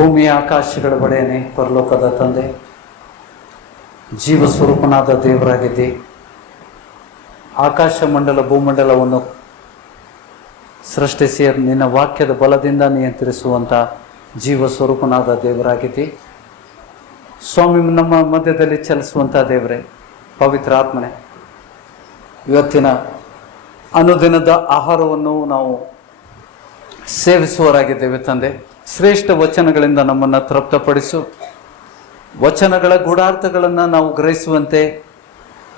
ಭೂಮಿಯ ಆಕಾಶಗಳ ಒಡೆಯನೆ, ಪರಲೋಕದ ತಂದೆ, ಜೀವ ಸ್ವರೂಪನಾದ ದೇವರಾಗಿದ್ದೆ. ಆಕಾಶ ಮಂಡಲ ಭೂಮಂಡಲವನ್ನು ಸೃಷ್ಟಿಸಿ ನಿನ್ನ ವಾಕ್ಯದ ಬಲದಿಂದ ನಿಯಂತ್ರಿಸುವಂಥ ಜೀವ ಸ್ವರೂಪನಾದ ದೇವರಾಗಿದ್ದೆ. ಸ್ವಾಮಿ, ನಮ್ಮ ಮಧ್ಯದಲ್ಲಿ ಚಲಿಸುವಂಥ ದೇವರೇ, ಪವಿತ್ರ ಆತ್ಮನೆ, ಇವತ್ತಿನ ಅನುದಿನದ ಆಹಾರವನ್ನು ನಾವು ಸೇವಿಸುವವರಾಗಿದ್ದೇವೆ ತಂದೆ. ಶ್ರೇಷ್ಠ ವಚನಗಳಿಂದ ನಮ್ಮನ್ನು ತೃಪ್ತಪಡಿಸು. ವಚನಗಳ ಗೂಢಾರ್ಥಗಳನ್ನು ನಾವು ಗ್ರಹಿಸುವಂತೆ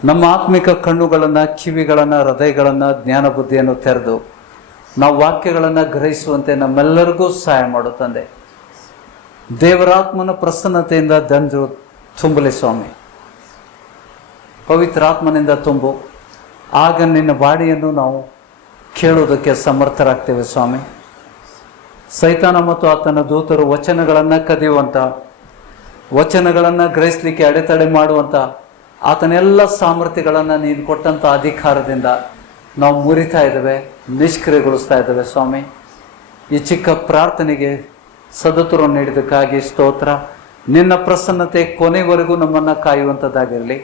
ನಮ್ಮ ಆತ್ಮಿಕ ಕಣ್ಣುಗಳನ್ನು, ಕಿವಿಗಳನ್ನು, ಹೃದಯಗಳನ್ನು, ಜ್ಞಾನ ಬುದ್ಧಿಯನ್ನು ತೆರೆದು ನಾವು ವಾಕ್ಯಗಳನ್ನು ಗ್ರಹಿಸುವಂತೆ ನಮ್ಮೆಲ್ಲರಿಗೂ ಸಹಾಯ ಮಾಡು ತಂದೆ. ದೇವರಾತ್ಮನ ಪ್ರಸನ್ನತೆಯಿಂದ ದಂಜು ತುಂಬಲಿ ಸ್ವಾಮಿ. ಪವಿತ್ರ ಆತ್ಮನಿಂದ ತುಂಬು. ಆಗ ನಿನ್ನ ಬಾಡಿಯನ್ನು ನಾವು ಕೇಳುವುದಕ್ಕೆ ಸಮರ್ಥರಾಗ್ತೇವೆ ಸ್ವಾಮಿ. ಸೈತಾನ ಮತ್ತು ಆತನ ದೂತರು ವಚನಗಳನ್ನು ಕದಿಯುವಂಥ, ವಚನಗಳನ್ನು ಗ್ರಹಿಸಲಿಕ್ಕೆ ಅಡೆತಡೆ ಮಾಡುವಂಥ ಆತನೆಲ್ಲ ಸಾಮರ್ಥ್ಯಗಳನ್ನು ನೀನು ಕೊಟ್ಟಂಥ ಅಧಿಕಾರದಿಂದ ನಾವು ಮುರಿತಾ ಇದ್ದೇವೆ, ನಿಷ್ಕ್ರಿಯಗೊಳಿಸ್ತಾ ಇದ್ದೇವೆ ಸ್ವಾಮಿ. ಈ ಚಿಕ್ಕ ಪ್ರಾರ್ಥನೆಗೆ ಸದುತ್ತರ ನೀಡಿದ್ದಕ್ಕಾಗಿ ಸ್ತೋತ್ರ. ನಿನ್ನ ಪ್ರಸನ್ನತೆ ಕೊನೆವರೆಗೂ ನಮ್ಮನ್ನು ಕಾಯುವಂಥದ್ದಾಗಿರಲಿ,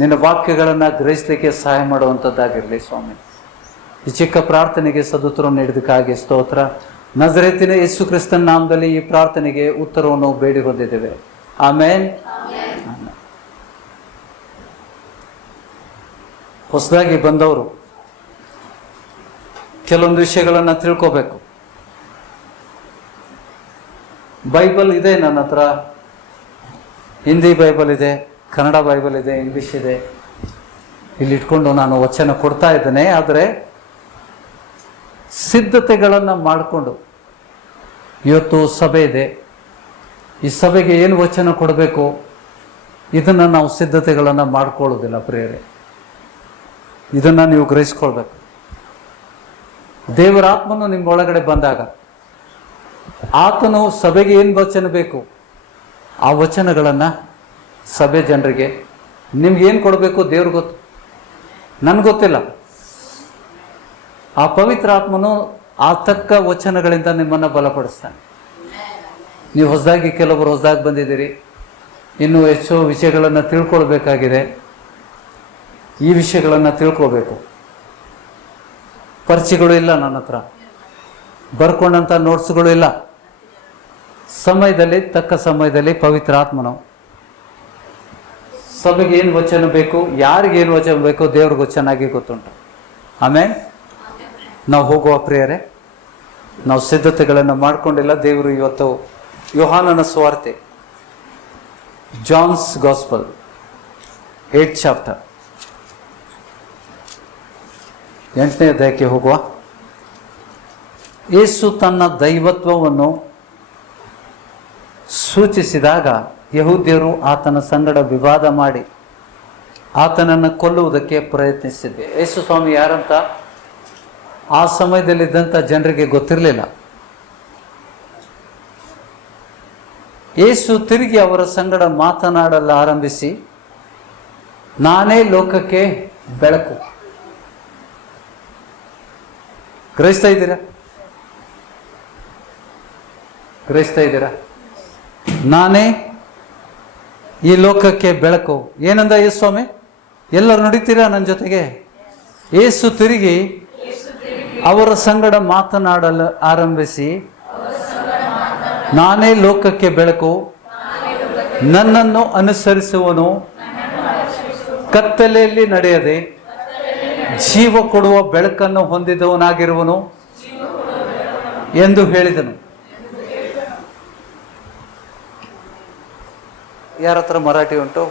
ನಿನ್ನ ವಾಕ್ಯಗಳನ್ನು ಗ್ರಹಿಸಲಿಕ್ಕೆ ಸಹಾಯ ಮಾಡುವಂಥದ್ದಾಗಿರಲಿ ಸ್ವಾಮಿ. ಈ ಚಿಕ್ಕ ಪ್ರಾರ್ಥನೆಗೆ ಸದುತ್ತರ ನೀಡಿದ್ದಕ್ಕಾಗಿ ಸ್ತೋತ್ರ. ನಜರೇತಿನ ಯೇಸು ಕ್ರಿಸ್ತನ ನಾಮದಲ್ಲಿ ಈ ಪ್ರಾರ್ಥನೆಗೆ ಉತ್ತರವನ್ನು ಬೇಡಿ ಹೊಂದಿದ್ದೇವೆ. ಆಮೇನ್. ಹೊಸದಾಗಿ ಬಂದವರು ಕೆಲವೊಂದು ವಿಷಯಗಳನ್ನು ತಿಳ್ಕೋಬೇಕು. ಬೈಬಲ್ ಇದೆ ನನ್ನ ಹತ್ರ, ಹಿಂದಿ ಬೈಬಲ್ ಇದೆ, ಕನ್ನಡ ಬೈಬಲ್ ಇದೆ, ಇಂಗ್ಲಿಷ್ ಇದೆ. ಇಲ್ಲಿ ಇಟ್ಕೊಂಡು ನಾನು ವಚನ ಕೊಡ್ತಾ ಇದ್ದೇನೆ. ಆದರೆ ಸಿದ್ಧತೆಗಳನ್ನು ಮಾಡಿಕೊಂಡು, ಇವತ್ತು ಸಭೆ ಇದೆ, ಈ ಸಭೆಗೆ ಏನು ವಚನ ಕೊಡಬೇಕು ಇದನ್ನು ನಾವು ಸಿದ್ಧತೆಗಳನ್ನು ಮಾಡ್ಕೊಳ್ಳೋದಿಲ್ಲ ಪ್ರಿಯರೇ. ಇದನ್ನು ನೀವು ಗ್ರಹಿಸ್ಕೊಳ್ಬೇಕು. ದೇವರ ಆತ್ಮನು ನಿಮ್ಮ ಒಳಗಡೆ ಬಂದಾಗ ಆತನು ಸಭೆಗೆ ಏನು ವಚನ ಬೇಕು ಆ ವಚನಗಳನ್ನು ಸಭೆ ಜನರಿಗೆ, ನಿಮ್ಗೆ ಏನು ಕೊಡಬೇಕು ದೇವ್ರಿಗೆ ಗೊತ್ತು, ನನಗೆ ಗೊತ್ತಿಲ್ಲ. ಆ ಪವಿತ್ರ ಆತ್ಮನು ಆ ತಕ್ಕ ವಚನಗಳಿಂದ ನಿಮ್ಮನ್ನು ಬಲಪಡಿಸ್ತಾನೆ. ನೀವು ಕೆಲವೊಬ್ಬರು ಹೊಸದಾಗಿ ಬಂದಿದ್ದೀರಿ, ಇನ್ನೂ ಹೆಚ್ಚು ವಿಷಯಗಳನ್ನು ತಿಳ್ಕೊಳ್ಬೇಕಾಗಿದೆ. ಈ ವಿಷಯಗಳನ್ನು ತಿಳ್ಕೋಬೇಕು. ಪರಿಚಯಗಳು ಇಲ್ಲ ನನ್ನ ಹತ್ರ, ಬರ್ಕೊಂಡಂಥ ನೋಟ್ಸ್ಗಳು ಇಲ್ಲ. ಸಮಯದಲ್ಲಿ, ತಕ್ಕ ಸಮಯದಲ್ಲಿ ಪವಿತ್ರ ಆತ್ಮನು ಸಭೆಗೆ ಏನು ವಚನ ಬೇಕು, ಯಾರಿಗೇನು ವಚನ ಬೇಕು ದೇವ್ರಿಗೂ ಚೆನ್ನಾಗಿ ಗೊತ್ತುಂಟು. ಆಮೇಲೆ ನಾವು ಹೋಗುವ ಪ್ರಿಯರೇ, ನಾವು ಸಿದ್ಧತೆಗಳನ್ನು ಮಾಡಿಕೊಂಡಿಲ್ಲ. ದೇವರು ಇವತ್ತು ಯೋಹಾನನ ಸುವಾರ್ತೆ, ಜಾನ್ಸ್ ಗಾಸ್ಪಲ್ 8th ಚಾಪ್ಟರ್ 8ನೇ ಅಧ್ಯಾಯಕ್ಕೆ ಹೋಗುವ. ಯೇಸು ತನ್ನ ದೈವತ್ವವನ್ನು ಸೂಚಿಸಿದಾಗ ಯಹೂದ್ಯರು ಆತನ ಸಂಗಡ ವಿವಾದ ಮಾಡಿ ಆತನನ್ನು ಕೊಲ್ಲುವುದಕ್ಕೆ ಪ್ರಯತ್ನಿಸಿದ್ದೆ. ಯೇಸು ಸ್ವಾಮಿ ಯಾರಂತ ಆ ಸಮಯದಲ್ಲಿದ್ದಂಥ ಜನರಿಗೆ ಗೊತ್ತಿರಲಿಲ್ಲ. ಯೇಸು ತಿರುಗಿ ಅವರ ಸಂಗಡ ಮಾತನಾಡಲು ಆರಂಭಿಸಿ, ನಾನೇ ಲೋಕಕ್ಕೆ ಬೆಳಕು. ಗ್ರಹಿಸ್ತಾ ಇದ್ದೀರಾ? ನಾನೇ ಈ ಲೋಕಕ್ಕೆ ಬೆಳಕು. ಏನಂದ ಯೇಸು ಸ್ವಾಮಿ? ಎಲ್ಲರೂ ನುಡಿತೀರಾ ನನ್ನ ಜೊತೆಗೆ? ಯೇಸು ತಿರುಗಿ ಅವರ ಸಂಗಡ ಮಾತನಾಡಲು ಆರಂಭಿಸಿ, ನಾನೇ ಲೋಕಕ್ಕೆ ಬೆಳಕು, ನನ್ನನ್ನು ಅನುಸರಿಸುವನು ಕತ್ತಲೆಯಲ್ಲಿ ನಡೆಯದೆ ಜೀವ ಕೊಡುವ ಬೆಳಕನ್ನು ಹೊಂದಿದವನಾಗಿರುವನು ಎಂದು ಹೇಳಿದನು. ಯಾರ ಹತ್ರ ಮರಾಠಿ ಉಂಟು?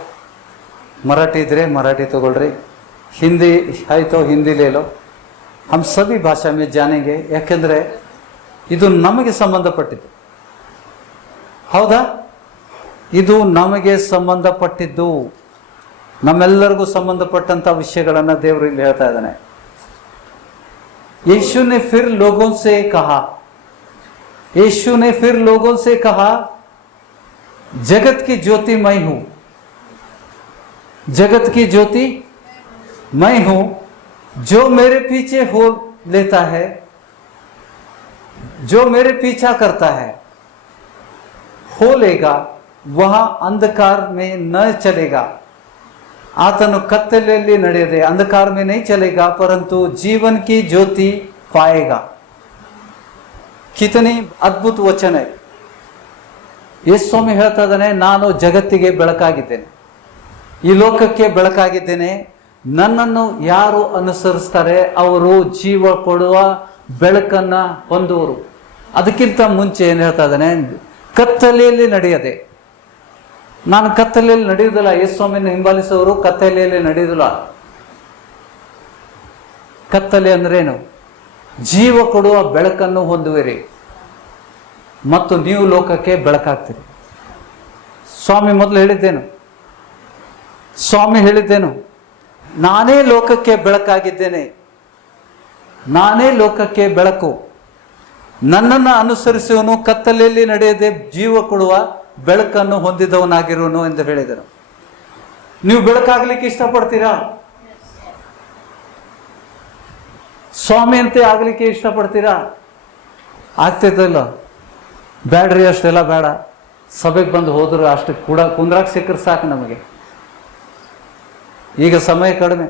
ಮರಾಠಿ ಇದ್ರೆ ಮರಾಠಿ ತಗೊಳ್ರಿ. ಹಿಂದಿ ಆಯಿತೋ ಹಿಂದಿ ಲೇಲೋ. हम सभी भाषा में जानेंगे, ಯಾಕೆಂದರೆ ಇದು ನಮಗೆ ಸಂಬಂಧಪಟ್ಟಿದ್ದು. ಹೌದಾ? ಇದು ನಮಗೆ ಸಂಬಂಧಪಟ್ಟಿದ್ದು, ನಮ್ಮೆಲ್ಲರಿಗೂ ಸಂಬಂಧಪಟ್ಟಂಥ ವಿಷಯಗಳನ್ನು ದೇವರು ಇಲ್ಲಿ ಹೇಳ್ತಾ ಇದ್ದಾನೆ. यीशु ने फिर लोगों से कहा, जगत की ज्योति मैं हूं, जगत की ज्योति मैं हूं, जो मेरे पीछे हो लेता है, जो मेरे पीछा करता है ಹೋಲೇಗಾ ವಹ ಅಂಧಕಾರ ಮೇ ನ ಚಲೇಗಾ. ಆತನು ಕತ್ತಲೆಯಲ್ಲಿ ನಡೆಯದೆ ಅಂಧಕಾರ ಮೇ ನೈ ಚಲೇಗಾ ಪರಂತು ಜೀವನ್ ಕಿ ಜ್ಯೋತಿ ಪಾಯೇಗಾ. ಕಿತನಿ ಅದ್ಭುತ ವಚನ. ಯೇಸು ಸ್ವಾಮಿ ಹೇಳ್ತಾ ಇದ್ದಾನೆ, ನಾನು ಜಗತ್ತಿಗೆ ಬೆಳಕಾಗಿದ್ದೇನೆ, ಈ ಲೋಕಕ್ಕೆ ಬೆಳಕಾಗಿದ್ದೇನೆ. ನನ್ನನ್ನು ಯಾರು ಅನುಸರಿಸ್ತಾರೆ ಅವರು ಜೀವ ಕೊಡುವ ಬೆಳಕನ್ನ ಹೊಂದುವರು. ಅದಕ್ಕಿಂತ ಮುಂಚೆ ಏನು ಹೇಳ್ತಾ ಇದ್ದಾನೆ, ಕತ್ತಲೆಯಲ್ಲಿ ನಡೆಯದೆ. ನಾನು ಕತ್ತಲೆಯಲ್ಲಿ ನಡೆಯುವುದಿಲ್ಲ. ಯೇಸು ಸ್ವಾಮಿಯನ್ನು ಹಿಂಬಾಲಿಸುವವರು ಕತ್ತಲೆಯಲ್ಲಿ ನಡೆಯುವುದಿಲ್ಲ. ಕತ್ತಲೆ ಅಂದ್ರೇನು? ಜೀವ ಕೊಡುವ ಬೆಳಕನ್ನು ಹೊಂದುವಿರಿ ಮತ್ತು ನೀವು ಲೋಕಕ್ಕೆ ಬೆಳಕಾಗ್ತೀರಿ. ಸ್ವಾಮಿ ಹೇಳಿದ್ದೇನು, ನಾನೇ ಲೋಕಕ್ಕೆ ಬೆಳಕಾಗಿದ್ದೇನೆ, ನಾನೇ ಲೋಕಕ್ಕೆ ಬೆಳಕು. ನನ್ನನ್ನು ಅನುಸರಿಸುವನು ಕತ್ತಲೆಯಲ್ಲಿ ನಡೆಯದೆ ಜೀವ ಕೊಡುವ ಬೆಳಕನ್ನು ಹೊಂದಿದವನಾಗಿರುವನು ಎಂದು ಹೇಳಿದನು. ನೀವು ಬೆಳಕಾಗ್ಲಿಕ್ಕೆ ಇಷ್ಟಪಡ್ತೀರಾ? ಸ್ವಾಮಿ ಅಂತೆ ಆಗ್ಲಿಕ್ಕೆ ಇಷ್ಟಪಡ್ತೀರಾ? ಆಗ್ತಿದ್ದಲ್ಲ. ಬ್ಯಾಡ್ರಿ, ಅಷ್ಟೆಲ್ಲ ಬೇಡ. ಸಭೆಗೆ ಬಂದು ಹೋದ್ರು ಅಷ್ಟು ಕೂಡ ಕುಂದ್ರಾಕ್ ಸಿಕ್ಕರೆ ಸಾಕು ನಮಗೆ. ಈಗ ಸಮಯ ಕಡಿಮೆ.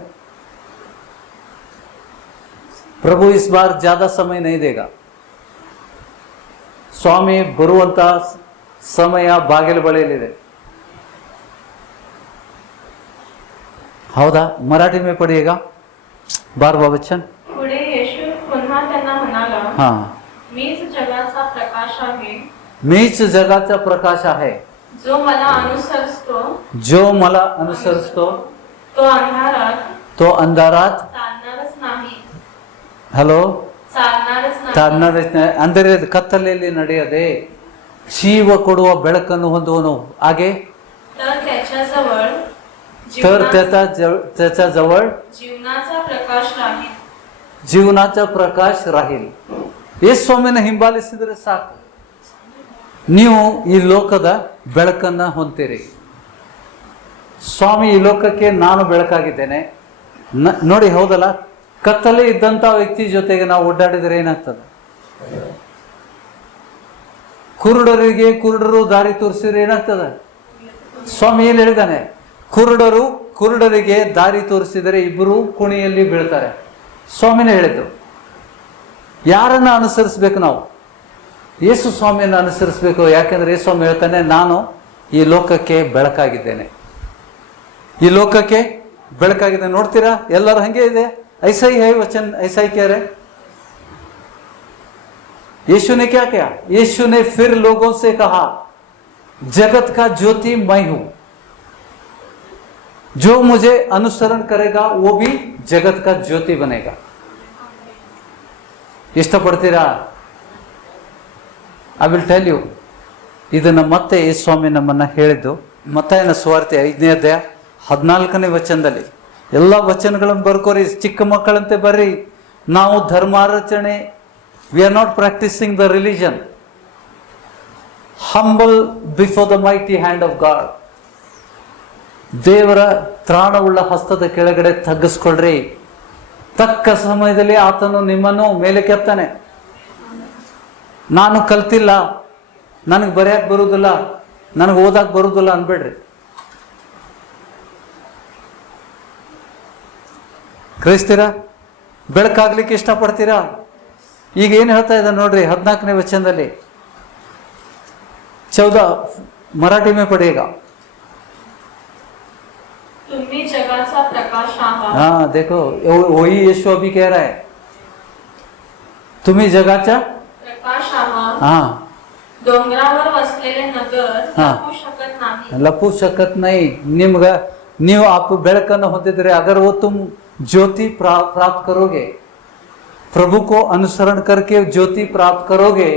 ಪ್ರಭು ಇಸ್ ಬಾರ್ ಜ್ಯಾದಾ ಸಮಯ ನೈ ದೇಗಾ. ಸ್ವಾಮಿ ಬರುವಂತ ಸಮಯ ಬಾಗಿಲು ಬಳಿಯಲ್ಲಿದೆ. हौदा मराठी में पढ़िएगा 12वां वचन. पुढे येशू पुन्हा त्यांना म्हणाला, हा, मीच जगाचा प्रकाश आहे. मीच जगाचा प्रकाश आहे. जो मला अनुसरतो तो अंधारात चालणारच नाही. ಹಲೋ, चालणारच नाही. ಅಂದರೆ ಕತ್ತಲೆಯಲ್ಲಿ ನಡೆಯದೆ ಜೀವ ಕೊಡುವ ಬೆಳಕನ್ನು ಹೊಂದುವನು. ಹಾಗೆ त्याच्या जवळ जीवनाचा प्रकाश राहील. ಯೇಸು ಸ್ವಾಮಿನ ಹಿಂಬಾಲಿಸಿದರೆ ಸಾಕು, ನೀವು ಈ ಲೋಕದ ಬೆಳಕನ್ನ ಹೊಂತೀರಿ. ಸ್ವಾಮಿ ಈ ಲೋಕಕ್ಕೆ ನಾನು ಬೆಳಕಾಗಿದ್ದೇನೆ ನೋಡಿ. ಹೌದಲ್ಲ, ಕತ್ತಲೆ ಇದ್ದಂತ ವ್ಯಕ್ತಿ ಜೊತೆಗೆ ನಾವು ಓಡಾಡಿದರೆ ಏನಾಗ್ತದೆ? ಕುರುಡರು ದಾರಿ ತೋರಿಸಿದ್ರೆ ಏನಾಗ್ತದೆ? ಸ್ವಾಮಿ ಏನ್ ಹೇಳಿದಾನೆ? ಕುರುಡರಿಗೆ ದಾರಿ ತೋರಿಸಿದರೆ ಇಬ್ಬರು ಕುಣಿಯಲ್ಲಿ ಬೀಳ್ತಾರೆ. ಸ್ವಾಮಿನೇ ಹೇಳಿದ್ರು. ಯಾರನ್ನ ಅನುಸರಿಸಬೇಕು ನಾವು? ಯೇಸು ಸ್ವಾಮಿಯನ್ನು ಅನುಸರಿಸಬೇಕು. ಯಾಕೆಂದ್ರೆ ಯೇಸು ಸ್ವಾಮಿ ಹೇಳ್ತಾನೆ, ನಾನು ಈ ಲೋಕಕ್ಕೆ ಬೆಳಕಾಗಿದ್ದೇನೆ, ಈ ಲೋಕಕ್ಕೆ ಬೆಳಕಾಗಿದ್ದೇನೆ. ನೋಡ್ತೀರಾ, ಎಲ್ಲರೂ ಹಂಗೆ ಇದೆ. ऐसा ही है वचन, ऐसा ही कह रहे. यीशु ने क्या किया? यीशु ने फिर लोगों से कहा, जगत का ज्योति मैं हूं, जो मुझे अनुसरण करेगा वो भी जगत का ज्योति बनेगा. ಇಷ್ಟಪಡ್ತೀರಾ? I will tell you. ಇದನ್ನ ಮತ್ತೆ ಯೇಸು ಸ್ವಾಮಿ ನಮ್ಮನ್ನ ಹೇಳಿದ್ದು ಮತ್ತಾಯನ ಸುವಾರ್ತೆ 5ನೇ ಅಧ್ಯಾಯ 14ನೇ ವಚನದಲ್ಲಿ. ಎಲ್ಲ ವಚನಗಳನ್ನು ಬರ್ಕೋರಿ, ಚಿಕ್ಕ ಮಕ್ಕಳಂತೆ ಬರ್ರಿ. ನಾವು ಧರ್ಮಾಚರಣೆ, we are not practicing the religion. Humble before the mighty hand of God. ದೇವರ ತ್ರಾಣವುಳ್ಳ ಹಸ್ತದ ಕೆಳಗಡೆ ತಗ್ಗಿಸ್ಕೊಳ್ರಿ. ತಕ್ಕ ಸಮಯದಲ್ಲಿ ಆತನು ನಿಮ್ಮನ್ನು ಮೇಲೆ ಕೆತ್ತಾನೆ. ನಾನು ಕಲ್ತಿಲ್ಲ, ನನಗೆ ಬರೆಯಕ್ ಬರುವುದಿಲ್ಲ, ನನಗೆ ಓದಕ್ ಬರುವುದಿಲ್ಲ ಅನ್ಬೇಡ್ರಿ. ಗ್ರಹಿಸ್ತೀರಾ? ಬೆಳಕಾಗ್ಲಿಕ್ಕೆ ಇಷ್ಟಪಡ್ತೀರಾ? ಈಗ ಏನು ಹೇಳ್ತಾ ಇದ್ದಾರೆ ನೋಡ್ರಿ 14ನೇ ವಚನದಲ್ಲಿ. 14 मराठी में पढ़ेगा. तुम्ही जगाचा प्रकाश आहात. हाँ देखो, वही यीशु अभी कह रहा है, तुम्ही जगाचा प्रकाश आहात. हाँ, डोंगरावर वसलेले नगर हाँ. लपू शकत नाही. ನೀವು आप ಬೆಳಕನ್ನು ಹೊಂದಿದ್ರೆ, अगर वो तुम ज्योति प्राप्त करोगे, प्रभु को अनुसरण करके ज्योति प्राप्त करोगे,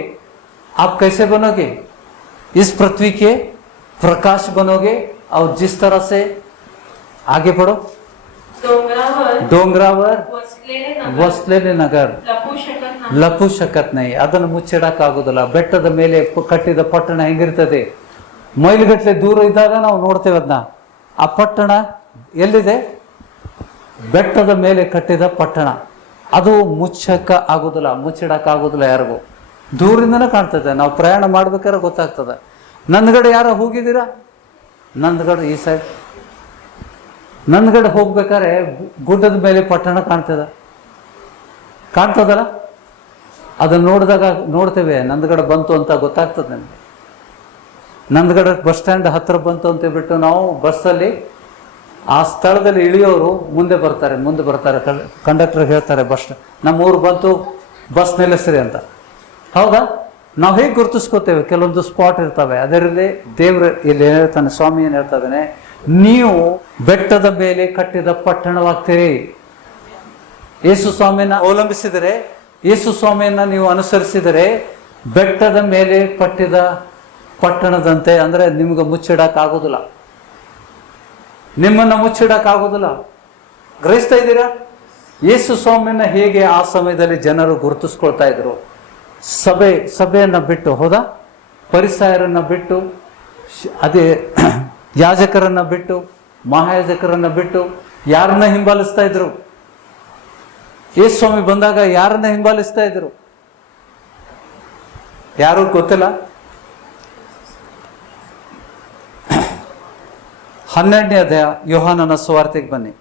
आप कैसे बनोगे? इस पृथ्वी के प्रकाश बनोगे. और जिस तरह से आगे पढ़ो, डोंगरावर वसलेले नगर ಲಪು ಶಕತ್ ನೈ. ಅದನ್ನು ಮುಚ್ಚಿಡಕ್ಕಾಗೋದಿಲ್ಲ. ಬೆಟ್ಟದ ಮೇಲೆ ಕಟ್ಟಿದ ಪಟ್ಟಣ ಹೆಂಗಿರ್ತದೆ? ಮೈಲುಗಟ್ಟಲೆ ದೂರ ಇದ್ದಾಗ ನಾವು ನೋಡ್ತೇವೆ ಅದನ್ನ. ಆ ಪಟ್ಟಣ ಎಲ್ಲಿದೆ? ಬೆಟ್ಟದ ಮೇಲೆ ಕಟ್ಟಿದ ಪಟ್ಟಣ. ಅದು ಮುಚ್ಚಿಡಕ್ಕಾಗೋದಿಲ್ಲ ಯಾರಿಗೂ. ದೂರಿಂದನೇ ಕಾಣ್ತದೆ. ನಾವು ಪ್ರಯಾಣ ಮಾಡ್ಬೇಕಾದ್ರೆ ಗೊತ್ತಾಗ್ತದೆ. ನಂದಗಡೆ ಯಾರ ಹೋಗಿದ್ದೀರಾ? ನಂದಗಡ ಈ ಸೈಡ್. ನಂದಗಡೆ ಹೋಗ್ಬೇಕಾದ್ರೆ ಗುಡ್ಡದ ಮೇಲೆ ಪಟ್ಟಣ ಕಾಣ್ತದಲ್ಲ, ಅದನ್ನು ನೋಡಿದಾಗ ನೋಡ್ತೇವೆ ನಂದಗಡ ಬಂತು ಅಂತ ಗೊತ್ತಾಗ್ತದೆ ನಮಗೆ. ನಂದಗಡ ಬಸ್ ಸ್ಟ್ಯಾಂಡ್ ಹತ್ರ ಬಂತು ಅಂತ ಹೇಳ್ಬಿಟ್ಟು ನಾವು ಬಸ್ಸಲ್ಲಿ ಆ ಸ್ಥಳದಲ್ಲಿ ಇಳಿಯೋರು ಮುಂದೆ ಬರ್ತಾರೆ ಕಂಡಕ್ಟರ್ ಹೇಳ್ತಾರೆ ನಮ್ಮ ಊರು ಬಂತು, ಬಸ್ ನಿಲ್ಲಿಸ್ರಿ ಅಂತ. ಹೌದಾ? ನಾವು ಹೇಗೆ ಗುರುತಿಸ್ಕೋತೇವೆ? ಕೆಲವೊಂದು ಸ್ಪಾಟ್ ಇರ್ತವೆ. ಅದರಲ್ಲಿ ದೇವರು ಇಲ್ಲಿ ಏನು ಹೇಳ್ತಾನೆ, ಸ್ವಾಮಿ ಏನು ಹೇಳ್ತಾ ಇದ್ದಾನೆ, ನೀವು ಬೆಟ್ಟದ ಮೇಲೆ ಕಟ್ಟಿದ ಪಟ್ಟಣವಾಗ್ತೀರಿ. ಯೇಸು ಸ್ವಾಮಿಯನ್ನ ಅವಲಂಬಿಸಿದರೆ, ಯೇಸು ಸ್ವಾಮಿಯನ್ನ ನೀವು ಅನುಸರಿಸಿದರೆ ಬೆಟ್ಟದ ಮೇಲೆ ಕಟ್ಟಿದ ಪಟ್ಟಣದಂತೆ, ಅಂದ್ರೆ ನಿಮ್ಗೆ ಮುಚ್ಚಿಡಕ್ಕಾಗೋದಿಲ್ಲ, ನಿಮ್ಮನ್ನ ಮುಚ್ಚಿಡಕ್ಕಾಗೋದಿಲ್ಲ. ಗ್ರಹಿಸ್ತಾ ಇದ್ದೀರಾ? ಯೇಸು ಸ್ವಾಮಿಯನ್ನ ಹೇಗೆ ಆ ಸಮಯದಲ್ಲಿ ಜನರು ಗುರುತಿಸ್ಕೊಳ್ತಾ ಇದ್ರು? ಸಭೆಯನ್ನ ಬಿಟ್ಟು, ಹೌದಾ, ಪರಿಸರನ್ನ ಬಿಟ್ಟು, ಅದೇ ಯಾಜಕರನ್ನ ಬಿಟ್ಟು, ಮಹಾಯಾಜಕರನ್ನ ಬಿಟ್ಟು ಯಾರನ್ನ ಹಿಂಬಾಲಿಸ್ತಾ ಇದ್ರು? ಯೇಸು ಸ್ವಾಮಿ ಬಂದಾಗ ಯಾರನ್ನ ಹಿಂಬಾಲಿಸ್ತಾ ಇದ್ರು? ಯಾರು ಗೊತ್ತಿಲ್ಲ. 12ನೇ ಅಧ್ಯಾಯ ಯೋಹಾನನ ಸುವಾರ್ತೆಗೆ ಬನ್ನಿ.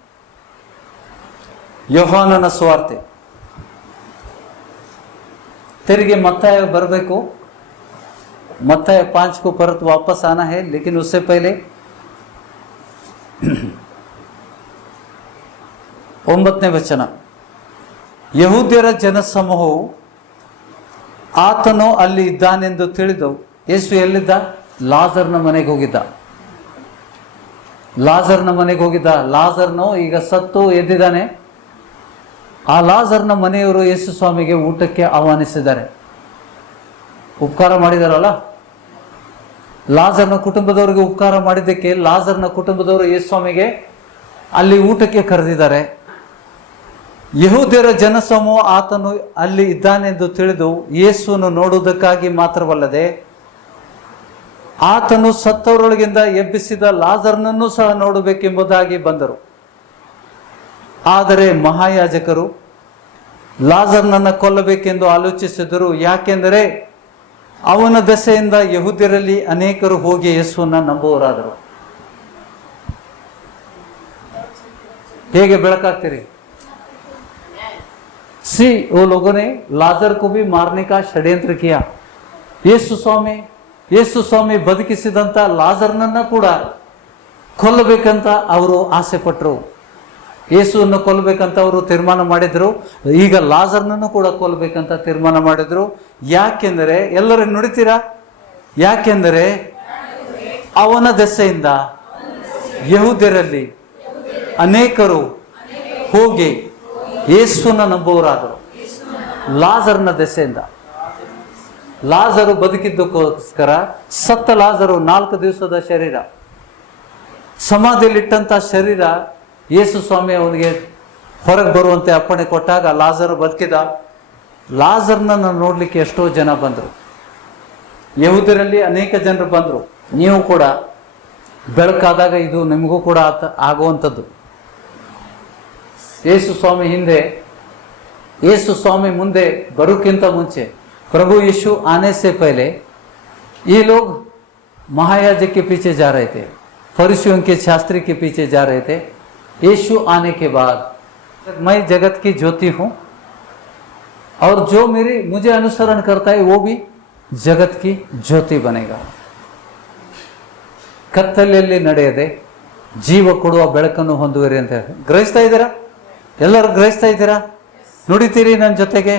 ಯೋಹಾನನ ಸುವಾರ್ತೆ. तेरे मत्ताय बरबेको, मत्ताय 5 को परत वापस आना है, लेकिन उससे पहले 9ನೇ ವಚನ. ಯಹೂದ್ಯರ ಜನಸಮೂಹವು ಆತನು ಅಲ್ಲಿ ಇದ್ದಾನೆಂದು ತಿಳಿದು, ಯೇಸು ಎಲ್ಲಿದ್ದ? ಲಾಜರ್ನ ಮನೆಗೆ ಹೋಗಿದ್ದ. ಲಾಜರ್ನು ಈಗ ಸತ್ತು ಎದ್ದಿದ್ದಾನೆ. ಆ ಲಾಜರ್ನ ಮನೆಯವರು ಯೇಸು ಸ್ವಾಮಿಗೆ ಊಟಕ್ಕೆ ಆಹ್ವಾನಿಸಿದ್ದಾರೆ. ಉಪಕಾರ ಮಾಡಿದಾರಲ್ಲ, ಲಾಜರ್ನ ಕುಟುಂಬದವರಿಗೆ ಉಪಕಾರ ಮಾಡಿದ್ದಕ್ಕೆ ಲಾಜರ್ನ ಕುಟುಂಬದವರು ಯೇಸು ಸ್ವಾಮಿಗೆ ಅಲ್ಲಿ ಊಟಕ್ಕೆ ಕರೆದಿದ್ದಾರೆ. ಯಹೂದ್ಯರ ಜನಸಮೂಹ ಆತನು ಅಲ್ಲಿ ಇದ್ದಾನೆಂದು ತಿಳಿದು ಯೇಸುವನ್ನು ನೋಡುವುದಕ್ಕಾಗಿ ಮಾತ್ರವಲ್ಲದೆ ಆತನು ಸತ್ತವರೊಳಗಿಂದ ಎಬ್ಬಿಸಿದ ಲಾಜರ್ನನ್ನು ಸಹ ನೋಡಬೇಕೆಂಬುದಾಗಿ ಬಂದರು. ಆದರೆ ಮಹಾಯಾಜಕರು ಲಾಜರ್ನನ್ನು ಕೊಲ್ಲಬೇಕೆಂದು ಆಲೋಚಿಸಿದರು. ಯಾಕೆಂದರೆ ಅವನ ದೆಸೆಯಿಂದ ಯಹೂದ್ಯರಲ್ಲಿ ಅನೇಕರು ಹೋಗಿ ಯೇಸುವನ್ನು ನಂಬುವರಾದರು. ಹೇಗೆ ಬೆಳಕಾಗ್ತೀರಿ? वो लोगों ने लाजर को भी मारने का षड्यंत्र किया. ಯೇಸು ಸ್ವಾಮಿ ಬದುಕಿಸಿದಂತ ಲಾಜರ್ನನ್ನ ಕೂಡ ಕೊಲ್ಲಬೇಕಂತ ಅವರು ಆಸೆ ಪಟ್ಟರು. ಯೇಸುವನ್ನು ಕೊಲ್ಲಬೇಕಂತ ಅವರು ತೀರ್ಮಾನ ಮಾಡಿದ್ರು. ಈಗ ಲಾಜರ್ನನ್ನು ಕೂಡ ಕೊಲ್ಲಬೇಕಂತ ತೀರ್ಮಾನ ಮಾಡಿದ್ರು. ಯಾಕೆಂದರೆ, ಎಲ್ಲರೂ ನುಡಿತೀರಾ? ಯಾಕೆಂದರೆ ಅವನ ದೆಸೆಯಿಂದ ಯಹೂದ್ಯರಲ್ಲಿ ಅನೇಕರು ಹೋಗಿ ಯೇಸುವನ್ನು ನಂಬುವರಾದರು. ಲಾಜರ್ನ ದೆಸೆಯಿಂದ. ಲಾಜರು ಬದುಕಿದ್ದಕ್ಕೋಸ್ಕರ, ಸತ್ತ ಲಾಜರು 4 ದಿವಸದ ಶರೀರ, ಸಮಾಧಿಯಲ್ಲಿಟ್ಟಂತ ಶರೀರ ಯೇಸು ಸ್ವಾಮಿ ಅವನಿಗೆ ಹೊರಗೆ ಬರುವಂತೆ ಅಪ್ಪಣೆ ಕೊಟ್ಟಾಗ ಲಾಜರು ಬದುಕಿದ. ಲಾಜರ್ನನ್ನು ನೋಡ್ಲಿಕ್ಕೆ ಎಷ್ಟೋ ಜನ ಬಂದರು. ಯಹೂದ್ಯರಲ್ಲಿ ಅನೇಕ ಜನರು ಬಂದರು. ನೀವು ಕೂಡ ಬೆಳಕಾದಾಗ ಇದು ನಿಮಗೂ ಕೂಡ ಆಗುವಂಥದ್ದು. ಯೇಸು ಸ್ವಾಮಿ ಮುಂದೆ ಬರೋಕ್ಕಿಂತ ಮುಂಚೆ, प्रभु यीशु आने से पहले ये लोग महायाजक के पीछे जा रहे थे, फरीसियों के शास्त्री के पीछे जा रहे थे. यीशु आने के बाद, मैं जगत की ज्योति हूँ और जो मुझे अनुसरण करता है वो भी जगत की ज्योति बनेगा. ಕತ್ತಲೆಯಲ್ಲಿ ನಡೆಯದೆ ಜೀವ ಕೊಡುವ ಬೆಳಕನ್ನು ಹೊಂದುವಿರಿ ಅಂತ ಹೇಳಿ. ಗ್ರಹಿಸ್ತಾ ಇದ್ದೀರಾ? ಎಲ್ಲರೂ ಗ್ರಹಿಸ್ತಾ ಇದ್ದೀರಾ? ನುಡಿತೀರಿ ನನ್ನ ಜೊತೆಗೆ?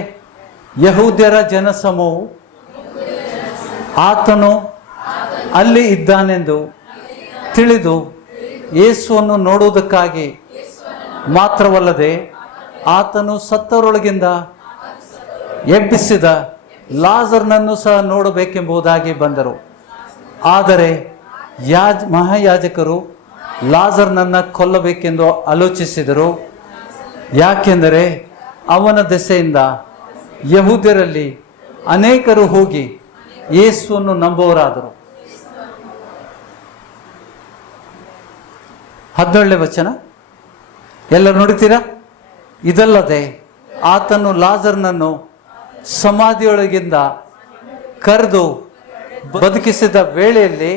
ಯಹೂದ್ಯರ ಜನಸಮೂಹವು ಆತನು ಅಲ್ಲಿ ಇದ್ದಾನೆಂದು ತಿಳಿದು ಯೇಸುವನ್ನು ನೋಡುವುದಕ್ಕಾಗಿ ಮಾತ್ರವಲ್ಲದೆ ಆತನು ಸತ್ತವರೊಳಗಿಂದ ಎಬ್ಬಿಸಿದ ಲಾಜರ್ನನ್ನು ಸಹ ನೋಡಬೇಕೆಂಬುದಾಗಿ ಬಂದರು. ಆದರೆ ಮಹಾಯಾಜಕರು ಲಾಜರ್ನನ್ನ ಕೊಲ್ಲಬೇಕೆಂದು ಆಲೋಚಿಸಿದರು. ಯಾಕೆಂದರೆ ಅವನ ದೆಸೆಯಿಂದ ಯಹೂದ್ಯರಲ್ಲಿ ಅನೇಕರು ಹೋಗಿ ಯೇಸುವನ್ನು ನಂಬುವರಾದರು. 17ನೇ ವಚನ ಎಲ್ಲರೂ ನೋಡ್ತೀರಾ? ಇದಲ್ಲದೆ ಆತನು ಲಾಜರ್ನನ್ನು ಸಮಾಧಿಯೊಳಗಿಂದ ಕರೆದು ಬದುಕಿಸಿದ ವೇಳೆಯಲ್ಲಿ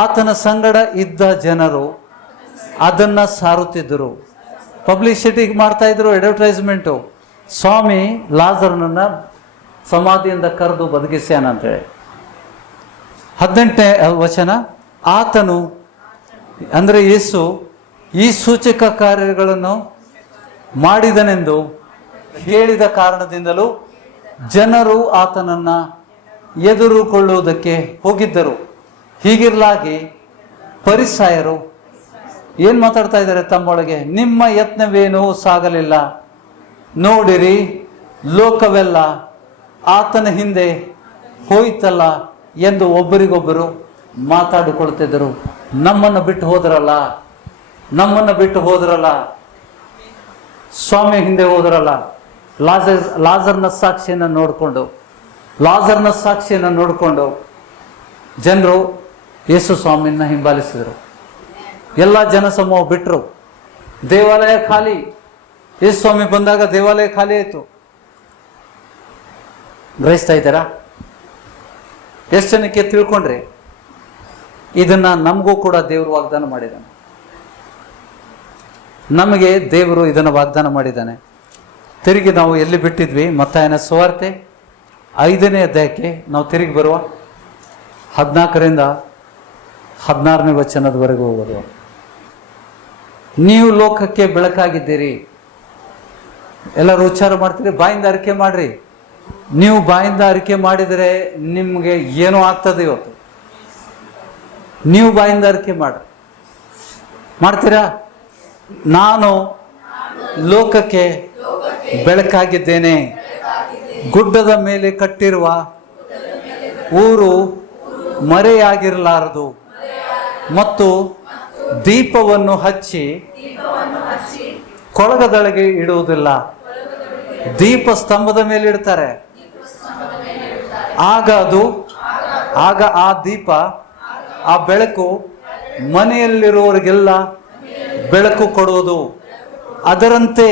ಆತನ ಸಂಗಡ ಇದ್ದ ಜನರು ಅದನ್ನ ಸಾರುತ್ತಿದ್ದರು. ಪಬ್ಲಿಸಿಟಿ ಮಾಡ್ತಾ ಇದ್ರು, ಅಡ್ವರ್ಟೈಸ್ಮೆಂಟು. ಸ್ವಾಮಿ ಲಾಜರನನ್ನ ಸಮಾಧಿಯಿಂದ ಕರೆದು ಬದುಕಿಸ್ಯಾನ ಅಂತೇಳಿ. 18ನೇ ವಚನ, ಆತನು ಅಂದರೆ ಯೇಸು ಈ ಸೂಚಕ ಕಾರ್ಯಗಳನ್ನು ಮಾಡಿದನೆಂದು ಹೇಳಿದ ಕಾರಣದಿಂದಲೂ ಜನರು ಆತನನ್ನ ಎದುರುಕೊಳ್ಳುವುದಕ್ಕೆ ಹೋಗಿದ್ದರು. ಹೀಗಿರಲಾಗಿ ಫರಿಸಾಯರು ಏನ್ ಮಾತಾಡ್ತಾ ಇದ್ದಾರೆ ತಮ್ಮೊಳಗೆ, ನಿಮ್ಮ ಯತ್ನವೇನೂ ಸಾಗಲಿಲ್ಲ, ನೋಡಿರಿ ಲೋಕವೆಲ್ಲ ಆತನ ಹಿಂದೆ ಹೋಯ್ತಲ್ಲ ಎಂದು ಒಬ್ಬರಿಗೊಬ್ಬರು ಮಾತಾಡಿಕೊಳ್ತಿದ್ದರು. ನಮ್ಮನ್ನು ಬಿಟ್ಟು ಹೋದ್ರಲ್ಲ, ನಮ್ಮನ್ನು ಬಿಟ್ಟು ಹೋದ್ರಲ್ಲ, ಸ್ವಾಮಿ ಹಿಂದೆ ಹೋದ್ರಲ್ಲ. ಲಾಜರ್ನ ಸಾಕ್ಷಿಯನ್ನು ನೋಡಿಕೊಂಡು ಜನರು ಯೇಸು ಸ್ವಾಮಿಯನ್ನ ಹಿಂಬಾಲಿಸಿದರು. ಎಲ್ಲ ಜನಸಮೂಹ ಬಿಟ್ಟರು. ದೇವಾಲಯ ಖಾಲಿ. ಯೇಸು ಸ್ವಾಮಿ ಬಂದಾಗ ದೇವಾಲಯ ಖಾಲಿ ಆಯಿತು. ಗ್ರಹಿಸ್ತಾ ಇದ್ದೀರಾ? ಎಷ್ಟು ಜನಕ್ಕೆ ತಿಳ್ಕೊಂಡ್ರಿ? ಇದನ್ನ ನಮಗೂ ಕೂಡ ದೇವರು ವಾಗ್ದಾನ ಮಾಡಿದ್ದಾನೆ. ನಮಗೆ ದೇವರು ಇದನ್ನು ವಾಗ್ದಾನ ಮಾಡಿದ್ದಾನೆ. ತಿರುಗಿ ನಾವು ಎಲ್ಲಿ ಬಿಟ್ಟಿದ್ವಿ? ಮತ್ತಾಯನ ಸುವಾರ್ತೆ 5ನೇ ಅಧ್ಯಾಯಕ್ಕೆ ನಾವು ತಿರುಗಿ ಬರುವ 14ರಿಂದ 16ನೇ ವಚನದವರೆಗೂ ಹೋಗುವ. ನೀವು ಲೋಕಕ್ಕೆ ಬೆಳಕಾಗಿದ್ದೀರಿ. ಎಲ್ಲರೂ ಉಚ್ಚಾರ ಮಾಡ್ತೀರಿ, ಬಾಯಿಂದ ಅರಿಕೆ ಮಾಡ್ರಿ. ನೀವು ಬಾಯಿಂದ ಅರಿಕೆ ಮಾಡಿದರೆ ನಿಮಗೆ ಏನೋ ಆಗ್ತದೆ. ಇವತ್ತು ನೀವು ಬಾಯಿಂದ ಅರಿಕೆ ಮಾಡ್ತೀರಾ? ನಾನು ಲೋಕಕ್ಕೆ ಬೆಳಕಾಗಿದ್ದೇನೆ. ಗುಡ್ಡದ ಮೇಲೆ ಕಟ್ಟಿರುವ ಊರು ಮರೆಯಾಗಿರಲಾರದು, ಮತ್ತು ದೀಪವನ್ನು ಹಚ್ಚಿ ಕೊಳಗದೊಳಗೆ ಇಡುವುದಿಲ್ಲ, ದೀಪ ಸ್ತಂಭದ ಮೇಲೆ ಇಡ್ತಾರೆ. ಆಗ ಆ ದೀಪ, ಆ ಬೆಳಕು ಮನೆಯಲ್ಲಿರುವವರಿಗೆಲ್ಲ ಬೆಳಕು ಕೊಡುವುದು. ಅದರಂತೆ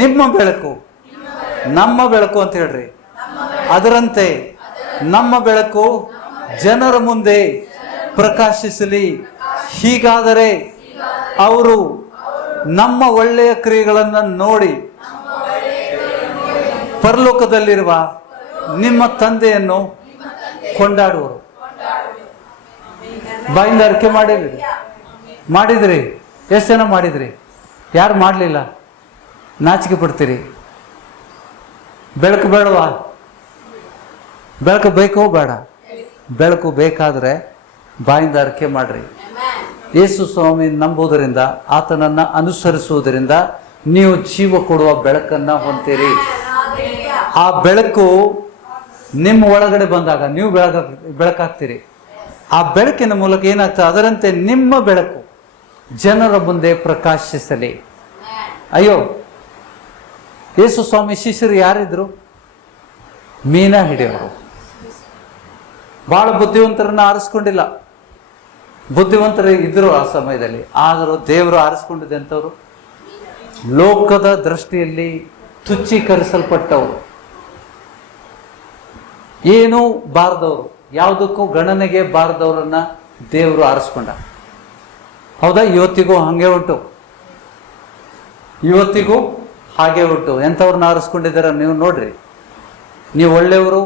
ನಿಮ್ಮ ಬೆಳಕು, ನಮ್ಮ ಬೆಳಕು ಅಂತ ಹೇಳ್ರಿ, ಅದರಂತೆ ನಮ್ಮ ಬೆಳಕು ಜನರ ಮುಂದೆ ಪ್ರಕಾಶಿಸಲಿ. ಹೀಗಾದರೆ ಅವರು ನಮ್ಮ ಒಳ್ಳೆಯ ಕ್ರಿಯೆಗಳನ್ನು ನೋಡಿ ಪರಲೋಕದಲ್ಲಿರುವ ನಿಮ್ಮ ತಂದೆಯನ್ನು ಕೊಂಡಾಡುವರು. ಬಾಯಿಂದ ಅರಿಕೆ ಮಾಡಿದ್ರಿ? ಎಷ್ಟು ಜನ ಮಾಡಿದ್ರಿ? ಯಾರು ಮಾಡಲಿಲ್ಲ? ನಾಚಿಕೆ ಪಡ್ತೀರಿ? ಬೆಳಕು ಬೇಡವಾ? ಬೆಳಕು ಬೇಕೋ ಬೇಡ? ಬೆಳಕು ಬೇಕಾದರೆ ಬಾಯಿಂದ ಅರಿಕೆ ಮಾಡ್ರಿ. ಯೇಸು ಸ್ವಾಮಿ ನಂಬುವುದರಿಂದ, ಆತನನ್ನು ಅನುಸರಿಸುವುದರಿಂದ ನೀವು ಜೀವ ಕೊಡುವ ಬೆಳಕನ್ನು ಹೊಂತೀರಿ. ಆ ಬೆಳಕು ನಿಮ್ಮ ಒಳಗಡೆ ಬಂದಾಗ ನೀವು ಬೆಳಕಾಗ್ತೀರಿ. ಆ ಬೆಳಕಿನ ಮೂಲಕ ಏನಾಗ್ತದೆ? ಅದರಂತೆ ನಿಮ್ಮ ಬೆಳಕು ಜನರ ಮುಂದೆ ಪ್ರಕಾಶಿಸಲಿ. ಅಯ್ಯೋ, ಯೇಸು ಸ್ವಾಮಿ ಶಿಷ್ಯರು ಯಾರಿದ್ರು? ಮೀನಾ ಹಿಡಿಯೋರು. ಬಹಳ ಬುದ್ಧಿವಂತರನ್ನ ಆರಿಸ್ಕೊಂಡಿಲ್ಲ. ಬುದ್ಧಿವಂತರು ಇದ್ರು ಆ ಸಮಯದಲ್ಲಿ, ಆದರೂ ದೇವರು ಆರಿಸ್ಕೊಂಡಿದ್ದೆ ಅಂತವರು ಲೋಕದ ದೃಷ್ಟಿಯಲ್ಲಿ ತುಚ್ಛೀಕರಿಸಲ್ಪಟ್ಟವರು, ಏನೂ ಬಾರದವರು, ಯಾವುದಕ್ಕೂ ಗಣನೆಗೆ ಬಾರದವರನ್ನ ದೇವರು ಆರಿಸ್ಕೊಂಡ. ಹೌದಾ? ಇವತ್ತಿಗೂ ಹಾಗೆ ಉಂಟು. ಎಂಥವ್ರನ್ನ ಆರಿಸ್ಕೊಂಡಿದ್ದಾರೆ ನೀವು ನೋಡ್ರಿ. ನೀವು ಒಳ್ಳೆಯವರು,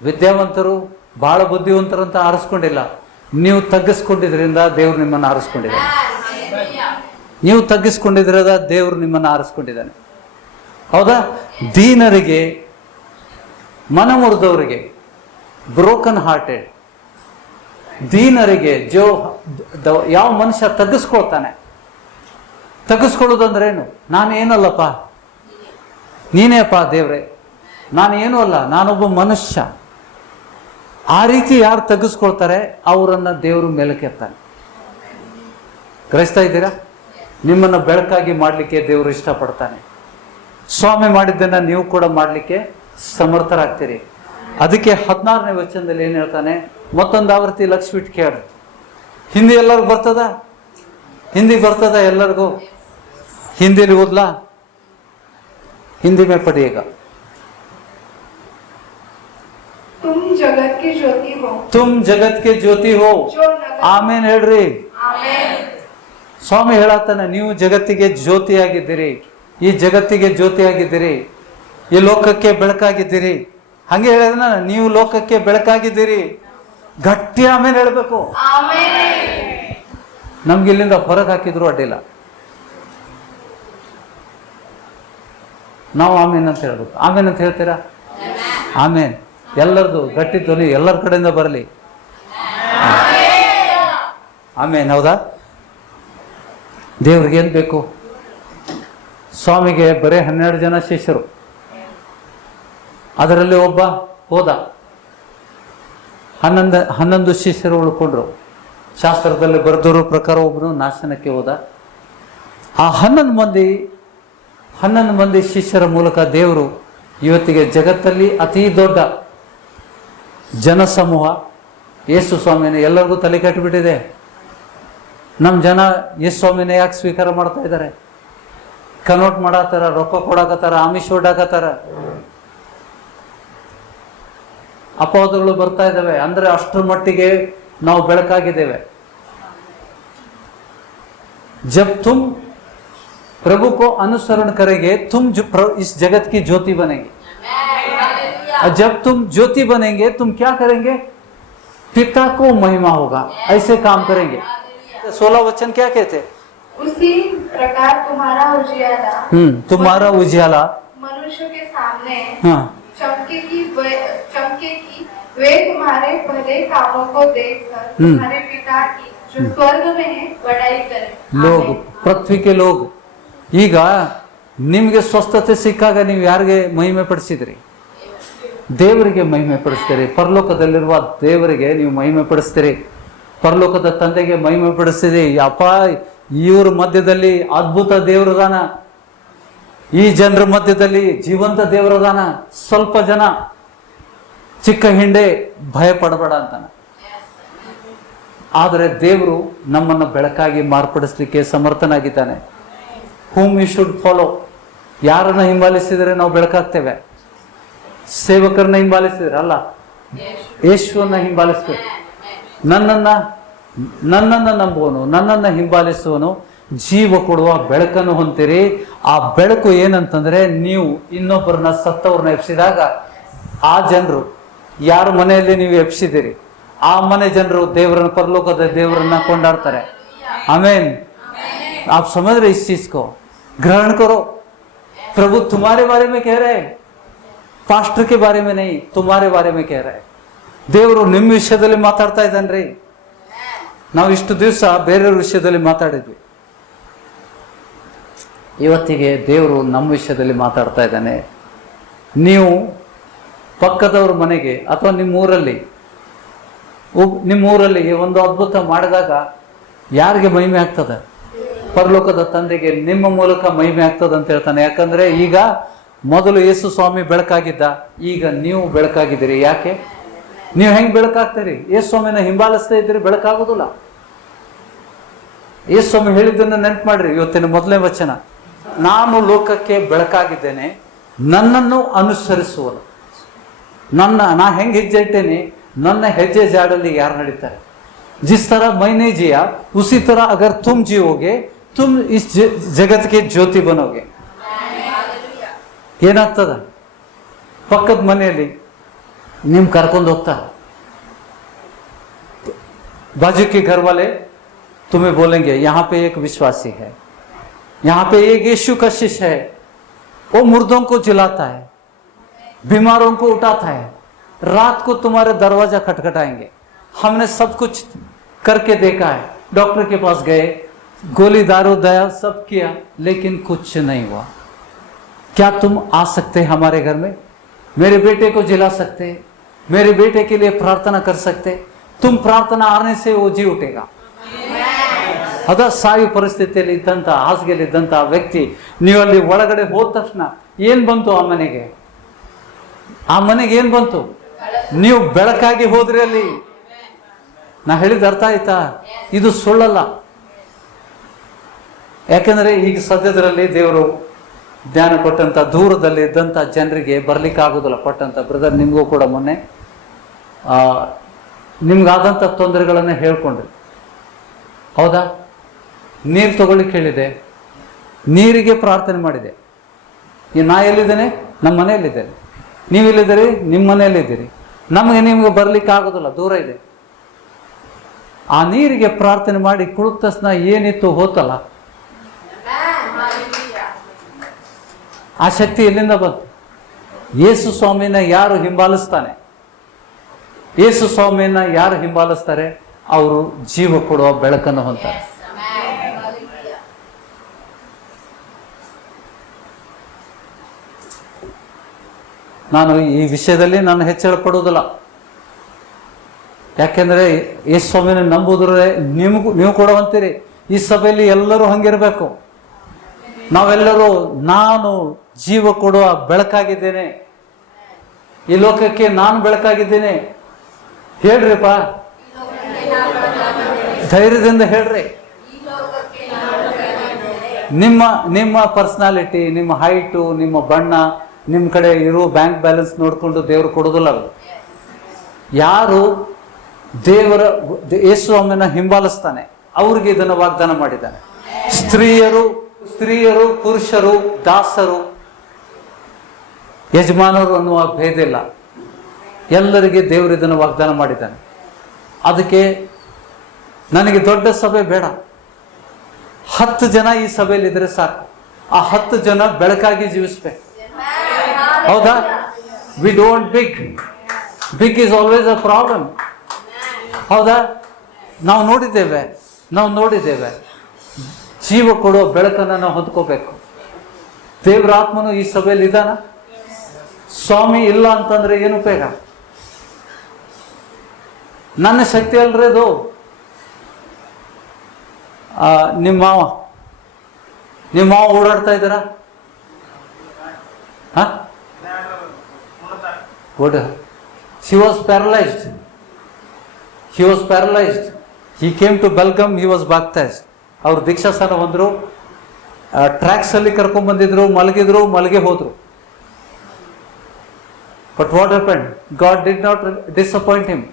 ವಿದ್ಯಾವಂತರು, ಬಹಳ ಬುದ್ಧಿವಂತರಂತ ಆರಿಸ್ಕೊಂಡಿಲ್ಲ. ನೀವು ತಗ್ಗಿಸ್ಕೊಂಡಿದ್ರಿಂದ ದೇವ್ರು ನಿಮ್ಮನ್ನು ಆರಿಸ್ಕೊಂಡಿದ್ದಾನೆ. ನೀವು ತಗ್ಗಿಸ್ಕೊಂಡಿದ್ರದ ದೇವರು ನಿಮ್ಮನ್ನು ಆರಿಸ್ಕೊಂಡಿದ್ದಾನೆ. ಹೌದಾ? ದೀನರಿಗೆ, ಮನ ಮುರಿದವರಿಗೆ, ಬ್ರೋಕನ್ ಹಾರ್ಟೆಡ್ ದೀನರಿಗೆ, ಯಾವ ಮನುಷ್ಯ ತಗ್ಗಿಸ್ಕೊಳ್ತಾನೆ. ತಗ್ಗಿಸ್ಕೊಳ್ಳೋದಂದ್ರೇನು? ನಾನು ಏನಲ್ಲಪ್ಪ, ನೀನೇಪ್ಪ ದೇವ್ರೆ, ನಾನು ಏನೂ ಅಲ್ಲ, ನಾನೊಬ್ಬ ಮನುಷ್ಯ. ಆ ರೀತಿ ಯಾರು ತಗ್ಗಿಸ್ಕೊಳ್ತಾರೆ ಅವರನ್ನು ದೇವರು ಮೇಲಕ್ಕೆತ್ತಾನೆ. ಗ್ರಹಿಸ್ತಾ ಇದ್ದೀರಾ? ನಿಮ್ಮನ್ನು ಬೆಳಕಾಗಿ ಮಾಡಲಿಕ್ಕೆ ದೇವರು ಇಷ್ಟಪಡ್ತಾನೆ. ಸ್ವಾಮಿ ಮಾಡಿದ್ದನ್ನು ನೀವು ಕೂಡ ಮಾಡಲಿಕ್ಕೆ ಸಮರ್ಥರಾಗ್ತೀರಿ. ಅದಕ್ಕೆ 16ನೇ ವಚನದಲ್ಲಿ ಏನು ಹೇಳ್ತಾನೆ? ಮತ್ತೊಂದು ಆವೃತ್ತಿ ಲಕ್ಷ್ಮಿಟ್ ಕೇಳ್ರಿ. ಹಿಂದಿ ಎಲ್ಲರಿಗೂ ಬರ್ತದ? ಹಿಂದಿ ಬರ್ತದ ಎಲ್ಲರಿಗೂ? ಹಿಂದಿಲಿ ಓದ್ಲಾ? ಹಿಂದಿ ಮೇ ಪಡಿಯೇಗ. तुम जगत की ज्योति हो तुम जगत के ज्योति हो जो नगर ಆಮೇನ್ ಹೇಳ್ರಿ. आमेन। ಸ್ವಾಮಿ ಹೇಳತ್ತಾನೆ, ನೀವು ಜಗತ್ತಿಗೆ ಜ್ಯೋತಿಯಾಗಿದ್ದೀರಿ, ಈ ಜಗತ್ತಿಗೆ ಜ್ಯೋತಿಯಾಗಿದ್ದೀರಿ, ಈ ಲೋಕಕ್ಕೆ ಬೆಳಕಾಗಿದ್ದೀರಿ. ಹಂಗೆ ಹೇಳಿದ, ನೀವು ಲೋಕಕ್ಕೆ ಬೆಳಕಾಗಿದ್ದೀರಿ. ಗಟ್ಟಿ ಆಮೇಲೆ ಹೇಳ್ಬೇಕು. आमेन। ನಮ್ಗೆ ಇಲ್ಲಿಂದ ಹೊರಗೆ ಹಾಕಿದ್ರು ಅಡ್ಡಿಲ್ಲ, ನಾವು ಆಮೇನ್ ಅಂತ ಹೇಳ್ಬೇಕು. ಆಮೇನ್ ಅಂತ ಹೇಳ್ತೀರಾ? ಆಮೇನ್. ಎಲ್ಲರದು ಗಟ್ಟಿ ಧ್ವನಿ ಎಲ್ಲರ ಕಡೆಯಿಂದ ಬರಲಿ. ಆಮೇನ್. ಹೌದಾ? ದೇವ್ರಿಗೆ ಏನ್ ಬೇಕು? ಸ್ವಾಮಿಗೆ ಬರೀ 12 ಜನ ಶಿಷ್ಯರು, ಅದರಲ್ಲಿ ಒಬ್ಬ ಹೋದ. 11 ಶಿಷ್ಯರು ಉಳ್ಕೊಂಡ್ರು. ಶಾಸ್ತ್ರದಲ್ಲಿ ಬರೆದೋರ ಪ್ರಕಾರ ಒಬ್ಬನು ನಾಶನಕ್ಕೆ ಹೋದ. ಆ 11 ಮಂದಿ ಶಿಷ್ಯರ ಮೂಲಕ ದೇವರು ಇವತ್ತಿಗೆ ಜಗತ್ತಲ್ಲಿ ಅತಿ ದೊಡ್ಡ ಜನಸಮೂಹ ಯೇಸು ಸ್ವಾಮಿನ ಎಲ್ಲರಿಗೂ ತಲೆ ಕಟ್ಟಿಬಿಟ್ಟಿದೆ. ನಮ್ಮ ಜನ ಯೇಸು ಸ್ವಾಮಿನ ಯಾಕೆ ಸ್ವೀಕಾರ ಮಾಡ್ತಾ ಇದ್ದಾರೆ? ಕನ್ವರ್ಟ್ ಮಾಡತ್ತಾರ, ರೊಕ್ಕ ಕೊಡಾಕತ್ತಾರ, ಆಮಿಷ ಹೊಡಾಕತ್ತಾರ, ಅಪವಾದಗಳು ಬರ್ತಾ ಇದ್ದಾವೆ. ಅಂದ್ರೆ ಅಷ್ಟರ ಮಟ್ಟಿಗೆ ನಾವು ಬೆಳಕಾಗಿದ್ದೇವೆ. जब तुम प्रभु को अनुसरण करेंगे, तुम इस जगत की ज्योति बनेंगे. और जब तुम ज्योति बनेंगे, तुम क्या करेंगे? पिता को महिमा होगा, ऐसे काम करेंगे. 16 वचन क्या कहते? उसी प्रकार तुम्हारा उजियाला तुम्हारा उजियाला मनुष्य के सामने हाँ चमके की वे तुम्हारे भले कामों को देखकर तुम्हारे पिता की जो स्वर्ग में है बड़ाई करें. लोग, आमीन. पृथ्वी के लोग, ಈಗ ನಿಮ್ಗೆ ಸ್ವಸ್ಥತೆ ಸಿಕ್ಕಾಗ ನೀವು ಯಾರಿಗೆ ಮಹಿಮೆ ಪಡಿಸಿದ್ರಿ? ದೇವರಿಗೆ ಮಹಿಮೆ ಪಡಿಸ್ತೀರಿ. ಪರಲೋಕದಲ್ಲಿರುವ ದೇವರಿಗೆ ನೀವು ಮಹಿಮೆ ಪಡಿಸ್ತೀರಿ. ಪರಲೋಕದ ತಂದೆಗೆ ಮಹಿಮೆ ಪಡಿಸ್ತೀರಿ. ಅಪ್ಪ, ಇವ್ರ ಮಧ್ಯದಲ್ಲಿ ಅದ್ಭುತ ದೇವರದಾನ, ಈ ಜನರ ಮಧ್ಯದಲ್ಲಿ ಜೀವಂತ ದೇವರದಾನ. ಸ್ವಲ್ಪ ಜನ ಚಿಕ್ಕ ಹಿಂಡೆ ಭಯ ಪಡಬೇಡ ಅಂತಾನೆ. ಆದರೆ ದೇವರು ನಮ್ಮನ್ನು ಬೆಳಕಾಗಿ ಮಾರ್ಪಡಿಸ್ಲಿಕ್ಕೆ ಸಮರ್ಥನಾಗಿದ್ದಾನೆ. whom we should follow. ಯಾರನ್ನ ಹಿಂಬಾಲಿಸಿದರೆ ನಾವು ಬೆಳಕಾಗ್ತೇವೆ? ಸೇವಕರನ್ನ ಹಿಂಬಾಲಿಸಿದ್ರೆ ಅಲ್ಲ, ಯೇಸುವನ್ನ ಹಿಂಬಾಲಿಸ್ಬೇಕು. ನನ್ನನ್ನ ನಂಬುವನು, ನನ್ನನ್ನ ಹಿಂಬಾಲಿಸುವನು ಜೀವ ಕೊಡುವ ಬೆಳಕನ್ನು ಹೊಂದಿರಿ. ಆ ಬೆಳಕು ಏನಂತಂದ್ರೆ, ನೀವು ಇನ್ನೊಬ್ಬರನ್ನ ಸತ್ತವ್ರನ್ನ ಎಬ್ಸಿದಾಗ ಆ ಜನರು ಯಾರ ಮನೆಯಲ್ಲಿ ನೀವು ಎಬ್ಸಿದಿರಿ ಆ ಮನೆ ಜನರು ದೇವರನ್ನ, ಪರಲೋಕದ ದೇವರನ್ನ ಕೊಂಡಾಡ್ತಾರೆ. ಆಮೇನ್. आप समझ रहे इस चीज को? ग्रहण करो. प्रभु तुम्हारे बारे में कह रहे हैं, पास्टर के बारे में नहीं, तुम्हारे बारे में कह रहे हैं. ದೇವರು ನಿಮ್ಮ ವಿಷಯದಲ್ಲಿ ಮಾತಾಡ್ತಾ ಇದ್ದಾನ್ರಿ. ನಾವು ಇಷ್ಟು ದಿವಸ ಬೇರೆಯವ್ರ ವಿಷಯದಲ್ಲಿ ಮಾತಾಡಿದ್ವಿ. ಇವತ್ತಿಗೆ ದೇವರು ನಮ್ಮ ವಿಷಯದಲ್ಲಿ ಮಾತಾಡ್ತಾ ಇದ್ದಾನೆ. ನೀವು ಪಕ್ಕದವ್ರ ಮನೆಗೆ ಅಥವಾ ನಿಮ್ಮೂರಲ್ಲಿ ಒಂದು ಅದ್ಭುತ ಮಾಡಿದಾಗ ಯಾರಿಗೆ ಮಹಿಮೆ ಆಗ್ತದೆ? ಪರಲೋಕದ ತಂದೆಗೆ ನಿಮ್ಮ ಮೂಲಕ ಮಹಿಮೆ ಆಗ್ತದೆ ಅಂತ ಹೇಳ್ತಾನೆ. ಯಾಕಂದ್ರೆ ಈಗ ಮೊದಲು ಯೇಸು ಸ್ವಾಮಿ ಬೆಳಕಾಗಿದ್ದ, ಈಗ ನೀವು ಬೆಳಕಾಗಿದ್ದೀರಿ. ಯಾಕೆ? ನೀವು ಹೆಂಗ್ ಬೆಳಕಾಗ್ತೀರಿ? ಯೇಸು ಸ್ವಾಮಿನ ಹಿಂಬಾಲಿಸ್ತಾ ಇದ್ದೀರಿ, ಬೆಳಕಾಗೋದಿಲ್ಲ. ಯೇಸು ಸ್ವಾಮಿ ಹೇಳಿದ್ದನ್ನು ನೆನಪು ಮಾಡ್ರಿ. ಇವತ್ತಿನ ಮೊದಲನೇ ವಚನ, ನಾನು ಲೋಕಕ್ಕೆ ಬೆಳಕಾಗಿದ್ದೇನೆ, ನನ್ನನ್ನು ಅನುಸರಿಸುವನು. ನಾ ಹೆಂಗ್ ಹೆಜ್ಜೆ ಇಟ್ಟೇನೆ, ನನ್ನ ಹೆಜ್ಜೆ ಜಾಡಲ್ಲಿ ಯಾರು ನಡೀತಾರೆ? जिस तरह मैंने जिया उसी तरह अगर तुम जियोगे, तुम इस जगत के ज्योति बनोगे. ಏನಾಗ್ತದ? ಪಕ್ಕದ ಮನೆಯಲ್ಲಿ ನಿಮ್ ಕರ್ಕೊಂಡು ಹೋಗ್ತಾರೆ, बाजू के घर वाले तुम्हें बोलेंगे यहाँ पे एक विश्वासी है, यहाँ पे एक यीशु का शिष्य है, वो मुर्दों को जिलाता है, बीमारों को उठाता है, रात को तुम्हारे दरवाजा खटखटाएंगे. हमने सब कुछ करके देखा है, डॉक्टर के पास गए, गोली दारू दया सब किया, लेकिन कुछ नहीं हुआ. क्या तुम आ सकते हमारे घर में? मेरे बेटे को जिला सकते, मेरे बेटे के लिए प्रार्थना कर सकते? तुम प्रार्थना आने से वो जी उठेगा. ಅದ ಸಾಯು ಪರಿಸ್ಥಿತಿಯಲ್ಲಿ ಇದ್ದಂಥ, ಹಾಸಿಗೆಯಲ್ಲಿ ಇದ್ದಂಥ ವ್ಯಕ್ತಿ ನೀವು ಅಲ್ಲಿ ಒಳಗಡೆ ಹೋದ ತಕ್ಷಣ ಏನ್ ಬಂತು ಆ ಮನೆಗೆ? ಆ ಮನೆಗೆ ಏನ್ ಬಂತು? ನೀವು ಬೆಳಕಾಗಿ ಹೋದ್ರಿ. ಅಲ್ಲಿ ನಾ ಹೇಳಿದ ಅರ್ಥ ಆಯ್ತಾ? ಇದು ಸುಳ್ಳಲ್ಲ. ಯಾಕೆಂದ್ರೆ ಈಗ ಸದ್ಯದರಲ್ಲಿ ದೇವರು ಧ್ಯಾನ ಕೊಟ್ಟಂತ ದೂರದಲ್ಲಿ ಇದ್ದಂಥ ಜನರಿಗೆ ಬರ್ಲಿಕ್ಕೆ ಆಗೋದಿಲ್ಲ. ಕೊಟ್ಟಂತ ಬ್ರದರ್, ನಿಮಗೂ ಕೂಡ ಮೊನ್ನೆ ನಿಮ್ಗಾದಂಥ ತೊಂದರೆಗಳನ್ನು ಹೇಳ್ಕೊಂಡ್ರಿ, ಹೌದಾ? ನೀರು ತಗೊಳ್ಳಿಕ್ಕೆ ಹೇಳಿದೆ, ನೀರಿಗೆ ಪ್ರಾರ್ಥನೆ ಮಾಡಿದೆ. ಈ ನಾ ಎಲ್ಲಿದ್ದೇನೆ? ನಮ್ಮ ಮನೆಯಲ್ಲಿದ್ದೇನೆ. ನೀವೆಲ್ಲಿದ್ದೀರಿ? ನಿಮ್ಮ ಮನೆಯಲ್ಲಿದ್ದೀರಿ. ನಿಮಗೆ ಬರ್ಲಿಕ್ಕೆ ಆಗೋದಿಲ್ಲ, ದೂರ ಇದೆ. ಆ ನೀರಿಗೆ ಪ್ರಾರ್ಥನೆ ಮಾಡಿ ಕುಳಿತ ತಕ್ಷಣ ಏನಿತ್ತು ಹೋತಲ್ಲ, ಆ ಶಕ್ತಿ ಎಲ್ಲಿಂದ ಬಂತು? ಯೇಸು ಸ್ವಾಮಿನ ಯಾರು ಹಿಂಬಾಲಿಸ್ತಾನೆ, ಯೇಸು ಸ್ವಾಮಿಯನ್ನ ಯಾರು ಹಿಂಬಾಲಿಸ್ತಾರೆ, ಅವರು ಜೀವ ಕೊಡುವ ಬೆಳಕನ್ನು ಹೊಂತಾರೆ. ನಾನು ಈ ವಿಷಯದಲ್ಲಿ ನಾನು ಹೆಚ್ಚಳ ಪಡುವುದಿಲ್ಲ. ಯಾಕೆಂದ್ರೆ ಯೇಸು ಸ್ವಾಮಿನ ನಂಬುದ್ರೆ ನೀವು ಕೂಡ ಅಂತೀರಿ, ಈ ಸಭೆಯಲ್ಲಿ ಎಲ್ಲರೂ ಹಂಗಿರ್ಬೇಕು. ನಾವೆಲ್ಲರೂ ನಾನು ಜೀವ ಕೊಡುವ ಬೆಳಕಾಗಿದ್ದೇನೆ, ಈ ಲೋಕಕ್ಕೆ ನಾನು ಬೆಳಕಾಗಿದ್ದೇನೆ ಹೇಳ್ರಿಪ್ಪ, ಧೈರ್ಯದಿಂದ ಹೇಳ್ರಿ. ನಿಮ್ಮ ಪರ್ಸನಾಲಿಟಿ, ನಿಮ್ಮ ಹೈಟು, ನಿಮ್ಮ ಬಣ್ಣ, ನಿಮ್ಮ ಕಡೆ ಇರೋ ಬ್ಯಾಂಕ್ ಬ್ಯಾಲೆನ್ಸ್ ನೋಡಿಕೊಂಡು ದೇವರು ಕೊಡೋದಿಲ್ಲ. ಯಾರು ಯೇಸುವನ್ನ ಹಿಂಬಾಲಿಸ್ತಾನೆ ಅವ್ರಿಗೆ ಇದನ್ನು ವಾಗ್ದಾನ ಮಾಡಿದ್ದಾನೆ. ಸ್ತ್ರೀಯರು ಪುರುಷರು, ದಾಸರು, ಯಜಮಾನರು ಅನ್ನುವ ಭೇದ ಇಲ್ಲ. ಎಲ್ಲರಿಗೆ ದೇವರು ಇದನ್ನು ವಾಗ್ದಾನ ಮಾಡಿದ್ದಾನೆ. ಅದಕ್ಕೆ ನನಗೆ ದೊಡ್ಡ ಸಭೆ ಬೇಡ, 10 ಜನ ಈ ಸಭೆಯಲ್ಲಿ ಇದ್ರೆ ಸಾಕು. ಆ 10 ಜನ ಬೆಳಕಾಗಿ ಜೀವಿಸ್ಬೇಕು, ಹೌದಾ? We don't big is always a problem, ಹೌದಾ? ನಾವು ನೋಡಿದ್ದೇವೆ. ಜೀವ ಕೊಡುವ ಬೆಳಕನ್ನು ನಾವು ಹೊಂದ್ಕೋಬೇಕು. ದೇವರ ಆತ್ಮನು ಈ ಸಭೆಯಲ್ಲಿ ಇದ್ದಾನ. ಸ್ವಾಮಿ ಇಲ್ಲ ಅಂತಂದ್ರೆ ಏನು ಉಪಯೋಗ? ನನ್ನ ಶಕ್ತಿ ಅಲ್ರಿ ಅದು. ನಿಮ್ಮ ಮಾವ ಓಡಾಡ್ತಾ ಇದ್ದೀರಾ? He was paralyzed. He came to Belgium, he was baptized. ಅವ್ರು ದೀಕ್ಷಾ ಸ್ಥಾನ ಬಂದರು, ಟ್ರ್ಯಾಕ್ಸ್ ಅಲ್ಲಿ ಕರ್ಕೊಂಡ್ ಬಂದಿದ್ರು, ಮಲಗಿ ಹೋದ್ರು. But what happened? God did not disappoint him.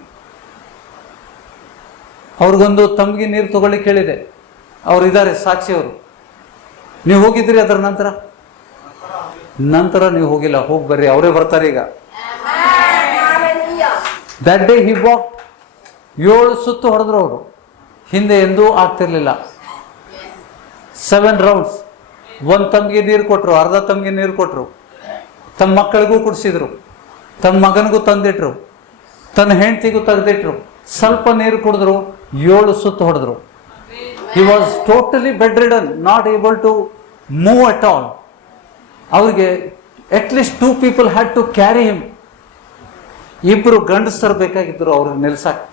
ಅವ್ರಿಗೊಂದು ತಮ್ಗೆ ನೀರು ತಗೊಳ್ಳಿಕ್ಕೆ ಹೇಳಿದೆ. ಅವ್ರು ಇದ್ದಾರೆ ಸಾಕ್ಷಿಯವರು. ನೀವು ಹೋಗಿದ್ರಿ ಅದರ ನಂತರ ನೀವು ಹೋಗಿಲ್ಲ, ಹೋಗಿ ಬರ್ರಿ, ಅವರೇ ಬರ್ತಾರೆ ಈಗ. That day he walk. 7 ಸುತ್ತು ಹೊಡೆದ್ರು ಅವರು. ಹಿಂದೆ ಎಂದೂ ಆಗ್ತಿರ್ಲಿಲ್ಲ. 7 ರೌಂಡ್ಸ್. 1 ತಮ್ಗೆ ನೀರು ಕೊಟ್ರು, ಅರ್ಧ ತಮ್ಗೆ ನೀರು ಕೊಟ್ರು, ತಮ್ಮ ಮಕ್ಕಳಿಗೂ ಕುಡಿಸಿದ್ರು, ತಮ್ಮ ಮಗನಿಗೂ ತಂದಿಟ್ರು, ತನ್ನ ಹೆಂಡತಿಗೂ ತೆಗೆದಿಟ್ರು. ಸ್ವಲ್ಪ ನೀರು ಕುಡಿದ್ರು, 7 ಸುತ್ತು ಹೊಡೆದ್ರು. He was totally bed ridden, not able to move at all. ಅವ್ರಿಗೆ at least 2 people had to carry him. 2 ಗಂಡಸರು ಬೇಕಾಗಿದ್ದರು ಅವ್ರಿಗೆ ನಿಲ್ಸಕ್ಕೆ.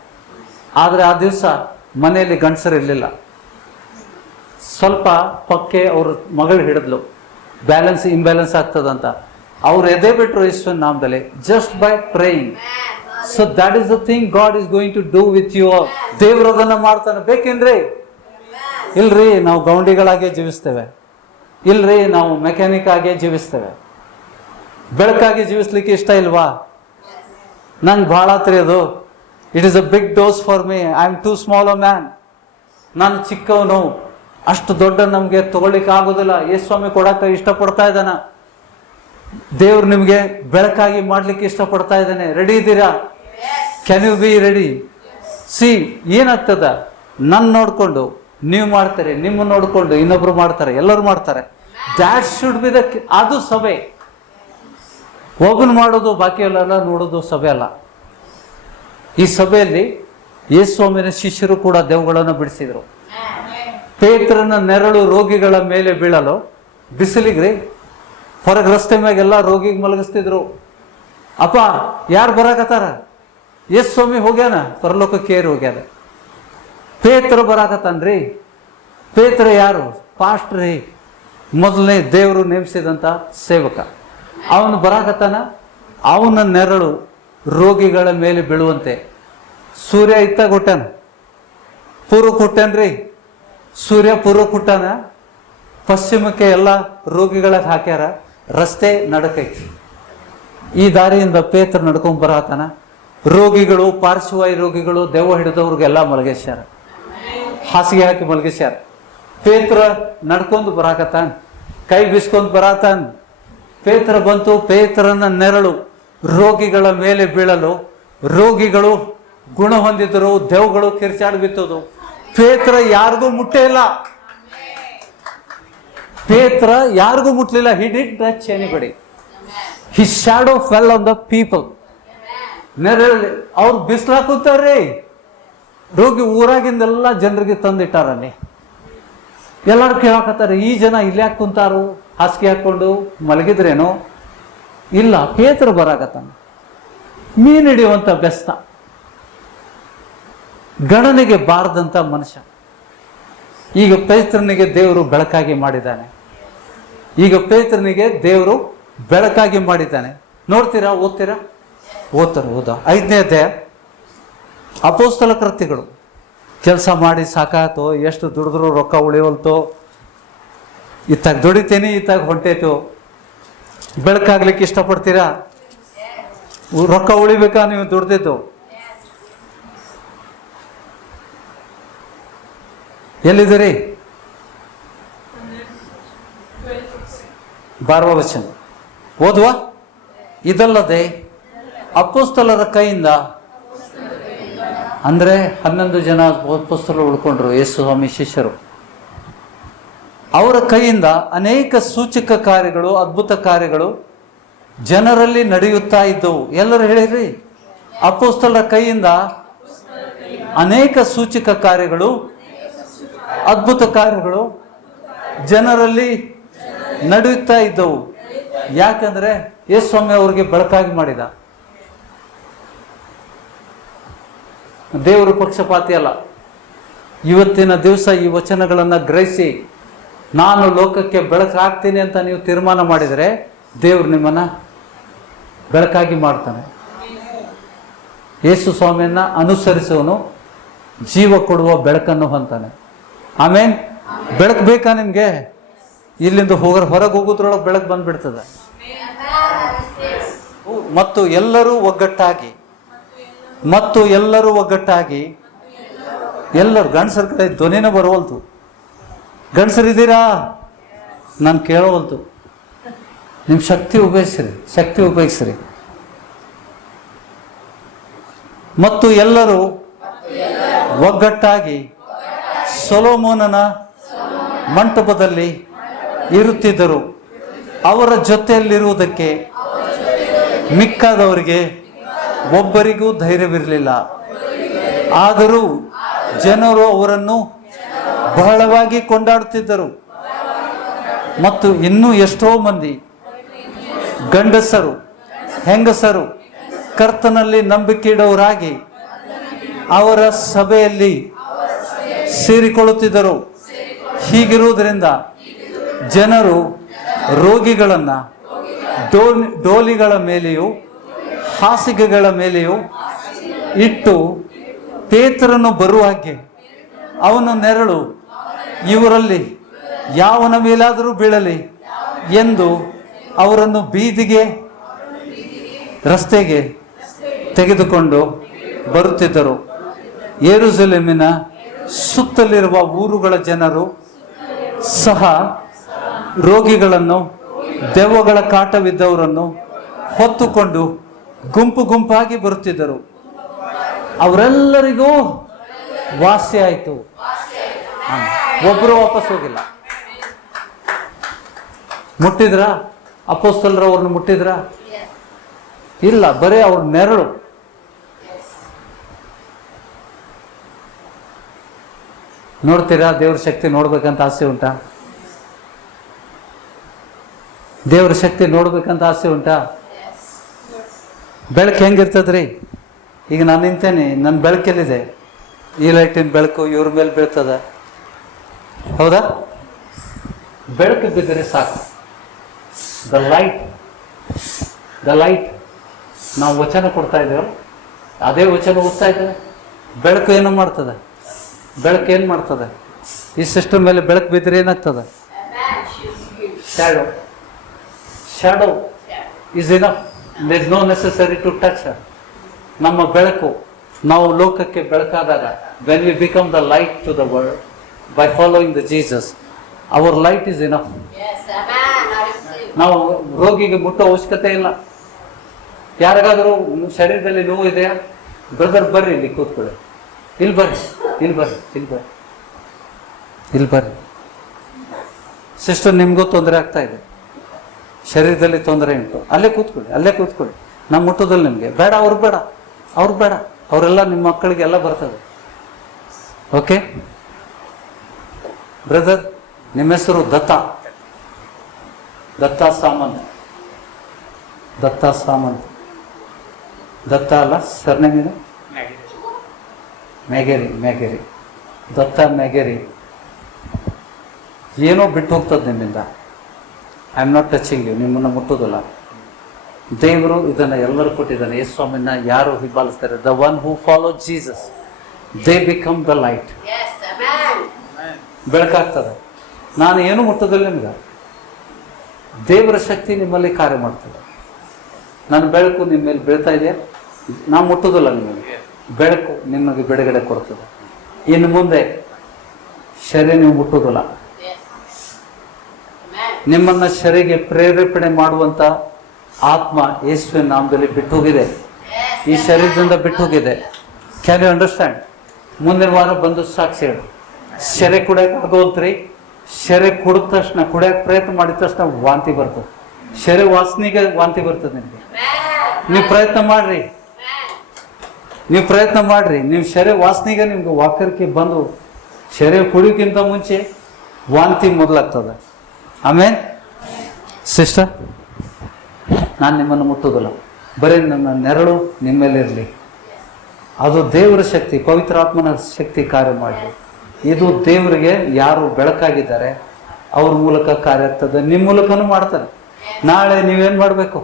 ಆದರೆ ಆ ದಿವಸ ಮನೆಯಲ್ಲಿ ಗಂಡಸರು ಇರಲಿಲ್ಲ. ಸ್ವಲ್ಪ ಪಕ್ಕೆ ಅವ್ರ ಮಗಳು ಹಿಡಿದ್ಲು, ಇಂಬ್ಯಾಲೆನ್ಸ್ ಆಗ್ತದಂತ. ಅವ್ರು ಎದೆ ಬಿಟ್ರು ಯೇಸುವಿನ ನಾಮದಲ್ಲಿ, just by praying. So that is the thing God is going to do with you. ದೇವ್ರು ಅದನ್ನ ಮಾಡ್ತಾನೆ. ಬೇಕೇನ್ರಿ? ಇಲ್ರಿ, ನಾವು ಗೌಂಡಿಗಳಾಗೆ ಜೀವಿಸ್ತೇವೆ. ಇಲ್ರಿ, ನಾವು ಮೆಕ್ಯಾನಿಕ್ ಆಗೇ ಜೀವಿಸ್ತೇವೆ. ಬೆಳಕಾಗಿ ಜೀವಿಸ್ಲಿಕ್ಕೆ ಇಷ್ಟ ಇಲ್ವಾ? ನಂಗೆ ಭಾಳ ಅದು. It is a big dose for me. I am too small a man. ನಾನು ಚಿಕ್ಕವನು, ಅಷ್ಟು ದೊಡ್ಡ ನಮಗೆ ತಗೊಳ್ಳಿಕ್ಕೆ ಆಗೋದಿಲ್ಲ. ಯೇಸುಸ್ವಾಮಿ ಕೊಡಕ್ಕೆ ಇಷ್ಟಪಡ್ತಾ ಇದ್ದಾನ. ದೇವ್ರು ನಿಮಗೆ ಬೆಳಕಾಗಿ ಮಾಡ್ಲಿಕ್ಕೆ ಇಷ್ಟಪಡ್ತಾ ಇದ್ದಾನೆ. ರೆಡಿ ಇದ್ದೀರಾ? Can you be ready? See, ಏನಾಗ್ತದ, ನನ್ನ ನೋಡ್ಕೊಂಡು ನೀವು ಮಾಡ್ತಾರೆ, ನಿಮ್ಮ ನೋಡ್ಕೊಂಡು ಇನ್ನೊಬ್ರು ಮಾಡ್ತಾರೆ, ಎಲ್ಲರೂ ಮಾಡ್ತಾರೆ. ದ್ಯಾಟ್ ಶುಡ್ ಬಿ ಅದು ಸಭೆ. ಒಬ್ಬನು ಮಾಡೋದು ಬಾಕಿ ಎಲ್ಲ ನೋಡೋದು ಸಭೆ ಅಲ್ಲ. ಈ ಸಭೆಯಲ್ಲಿ ಯೇಸುಸ್ವಾಮಿನ ಶಿಷ್ಯರು ಕೂಡ ದೆವ್ವಗಳನ್ನು ಬಿಡಿಸಿದ್ರು. ಪೇತ್ರನ ನೆರಳು ರೋಗಿಗಳ ಮೇಲೆ ಬೀಳಲು ಬಿಸಿಲಿಗ್ರಿ ಹೊರಗೆ ರಸ್ತೆ ಮ್ಯಾಗೆಲ್ಲ ರೋಗಿಗೆ ಮಲಗಿಸ್ತಿದ್ರು. ಅಪ್ಪ ಯಾರು ಬರಾಕತ್ತಾರ? ಯೇಸುಸ್ವಾಮಿ ಹೋಗ್ಯಾನ, ಪರಲೋಕಕ್ಕೆ ಏರಿ ಹೋಗ್ಯಾನ. ಪೇತ್ರ ಬರಾಕತ್ತಾನ್ರಿ. ಪೇತ್ರ ಯಾರು? ಪಾಸ್ಟ್ರಿ, ಮೊದಲನೇ ದೇವರು ನೇಮಿಸಿದಂಥ ಸೇವಕ. ಅವನು ಬರಾಕತ್ತಾನ. ಅವನ ನೆರಳು ರೋಗಿಗಳ ಮೇಲೆ ಬೀಳುವಂತೆ ಸೂರ್ಯ ಇತ್ತ ಕೊಟ್ಟಾನ, ಪೂರ್ವ ಕೊಟ್ಟಾನ್ರಿ. ಸೂರ್ಯ ಪೂರ್ವ ಕೊಟ್ಟಾನ, ಪಶ್ಚಿಮಕ್ಕೆ ಎಲ್ಲ ರೋಗಿಗಳಿಗೆ ಹಾಕ್ಯಾರ. ರಸ್ತೆ ನಡಕೈತಿ. ಈ ದಾರಿಯಿಂದ ಪೇತ್ರ ನಡ್ಕೊಂಡ್ ಬರತಾನ. ರೋಗಿಗಳು, ಪಾರ್ಶ್ವವಾಯು ರೋಗಿಗಳು, ದೆವ್ವ ಹಿಡಿದವ್ರಿಗೆಲ್ಲ ಮಲಗಿಸ್ಯಾರ, ಹಾಸಿಗೆ ಹಾಕಿ ಮಲಗಿಸ್ಯಾರ. ಪೇತ್ರ ನಡ್ಕೊಂಡು ಬರಾಕತ್ತಾನ, ಕೈ ಬಿಸ್ಕೊಂಡು ಬರಾತಾನ. ಪೇತ್ರ ಬಂತು, ಪೇತ್ರನ ನೆರಳು ರೋಗಿಗಳ ಮೇಲೆ ಬೀಳಲು ರೋಗಿಗಳು ಗುಣ ಹೊಂದಿದ್ರು, ದೆವ್ವಗಳು ಕಿರ್ಚಾಡಿ ಬಿತ್ತದು. ಪೇತ್ರ ಯಾರಿಗೂ ಮುಟ್ಟೇ ಇಲ್ಲ, ಪೇತ್ರ ಯಾರಿಗೂ ಮುಟ್ಲಿಲ್ಲ. He did touch anybody. His shadow fell on the people. ನೆರಳು ಅವ್ರು ಬಿಸ್ಲಾಕುತ್ತಾರ್ರಿ. ರೋಗಿ ಊರಾಗಿಂದೆಲ್ಲ ಜನರಿಗೆ ತಂದಿಟ್ಟಾರಲ್ಲಿ. ಎಲ್ಲರೂ ಕೇಳಾಕತ್ತಾರೆ, ಈ ಜನ ಇಲ್ಲಿ ಯಾಕೆ ಕುಂತಾರು, ಹಾಸಿಗೆ ಹಾಕೊಂಡು ಮಲಗಿದ್ರೇನೋ? ಇಲ್ಲ, ಪೇತ್ರ ಬರಾಕತ್ತಾನ. ಮೀನು ಹಿಡಿಯುವಂತ ಬೆಸ್ತ, ಗಣನೆಗೆ ಬಾರದಂತ ಮನುಷ್ಯ. ಈಗ ಪೇತ್ರನಿಗೆ ದೇವರು ಬೆಳಕಾಗಿ ಮಾಡಿದ್ದಾನೆ. ಈಗ ಪೇತ್ರನಿಗೆ ದೇವರು ಬೆಳಕಾಗಿ ಮಾಡಿದ್ದಾನೆ. ನೋಡ್ತೀರಾ, ಓದ್ತೀರಾ? ಓದ್ತಾರ. 5ನೇ ಅಧ್ಯಾಯ, ಅಪೊಸ್ತಲ ಕೃತ್ಯಗಳು. ಕೆಲಸ ಮಾಡಿ ಸಾಕಾಯ್ತು, ಎಷ್ಟು ದುಡಿದ್ರು ರೊಕ್ಕ ಉಳಿವಲ್ತು. ಇತ್ತಾಗ ದುಡಿತೇನೆ, ಇತ್ತಾಗ ಹೊಂಟೇತು. ಬೆಳಕಾಗ್ಲಿಕ್ಕೆ ಇಷ್ಟಪಡ್ತೀರಾ? ರೊಕ್ಕ ಉಳಿಬೇಕಾ ನೀವು ದುಡ್ದಿದ್ದು? ಎಲ್ಲಿದ್ದೀರಿ? 12ನೇ ವಚನ ಓದುವ. ಇದಲ್ಲದೆ ಅಪೊಸ್ತಲರ ಕೈಯಿಂದ, ಅಂದ್ರೆ 11 ಜನ ಅಪೊಸ್ತಲರು ಉಳ್ಕೊಂಡ್ರು, ಯೇಸು ಸ್ವಾಮಿ ಶಿಷ್ಯರು. ಅವರ ಕೈಯಿಂದ ಅನೇಕ ಸೂಚಕ ಕಾರ್ಯಗಳು, ಅದ್ಭುತ ಕಾರ್ಯಗಳು ಜನರಲ್ಲಿ ನಡೆಯುತ್ತಾ ಇದ್ದವು. ಎಲ್ಲರೂ ಹೇಳಿರಿ, ಅಪೊಸ್ತಲರ ಕೈಯಿಂದ ಅನೇಕ ಸೂಚಕ ಕಾರ್ಯಗಳು, ಅದ್ಭುತ ಕಾರ್ಯಗಳು ಜನರಲ್ಲಿ ನಡೆಯುತ್ತಾ ಇದ್ದವು. ಯಾಕಂದ್ರೆ ಯೇಸು ಸ್ವಾಮಿ ಅವ್ರಿಗೆ ಬೆಳಕಾಗಿ ಮಾಡಿದ. ದೇವರು ಪಕ್ಷಪಾತಿ ಅಲ್ಲ. ಇವತ್ತಿನ ದಿವಸ ಈ ವಚನಗಳನ್ನು ಗ್ರಹಿಸಿ ನಾನು ಲೋಕಕ್ಕೆ ಬೆಳಕಾಗ್ತೀನಿ ಅಂತ ನೀವು ತೀರ್ಮಾನ ಮಾಡಿದರೆ ದೇವರು ನಿಮ್ಮನ್ನ ಬೆಳಕಾಗಿ ಮಾಡ್ತಾನೆ. ಯೇಸು ಸ್ವಾಮಿಯನ್ನ ಅನುಸರಿಸುವನು ಜೀವ ಕೊಡುವ ಬೆಳಕನ್ನು ಹೊಂತಾನೆ. ಆಮೇನ್. ಬೆಳಕು ಬೇಕಾ ನಿಮ್ಗೆ? ಇಲ್ಲಿಂದ ಹೊರಗೆ ಹೋಗೋದ್ರೊಳಗೆ ಬೆಳಕು ಬಂದ್ಬಿಡ್ತದೆ. ಮತ್ತು ಎಲ್ಲರೂ ಒಗ್ಗಟ್ಟಾಗಿ ಎಲ್ಲರೂ ಗಂಡಸರ ಕಡೆ ಧ್ವನಿನ ಬರುವಲ್ತು. ಗಂಡಸರಿದ್ದೀರಾ? ನಾನು ಕೇಳವಲ್ತು. ನಿಮ್ಮ ಶಕ್ತಿ ಉಪಯೋಗಿಸ್ರಿ. ಮತ್ತು ಎಲ್ಲರೂ ಒಗ್ಗಟ್ಟಾಗಿ ಸೊಲೊಮೋನನ ಮಂಟಪದಲ್ಲಿ ಇರುತ್ತಿದ್ದರು. ಅವರ ಜೊತೆಯಲ್ಲಿರುವುದಕ್ಕೆ ಮಿಕ್ಕಾದವರಿಗೆ ಒಬ್ಬರಿಗೂ ಧೈರ್ಯವಿರಲಿಲ್ಲ. ಆದರೂ ಜನರು ಅವರನ್ನು ಬಹಳವಾಗಿ ಕೊಂಡಾಡುತ್ತಿದ್ದರು. ಮತ್ತು ಇನ್ನೂ ಎಷ್ಟೋ ಮಂದಿ ಗಂಡಸರು ಹೆಂಗಸರು ಕರ್ತನಲ್ಲಿ ನಂಬಿಕೆ ಇಡೋರಾಗಿ ಅವರ ಸಭೆಯಲ್ಲಿ ಸೇರಿಕೊಳ್ಳುತ್ತಿದ್ದರು. ಹೀಗಿರುವುದರಿಂದ ಜನರು ರೋಗಿಗಳನ್ನು ಡೋಲಿಗಳ ಮೇಲೆಯೂ ಹಾಸಿಗೆಗಳ ಮೇಲೆಯೂ ಇಟ್ಟು ಪೇತ್ರನು ಬರುವ ಹಾಗೆ ಅವನ ನೆರಳು ಇವರಲ್ಲಿ ಯಾವನ ಮೇಲಾದರೂ ಬೀಳಲಿ ಎಂದು ಅವರನ್ನು ಬೀದಿಗೆ, ರಸ್ತೆಗೆ ತೆಗೆದುಕೊಂಡು ಬರುತ್ತಿದ್ದರು. ಯೆರೂಸಲೇಮಿನ ಸುತ್ತಲಿರುವ ಊರುಗಳ ಜನರು ಸಹ ರೋಗಿಗಳನ್ನು, ದೆವ್ವಗಳ ಕಾಟವಿದ್ದವರನ್ನು ಹೊತ್ತುಕೊಂಡು ಗುಂಪು ಗುಂಪಾಗಿ ಬರುತ್ತಿದ್ದರು. ಅವರೆಲ್ಲರಿಗೂ ವಾಸಿ ಆಯಿತು. ಒಬ್ಬರು ವಾಪಸ್ ಹೋಗಿಲ್ಲ. ಮುಟ್ಟಿದ್ರ? ಅಪೊಸ್ತಲರು ಅವ್ರನ್ನ ಮುಟ್ಟಿದ್ರ? ಇಲ್ಲ, ಬರೀ ಅವ್ರ ನೆರಳು. ನೋಡ್ತೀರಾ? ದೇವ್ರ ಶಕ್ತಿ ನೋಡ್ಬೇಕಂತ ಆಸೆ ಉಂಟಾ? ದೇವ್ರ ಶಕ್ತಿ ನೋಡ್ಬೇಕಂತ ಆಸೆ ಉಂಟಾ? ಬೆಳಕು ಹೆಂಗಿರ್ತದ್ರಿ? ಈಗ ನಾನು ನಿಂತೇನೆ, ನನ್ನ ಬೆಳಕೆಲ್ಲಿದೆ? ಈ ಲೈಟಿನ ಬೆಳಕು ಇವ್ರ ಮೇಲೆ ಬೀಳ್ತದ, ಹೌದಾ? ಬೆಳಕು ಬಿದ್ದರೆ ಸಾಕು. ದ ಲೈಟ್ ನಾವು ವಚನ ಕೊಡ್ತಾ ಇದ್ದೇವೆ, ಅದೇ ವಚನ ಓದ್ತಾ ಇದ್ದೇವೆ. ಬೆಳಕು ಏನು ಮಾಡ್ತದೆ? ಬೆಳಕು ಏನು ಮಾಡ್ತದೆ? ಈ ಸಿಸ್ಟಮ್ ಮೇಲೆ ಬೆಳಕು ಬಿದ್ದರೆ ಏನಾಗ್ತದೆ? Shadow is enough. There is no necessary to touch her. ನಮ್ಮ ಬೆಳಕು, ನಾವು ಲೋಕಕ್ಕೆ ಬೆಳಕಾದಾಗ, when we become the light to the world by following the Jesus, our light is enough. ನಾವು ರೋಗಿಗೆ ಮುಟ್ಟೋ ಅವಶ್ಯಕತೆ ಇಲ್ಲ. ಯಾರಿಗಾದರೂ ಶರೀರದಲ್ಲಿ ನೋವು ಇದೆಯಾ, ಬ್ರದರ್ ಬರ್ರಿ ಇಲ್ಲಿ ಕೂತ್ಕೊಳ್ಳಿ, ಇಲ್ಲಿ ಬರ್ರಿ, ಇಲ್ಲಿ ಬರ್ರಿ, ಇಲ್ಲಿ ಬರ್ರಿ, ಇಲ್ಲಿ ಬರ್ರಿ. ಸಿಸ್ಟರ್ ನಿಮಗೂ ತೊಂದರೆ ಆಗ್ತಾ ಇದೆ, ಶರೀರದಲ್ಲಿ ತೊಂದರೆ ಉಂಟು, ಅಲ್ಲೇ ಕೂತ್ಕೊಳ್ಳಿ, ಅಲ್ಲೇ ಕೂತ್ಕೊಳ್ಳಿ. ನಮ್ಮ ಮುಟ್ಟೋದಲ್ಲಿ ನಿಮಗೆ ಬೇಡ, ಅವ್ರು ಬೇಡ, ಅವ್ರು ಬೇಡ, ಅವರೆಲ್ಲ ನಿಮ್ಮ ಮಕ್ಕಳಿಗೆ ಎಲ್ಲ ಬರ್ತದೆ. ಓಕೆ ಬ್ರದರ್, ನಿಮ್ಮ ಹೆಸರು ದತ್ತ, ದತ್ತ ಸಾಮಂತ್, ದತ್ತ ಸಾಮಂತ್, ದತ್ತ ಅಲ್ಲ ಸರ್ನೇಮ್ ಇದೆ, ಮ್ಯಾಗೇರಿ, ಮ್ಯಾಗೇರಿ, ದತ್ತ ಮ್ಯಾಗೇರಿ. ಏನೋ ಬಿಟ್ಟು ಹೋಗ್ತದೆ ನಿಮ್ಮಿಂದ. I am not touching you, ನಿಮ್ಮನ್ನು ಮುಟ್ಟೋದಿಲ್ಲ. ದೇವರು ಇದನ್ನು ಎಲ್ಲರೂ ಕೊಟ್ಟಿದ್ದಾನೆ. ಯೇಸು ಸ್ವಾಮಿನ ಯಾರು ಹಿಂಬಾಲಿಸ್ತಾರೆ, the one who follow Jesus, they become the light. ಬೆಳಕಾಗ್ತದೆ. ನಾನು ಏನು ಮುಟ್ಟೋದಿಲ್ಲ ನಿಮ್ಗೆ, ದೇವರ ಶಕ್ತಿ ನಿಮ್ಮಲ್ಲಿ ಕಾರ್ಯ ಮಾಡ್ತದೆ. ನನ್ನ ಬೆಳಕು ನಿಮ್ಮ ಮೇಲೆ ಬೀಳ್ತಾ ಇದೆಯಾ, ನಾವು ಮುಟ್ಟೋದಿಲ್ಲ ನಿಮಗೆ, ಬೆಳಕು ನಿಮಗೆ ಬಿಡುಗಡೆ ಕೊಡ್ತದೆ. ಇನ್ನು ಮುಂದೆ ಶರೀರ ನೀವು ಮುಟ್ಟೋದಿಲ್ಲ. ನಿಮ್ಮನ್ನ ಶರೀರಕ್ಕೆ ಪ್ರೇರೇಪಣೆ ಮಾಡುವಂತ ಆತ್ಮ ಯೇಸುವಿನ ನಾಮದಲ್ಲಿ ಬಿಟ್ಟು ಹೋಗಿದೆ, ಈ ಶರೀರದಿಂದ ಬಿಟ್ಟು ಹೋಗಿದೆ. Can you understand? ಮುಂದಿನ ವಾರ ಬಂದು ಸಾಕ್ಷಿ ಹೇಳಿ. ಶರೀರ ಕುಡಿಯಕ್ಕೆ ಆಗೋಲ್ತ್ರಿ, ಶರೀರ ಕುಡಿದ ತಕ್ಷಣ, ಕುಡಿಯಕ್ಕೆ ಪ್ರಯತ್ನ ಮಾಡಿದ ತಕ್ಷಣ ವಾಂತಿ ಬರ್ತದೆ. ಶರೀರ ವಾಸನೆಗೆ ವಾಂತಿ ಬರ್ತದೆ ನಿಮಗೆ. ನೀವು ಪ್ರಯತ್ನ ಮಾಡ್ರಿ, ನೀವು ಪ್ರಯತ್ನ ಮಾಡ್ರಿ. ನೀವು ಶರೀರ ವಾಸನೆಗೆ ನಿಮ್ಗೆ ವಾಕರಿಕೆ ಬಂದು ಶರೀರ ಕುಡಿಯೋಕ್ಕಿಂತ ಮುಂಚೆ ವಾಂತಿ ಮೊದಲಾಗ್ತದೆ. ಆಮೇಲೆ ಸಿಸ್ಟರ್, ನಾನು ನಿಮ್ಮನ್ನು ಮುಟ್ಟೋದಿಲ್ಲ, ಬರೀ ನನ್ನ ನೆರಳು ನಿಮ್ಮ ಮೇಲೆ ಇರಲಿ. ಅದು ದೇವರ ಶಕ್ತಿ, ಪವಿತ್ರಾತ್ಮನ ಶಕ್ತಿ ಕಾರ್ಯ ಮಾಡಲಿ. ಇದು ದೇವರಿಗೆ ಯಾರು ಬೆಳಕಾಗಿದ್ದಾರೆ ಅವ್ರ ಮೂಲಕ ಕಾರ್ಯ ಆಗ್ತದೆ, ನಿಮ್ಮ ಮೂಲಕನೂ ಮಾಡ್ತಾರೆ. ನಾಳೆ ನೀವೇನು ಮಾಡಬೇಕು,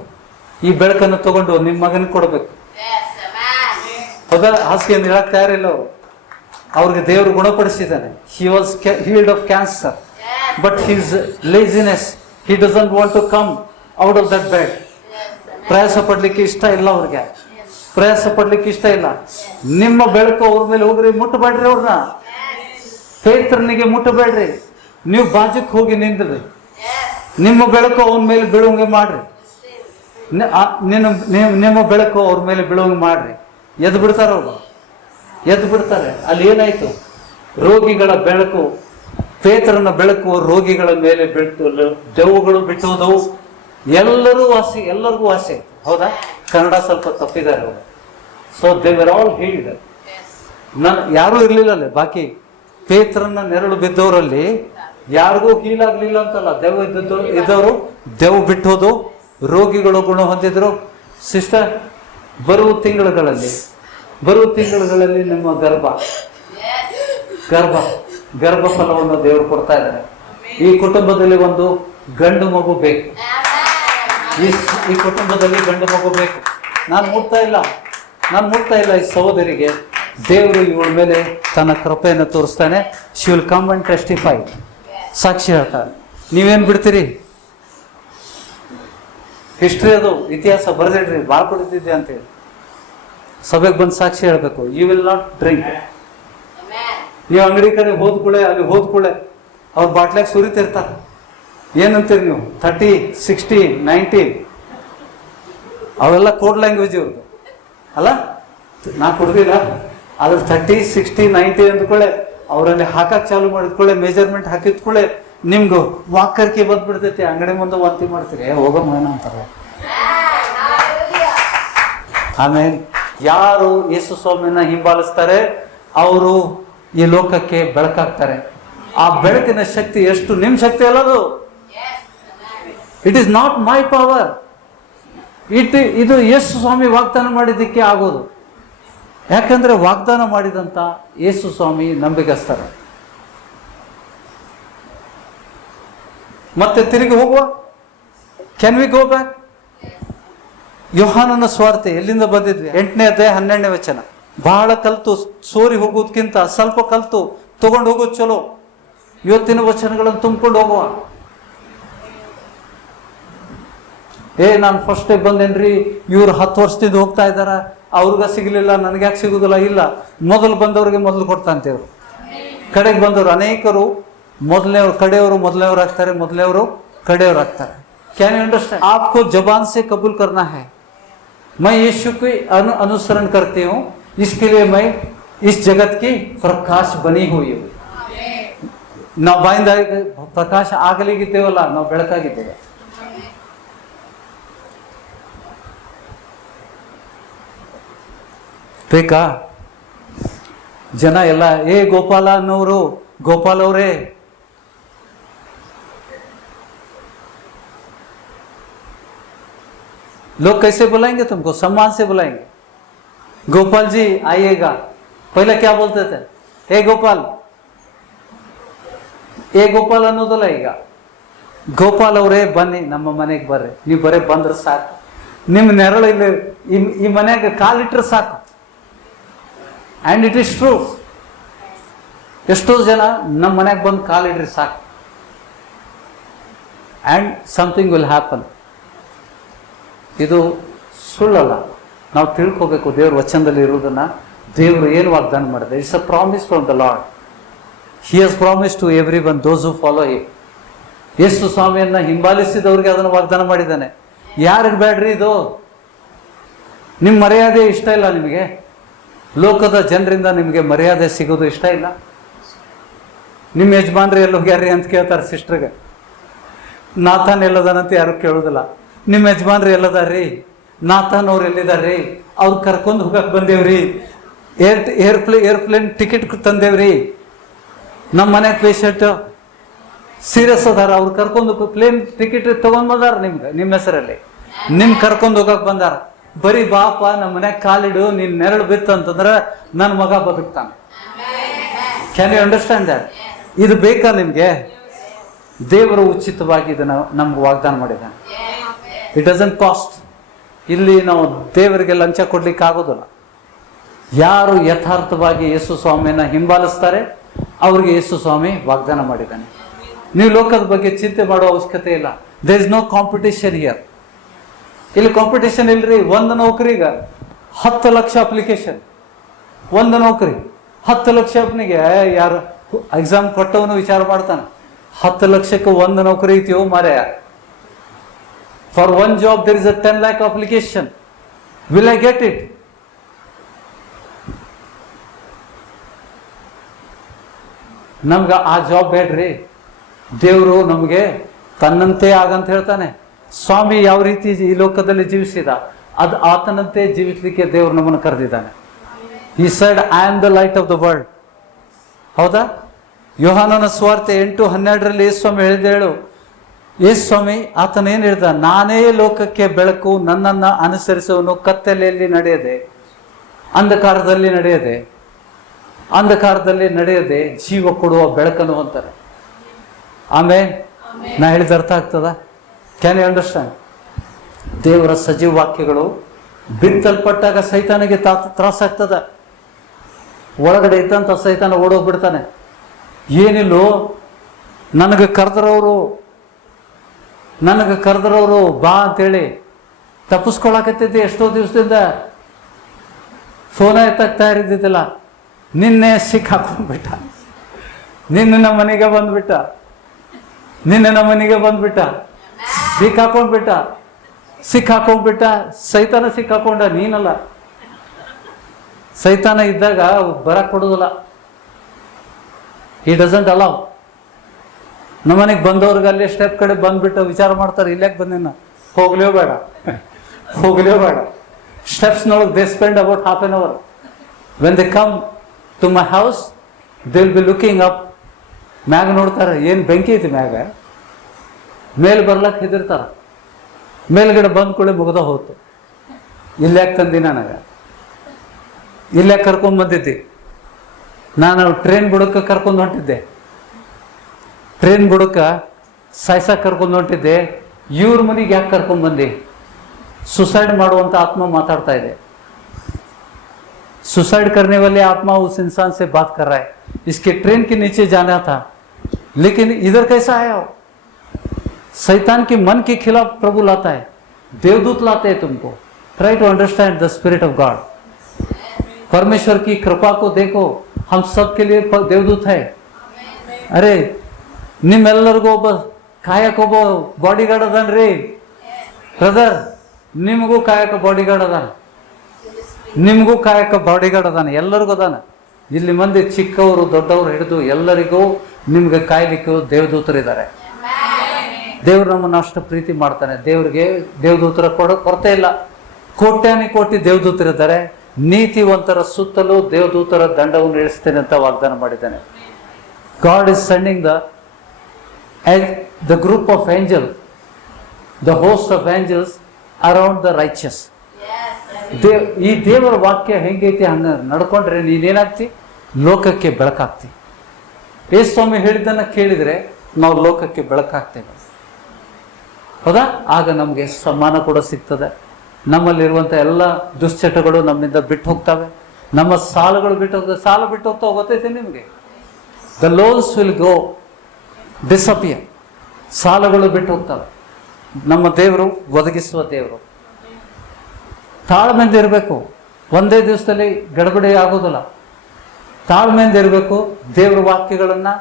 ಈ ಬೆಳಕನ್ನು ತಗೊಂಡು ನಿಮ್ಮ ಮಗನಿಗೆ ಕೊಡಬೇಕು. ಹೌದಾ? ಹಾಸಿಗೆಯನ್ನು ಹೇಳಕ್ ತಯಾರಿಲ್ಲ ಅವರು, ಅವ್ರಿಗೆ ದೇವರು ಗುಣಪಡಿಸಿದ್ದಾನೆ. He was healed of cancer, but his laziness, he doesn't want to come out of that bed. ಪ್ರಯಾಸ ಪಡ್ಲಿಕ್ಕೆ ಇಷ್ಟ ಇಲ್ಲ ಅವ್ರಿಗೆ, ಪ್ರಯಾಸ ಪಡ್ಲಿಕ್ಕೆ ಇಷ್ಟ ಇಲ್ಲ. ನಿಮ್ಮ ಬೆಳಕು ಅವ್ರ ಮೇಲೆ ಹೋಗ್ರಿ, ಮುಟ್ಟಬೇಡ್ರಿ ಅವ್ರನ್ನ. ಪೇತ್ರನಿಗೆ ಮುಟ್ಟಬೇಡ್ರಿ, ನೀವು ಬಾಜುಕ್ ಹೋಗಿ ನಿಂದ್ರಿ. ನಿಮ್ಮ ಬೆಳಕು ಅವನ ಮೇಲೆ ಬೀಳುವಂಗೆ ಮಾಡ್ರಿ. ನಿಮ್ಮ ಬೆಳಕು ಅವ್ರ ಮೇಲೆ ಬೀಳುವಂಗೆ ಮಾಡ್ರಿ. ಎದ್ದು ಬಿಡ್ತಾರೆ ಅವರು, ಎದ್ದು ಬಿಡ್ತಾರೆ. ಅಲ್ಲಿ ಏನಾಯ್ತು? ರೋಗಿಗಳ ಬೆಳಕು, ಪೇತ್ರನ ಬೆಳಕು ರೋಗಿಗಳ ಮೇಲೆ ಬಿಟ್ಟು, ದೆವ್ವಗಳು ಬಿಟ್ಟು ಹೋದವು. ಎಲ್ಲರೂ ವಾಸಿ, ಎಲ್ಲರಿಗೂ ವಾಸಿ ಆಯ್ತು. ಹೌದಾ? ಕನ್ನಡ ಸ್ವಲ್ಪ ತಪ್ಪಿದ್ದಾರೆ ಅವರು. So they were all healed. ಯಾರೂ ಇರ್ಲಿಲ್ಲ ಬಾಕಿ ಪೇತ್ರನ ನೆರಳು ಬಿದ್ದವರಲ್ಲಿ ಯಾರಿಗೂ ಹೀಲ್ ಆಗ್ಲಿಲ್ಲ ಅಂತಲ್ಲ, ದೆವ್ವ ಇದ್ದವರು ದೆವ್ವ ಬಿಟ್ಟು ಹೋದು, ರೋಗಿಗಳು ಗುಣ ಹೊಂದಿದ್ರು. ಸಿಸ್ಟರ್, ಬರುವ ತಿಂಗಳುಗಳಲ್ಲಿ ನಿಮ್ಮ ಗರ್ಭಫಲವನ್ನು ದೇವರು ಕೊಡ್ತಾ ಇದ್ದಾರೆ. ಈ ಕುಟುಂಬದಲ್ಲಿ ಒಂದು ಗಂಡು ಮಗು ಬೇಕು. ಈ ಕುಟುಂಬದಲ್ಲಿ ಗಂಡು ಮಗು ಬೇಕು. ನಾನು ಮುಟ್ತಾ ಇಲ್ಲ ಈ ಸಹೋದರಿಗೆ. ದೇವರು ಇವಳ ಮೇಲೆ ತನ್ನ ಕೃಪೆಯನ್ನು ತೋರಿಸ್ತಾನೆ. She will come and testify, ಸಾಕ್ಷಿ ಹೇಳ್ತಾರೆ. ನೀವೇನು ಬಿಡ್ತೀರಿ? ಹಿಸ್ಟ್ರಿ, ಅದು ಇತಿಹಾಸ ಬರೆದಿಡ್ರಿ, ಭಾಳ ಕುಡಿತಿದ್ದೆ ಅಂತೇಳಿ ಸಭೆಗೆ ಬಂದು ಸಾಕ್ಷಿ ಹೇಳಬೇಕು. You will not drink. ನೀವು ಅಂಗಡಿ ಕಡೆ ಅಲ್ಲಿ ಹೋದ್ಕೂಳೆ ಅವ್ರ ಬಾಟ್ಲಾಗ ಸುರಿತಿರ್ತಾರೆ. ಏನಂತೀರಿ ನೀವು? 30, 60, 90 ಅವೆಲ್ಲ ಕೋಡ್ ಲ್ಯಾಂಗ್ವೇಜ್ ಇವ್ರದ್ದು ಅಲ್ಲ. ನಾ ಕುಡ್ದಿಲ್ಲ, ಅದ್ರ 30, 60, 90 ಅಂದ್ಕೊಳ್ಳೆ ಅವರಲ್ಲಿ ಹಾಕಕ್ಕೆ ಚಾಲು ಮಾಡಿದ್ಕೊಳ್ಳೆ, ಮೆಜರ್ಮೆಂಟ್ ಹಾಕಿದ್ಕೊಳ್ಳೆ ನಿಮ್ಗೆ ವಾಕರ್ಕೆ ಬಂದ್ಬಿಡ್ತೈತಿ. ಅಂಗಡಿ ಮುಂದೆ ವಾಂತಿ ಮಾಡ್ತೀರಿ, ಹೋಗೋ ಮನ ಅಂತಾರೆ. ಆಮೇಲೆ ಯಾರು ಯೇಸು ಸ್ವಾಮಿನ ಹಿಂಬಾಲಿಸ್ತಾರೆ ಅವರು ಈ ಲೋಕಕ್ಕೆ ಬೆಳಕಾಗ್ತಾರೆ. ಆ ಬೆಳಕಿನ ಶಕ್ತಿ ಎಷ್ಟು ನಿಮ್ಮ ಶಕ್ತಿ ಅಲ್ಲದು. It is not my power. ಇದು ಯೇಸು ಸ್ವಾಮಿ ವಾಗ್ದಾನ ಮಾಡಿದ್ದಕ್ಕೆ ಆಗೋದು. ಯಾಕಂದ್ರೆ ವಾಗ್ದಾನ ಮಾಡಿದಂತ ಯೇಸು ಸ್ವಾಮಿ ನಂಬಿಗಸ್ತರ. ಮತ್ತೆ ತಿರುಗಿ ಹೋಗುವ. Can we go back? ಯೋಹಾನನ ಸ್ವಾರ್ಥ ಎಲ್ಲಿಂದ ಬಂದಿದ್ವಿ? 8ನೇ ಅಧ್ಯಾಯ 12ನೇ ವಚನ. ಬಹಳ ಕಲ್ತು ಸೋರಿ ಹೋಗೋದಕ್ಕಿಂತ ಸ್ವಲ್ಪ ಕಲ್ತು ತಗೊಂಡು ಹೋಗೋದು ಚಲೋ. ಇವತ್ತಿನ ವಚನಗಳನ್ನು ತುಂಬಿಕೊಂಡು ಹೋಗುವ. ನಾನು ಫಸ್ಟ್ ಡೇ ಬಂದೇನ್ರಿ, ಇವ್ರು 10 ವರ್ಷದಿಂದ ಹೋಗ್ತಾ ಇದ್ದಾರ, ಅವ್ರಿಗೆ ಸಿಗಲಿಲ್ಲ, ನನಗೆ ಯಾಕೆ ಸಿಗುದಿಲ್ಲ? ಇಲ್ಲ, ಮೊದಲು ಬಂದವ್ರಿಗೆ ಮೊದಲು ಕೊಡ್ತಾಂತೇವ್ರು. ಕಡೆಗೆ ಬಂದವರು ಅನೇಕರು ಮೊದಲನೇವ್ರು ಕಡೆಯವರು ಮೊದಲನೇವ್ರು ಆಗ್ತಾರೆ, ಮೊದಲನೇವರು ಕಡೆಯವರು ಆಗ್ತಾರೆ. Can you understand? आपको जबान से कबूल करना है, मैं यीशु की अनुसरण करती हूँ, इसके लिए मैं इस जगत की प्रकाश बनी हुई हूँ. ನಾವು ಬಾಯಿಂದ ಪ್ರಕಾಶ ಆಗಲಿಗಿದ್ದೇವಲ್ಲ, ನಾವು ಬೆಳಕಾಗಿದ್ದೇವೆ. ಬೇಕಾ? ಜನ ಎಲ್ಲ ಗೋಪಾಲ ಅನ್ನೋರು, ಗೋಪಾಲ್ ಅವರೇ, लोग कैसे बुलाएंगे तुमको? सम्मान से बुलाएंगे. गोपाल जी आइएगा. पहले क्या बोलते थे? हे गोपाल, ए गोपाल ಅನ್ನೋದಲ್ಲ. ಈಗ ಗೋಪಾಲ್ ಅವರೇ ಬನ್ನಿ, ನಮ್ಮ ಮನೆಗೆ ಬರ್ರಿ. ನೀವು ಬರೇ ಬಂದ್ರೆ ಸಾಕು, ನಿಮ್ಮ ನೆರಳು ಇಲ್ಲಿ ಈ ಮನೆಗೆ ಕಾಲಿಟ್ರೆ ಸಾಕು. And it is true. ಎಷ್ಟೋ ಜನ ನಮ್ಮ ಮನೆಗೆ ಬಂದು ಕಾಲಿಡ್ರಿ ಸಾಕು, ಆ್ಯಂಡ್ ಸಮಥಿಂಗ್ ವಿಲ್ ಹ್ಯಾಪನ್. ಇದು ಸುಳ್ಳಲ್ಲ, ನಾವು ತಿಳ್ಕೋಬೇಕು ದೇವ್ರ ವಚನದಲ್ಲಿ ಇರುವುದನ್ನ. ದೇವರು ಏನು ವಾಗ್ದಾನ ಮಾಡಿದೆ? It's a promise from the lord. He has promise to every one those who follow him. Yesu ಸ್ವಾಮಿಯನ್ನ ಹಿಂಬಾಲಿಸಿದವ್ರಿಗೆ ಅದನ್ನು ವಾಗ್ದಾನ ಮಾಡಿದ್ದಾನೆ. ಯಾರಿಗೆ ಬೇಡ್ರಿ ಇದು? ನಿಮ್ಮ ಮರ್ಯಾದೆ ಇಷ್ಟ ಇಲ್ಲ ನಿಮಗೆ? ಲೋಕದ ಜನರಿಂದ ನಿಮಗೆ ಮರ್ಯಾದೆ ಸಿಗೋದು ಇಷ್ಟ ಇಲ್ಲ? ನಿಮ್ಮ ಯಜಮಾನ್ರಿ ಎಲ್ಲಿ ಹೋಗ್ಯಾರ್ರಿ ಅಂತ ಕೇಳ್ತಾರೆ ಸಿಸ್ಟ್ರಿಗೆ. ನಾಥನ್ ಎಲ್ಲದಾನಂತ ಯಾರು ಕೇಳೋದಿಲ್ಲ. ನಿಮ್ಮ ಯಜಮಾನ್ರಿ ಎಲ್ಲದಾರ್ರಿ? ನಾಥನ್ ಅವ್ರು ಎಲ್ಲಿದಾರ್ರಿ? ಅವ್ರು ಕರ್ಕೊಂಡು ಹೋಗಕ್ಕೆ ಬಂದೇವ್ರಿ, ಏರ್ಪ್ಲೇನ್ ಟಿಕೆಟ್ ತಂದೇವ್ರಿ, ನಮ್ಮ ಮನೆ ಪೇಷಂಟ್ ಸೀರಿಯಸ್ ಅದಾರ, ಅವ್ರು ಕರ್ಕೊಂಡು ಪ್ಲೇನ್ ಟಿಕೆಟ್ ತಗೊಂಡ್ ಬಂದಾರ ನಿಮ್ಗೆ, ನಿಮ್ಮ ಹೆಸರಲ್ಲಿ ನಿಮ್ ಕರ್ಕೊಂಡು ಹೋಗಕ್ ಬಂದಾರ. ಬರೀ ಬಾಪ ನಮ್ಮ ಮನ್ಯಾಗ ಕಾಲಿಡು, ನೀನ್ ನೆರಳು ಬಿತ್ತು ಅಂತಂದ್ರೆ ನನ್ನ ಮಗ ಬದುಕ್ತಾನೆ. Can you understand that? ಇದು ಬೇಕಾ ನಿಮ್ಗೆ? ದೇವರು ಉಚಿತವಾಗಿ ಇದನ್ನ ನಮ್ಗೆ ವಾಗ್ದಾನ ಮಾಡಿದ್ದಾನೆ. It doesn't cost. ಇಲ್ಲಿ ನಾವು ದೇವರಿಗೆ ಲಂಚ ಕೊಡ್ಲಿಕ್ಕೆ ಆಗೋದಿಲ್ಲ. ಯಾರು ಯಥಾರ್ಥವಾಗಿ ಯೇಸು ಸ್ವಾಮಿಯನ್ನ ಹಿಂಬಾಲಿಸ್ತಾರೆ ಅವ್ರಿಗೆ ಯೇಸು ಸ್ವಾಮಿ ವಾಗ್ದಾನ ಮಾಡಿದ್ದಾನೆ. ನೀವು ಲೋಕದ ಬಗ್ಗೆ ಚಿಂತೆ ಮಾಡೋ ಅವಶ್ಯಕತೆ ಇಲ್ಲ. There is no competition here. ಇಲ್ಲಿ ಕಾಂಪಿಟೇಷನ್ ಇಲ್ರಿ. ಒಂದು ನೌಕರಿಗೆ 10 ಲಕ್ಷ ಅಪ್ಲಿಕೇಶನ್. ಒಂದು ನೌಕರಿ 10 ಲಕ್ಷ ಅಪ್ನಿಗೆ ಯಾರು ಎಕ್ಸಾಮ್ ಕೊಟ್ಟವನು ವಿಚಾರ ಮಾಡ್ತಾನೆ, 10 ಲಕ್ಷಕ್ಕೆ ಒಂದು ನೌಕರಿ ಐತಿಯೋ ಮಾರಾಯ. For one job there is a 10 lakh application. Will I get it? ನಮ್ಗೆ ಆ ಜಾಬ್ ಬೇಡ್ರಿ. ದೇವರು ನಮಗೆ ತನ್ನಂತೆ ಆಗಂತ ಹೇಳ್ತಾನೆ. ಸ್ವಾಮಿ ಯಾವ ರೀತಿ ಈ ಲೋಕದಲ್ಲಿ ಜೀವಿಸಿದ, ಅದು ಆತನಂತೆ ಜೀವಿಸಲಿಕ್ಕೆ ದೇವರು ನಮ್ಮನ್ನು ಕರೆದಿದ್ದಾನೆ. He said, I am the light of the world. ಹೌದಾ? ಯೋಹಾನನ ಸುವಾರ್ತೆ 8:12 ಯೇಸು ಸ್ವಾಮಿ ಹೇಳಿದೇಳು. ಯೇಸು ಸ್ವಾಮಿ ಆತನೇನು ಹೇಳ್ದ? ನಾನೇ ಲೋಕಕ್ಕೆ ಬೆಳಕು, ನನ್ನನ್ನು ಅನುಸರಿಸುವನು ಕತ್ತಲೆಯಲ್ಲಿ ನಡೆಯದೆ, ಅಂಧಕಾರದಲ್ಲಿ ನಡೆಯದೆ ಜೀವ ಕೊಡುವ ಬೆಳಕನ್ನು ಅಂತಾರೆ. ಆಮೇಲೆ ನಾ ಹೇಳಿದ ಅರ್ಥ ಆಗ್ತದ? Can you understand? ದೇವರ ಸಜೀವ ವಾಕ್ಯಗಳು ಬಿತ್ತಲ್ಪಟ್ಟಾಗ ಸೈತಾನಿಗೆ ತ್ರಾಸಾಗ್ತದ. ಒಳಗಡೆ ಇದ್ದಂಥ ಸೈತಾನ ಓಡೋಗ್ಬಿಡ್ತಾನೆ. ಏನಿಲ್ಲೋ, ನನಗೆ ಕರೆದ್ರವರು ಬಾ ಅಂತೇಳಿ ತಪ್ಪಿಸ್ಕೊಳಕತ್ತಿದ್ದೆ ಎಷ್ಟೋ ದಿವಸದಿಂದ. ಫೋನ ಎತ್ತಾಗ್ತಾ ಇರಿದ್ದಿಲ್ಲ. ನಿನ್ನೆ ಸಿಕ್ಕಾಕೊಂಡ್ಬಿಟ್ಟ. ನಿನ್ನೆ ನಮ್ಮ ಮನೆಗೆ ಬಂದ್ಬಿಟ್ಟ. ಸಿಕ್ಕಾಕೊಂಡ್ಬಿಟ್ಟ. ಸೈತಾನ ಸಿಕ್ಕಾಕೊಂಡ, ನೀನಲ್ಲ. ಸೈತಾನ ಇದ್ದಾಗ ಬರಕ್ ಕೊಡೋದಿಲ್ಲ. ಈ ಡಸಂಟ್ ಅಲೌ. ನಮ್ಮನೆಗೆ ಬಂದವ್ರಿಗೆ ಅಲ್ಲಿ ಸ್ಟೆಪ್ ಕಡೆ ಬಂದ್ಬಿಟ್ಟು ವಿಚಾರ ಮಾಡ್ತಾರೆ, ಇಲ್ಲಾಕೆ ಬಂದಿನ, ಹೋಗ್ಲೇ ಬೇಡ. ಸ್ಟೆಪ್ಸ್ನೊಳಗೆ they spend about half an hour. When they come to my house they will be looking up. ಮ್ಯಾಗ ನೋಡ್ತಾರೆ, ಏನು ಬೆಂಕಿ ಐತಿ ಮ್ಯಾಗ. ಮೇಲೆ ಬರ್ಲಕ್ಕೆ ಹೆದರ್ತಾರ. ಮೇಲ್ಗಡೆ ಬಂದ ಕೂಡಲೇ ಮುಗ್ದ ಹೋತು. ಇಲ್ಲಾಕೆ ತಂದಿ, ನನಗೆ ಇಲ್ಲಾಕೆ ಕರ್ಕೊಂಡು ಬಂದಿದ್ದಿ? ನಾನು ಟ್ರೈನ್ ಬುಡಕ್ಕೆ ಕರ್ಕೊಂಡು ಹೊಂಟಿದ್ದೆ. ಟ್ರೈನ್ ಬುಡಕ್ಕೆ ಸಾಯ್ಸಕ್ಕೆ ಕರ್ಕೊಂಡು ಹೊಂಟಿದ್ದೆ. ಇವ್ರ ಮನೆಗೆ ಯಾಕೆ ಕರ್ಕೊಂಡು ಬಂದಿ? ಸುಸೈಡ್ ಮಾಡುವಂಥ ಆತ್ಮ ಮಾತಾಡ್ತಾ ಇದೆ. सुसाइड करने वाले आत्मा उस इंसान से बात कर रहा है. इसके ट्रेन के नीचे जाना था, लेकिन इधर कैसा आया? शैतान के मन के खिलाफ प्रभु लाता है. देवदूत लाते हैं तुमको. Try to understand the spirit of God. परमेश्वर की कृपा को देखो, हम सब के लिए देवदूत है. अरे ನಿಮ್ಮೆಲ್ಲರಿಗೂ ಒಬ್ಬ ಕಾಯಕ್ಕೊಬ್ಬ ಬಾಡಿ ಗಾರ್ಡ್ ಅದಾನ್ರಿ ಬ್ರದರ್. ನಿಮಗೂ ಕಾಯಕ ಬಾಡಿ ಗಾರ್ಡ್ ಅದಾನ, ನಿಮಗೂ ಕಾಯಕ ಬಾಡಿ ಗಾರ್ಡ್ ಅದಾನ, ಎಲ್ಲರಿಗೂ ಅದಾನ. ಇಲ್ಲಿ ಮಂದಿ ಚಿಕ್ಕವರು ದೊಡ್ಡವರು ಹಿಡಿದು ಎಲ್ಲರಿಗೂ ನಿಮ್ಗೆ ಕಾಯ್ಲಿಕ್ಕೆ ದೇವದೂತರಿದ್ದಾರೆ. ದೇವ್ರು ನಮ್ಮನ್ನು ಅಷ್ಟು ಪ್ರೀತಿ ಮಾಡ್ತಾನೆ. ದೇವ್ರಿಗೆ ದೇವದೂತರ ಕೊರತೆ ಇಲ್ಲ. ಕೋಟ್ಯಾನಿ ಕೋಟಿ ದೇವದೂತರಿದ್ದಾರೆ. ನೀತಿವಂತರ ಸುತ್ತಲೂ ದೇವದೂತರ ದಂಡವನ್ನು ಇಳಿಸ್ತೇನೆ ಅಂತ ವಾಗ್ದಾನ ಮಾಡಿದ್ದಾನೆ. God is sending the group of angel, the host of angels around the righteous. ಈ ದೇವರ ವಾಕ್ಯ ಹೆಂಗೈತಿ ಹಂಗ ನಡ್ಕೊಂಡ್ರೆ ನೀನೇನಾಗ್ತಿ? ಲೋಕಕ್ಕೆ ಬೆಳಕಾಗ್ತಿ. ಯೇಸು ಸ್ವಾಮಿ ಹೇಳಿದ್ದನ್ನ ಕೇಳಿದ್ರೆ ನಾವು ಲೋಕಕ್ಕೆ ಬೆಳಕಾಗ್ತೇವೆ. ಹೌದಾ? ಆಗ ನಮಗೆ ಸಮ್ಮಾನ ಕೂಡ ಸಿಗ್ತದೆ. ನಮ್ಮಲ್ಲಿರುವಂಥ ಎಲ್ಲ ದುಶ್ಚಟಗಳು ನಮ್ಮಿಂದ ಬಿಟ್ಟು ಹೋಗ್ತವೆ. ನಮ್ಮ ಸಾಲಗಳು ಬಿಟ್ಟು ಹೋಗ್ತವೆ. ಸಾಲ ಬಿಟ್ಟು ಹೋಗ್ತಾ ಗೊತ್ತೈತೆ ನಿಮಗೆ? The loans will go disappear. ಸಾಲಗಳು ಬಿಟ್ಟು ಹೋಗ್ತವೆ. ನಮ್ಮ ದೇವರು ಒದಗಿಸುವ ದೇವರು. ತಾಳ್ಮೆಯಿಂದ ಇರಬೇಕು. ಒಂದೇ ದಿವಸದಲ್ಲಿ ಗಡಬಡಿ ಆಗೋದಿಲ್ಲ. ತಾಳ್ಮೆಯಿಂದ ಇರಬೇಕು. ದೇವ್ರ ವಾಕ್ಯಗಳನ್ನು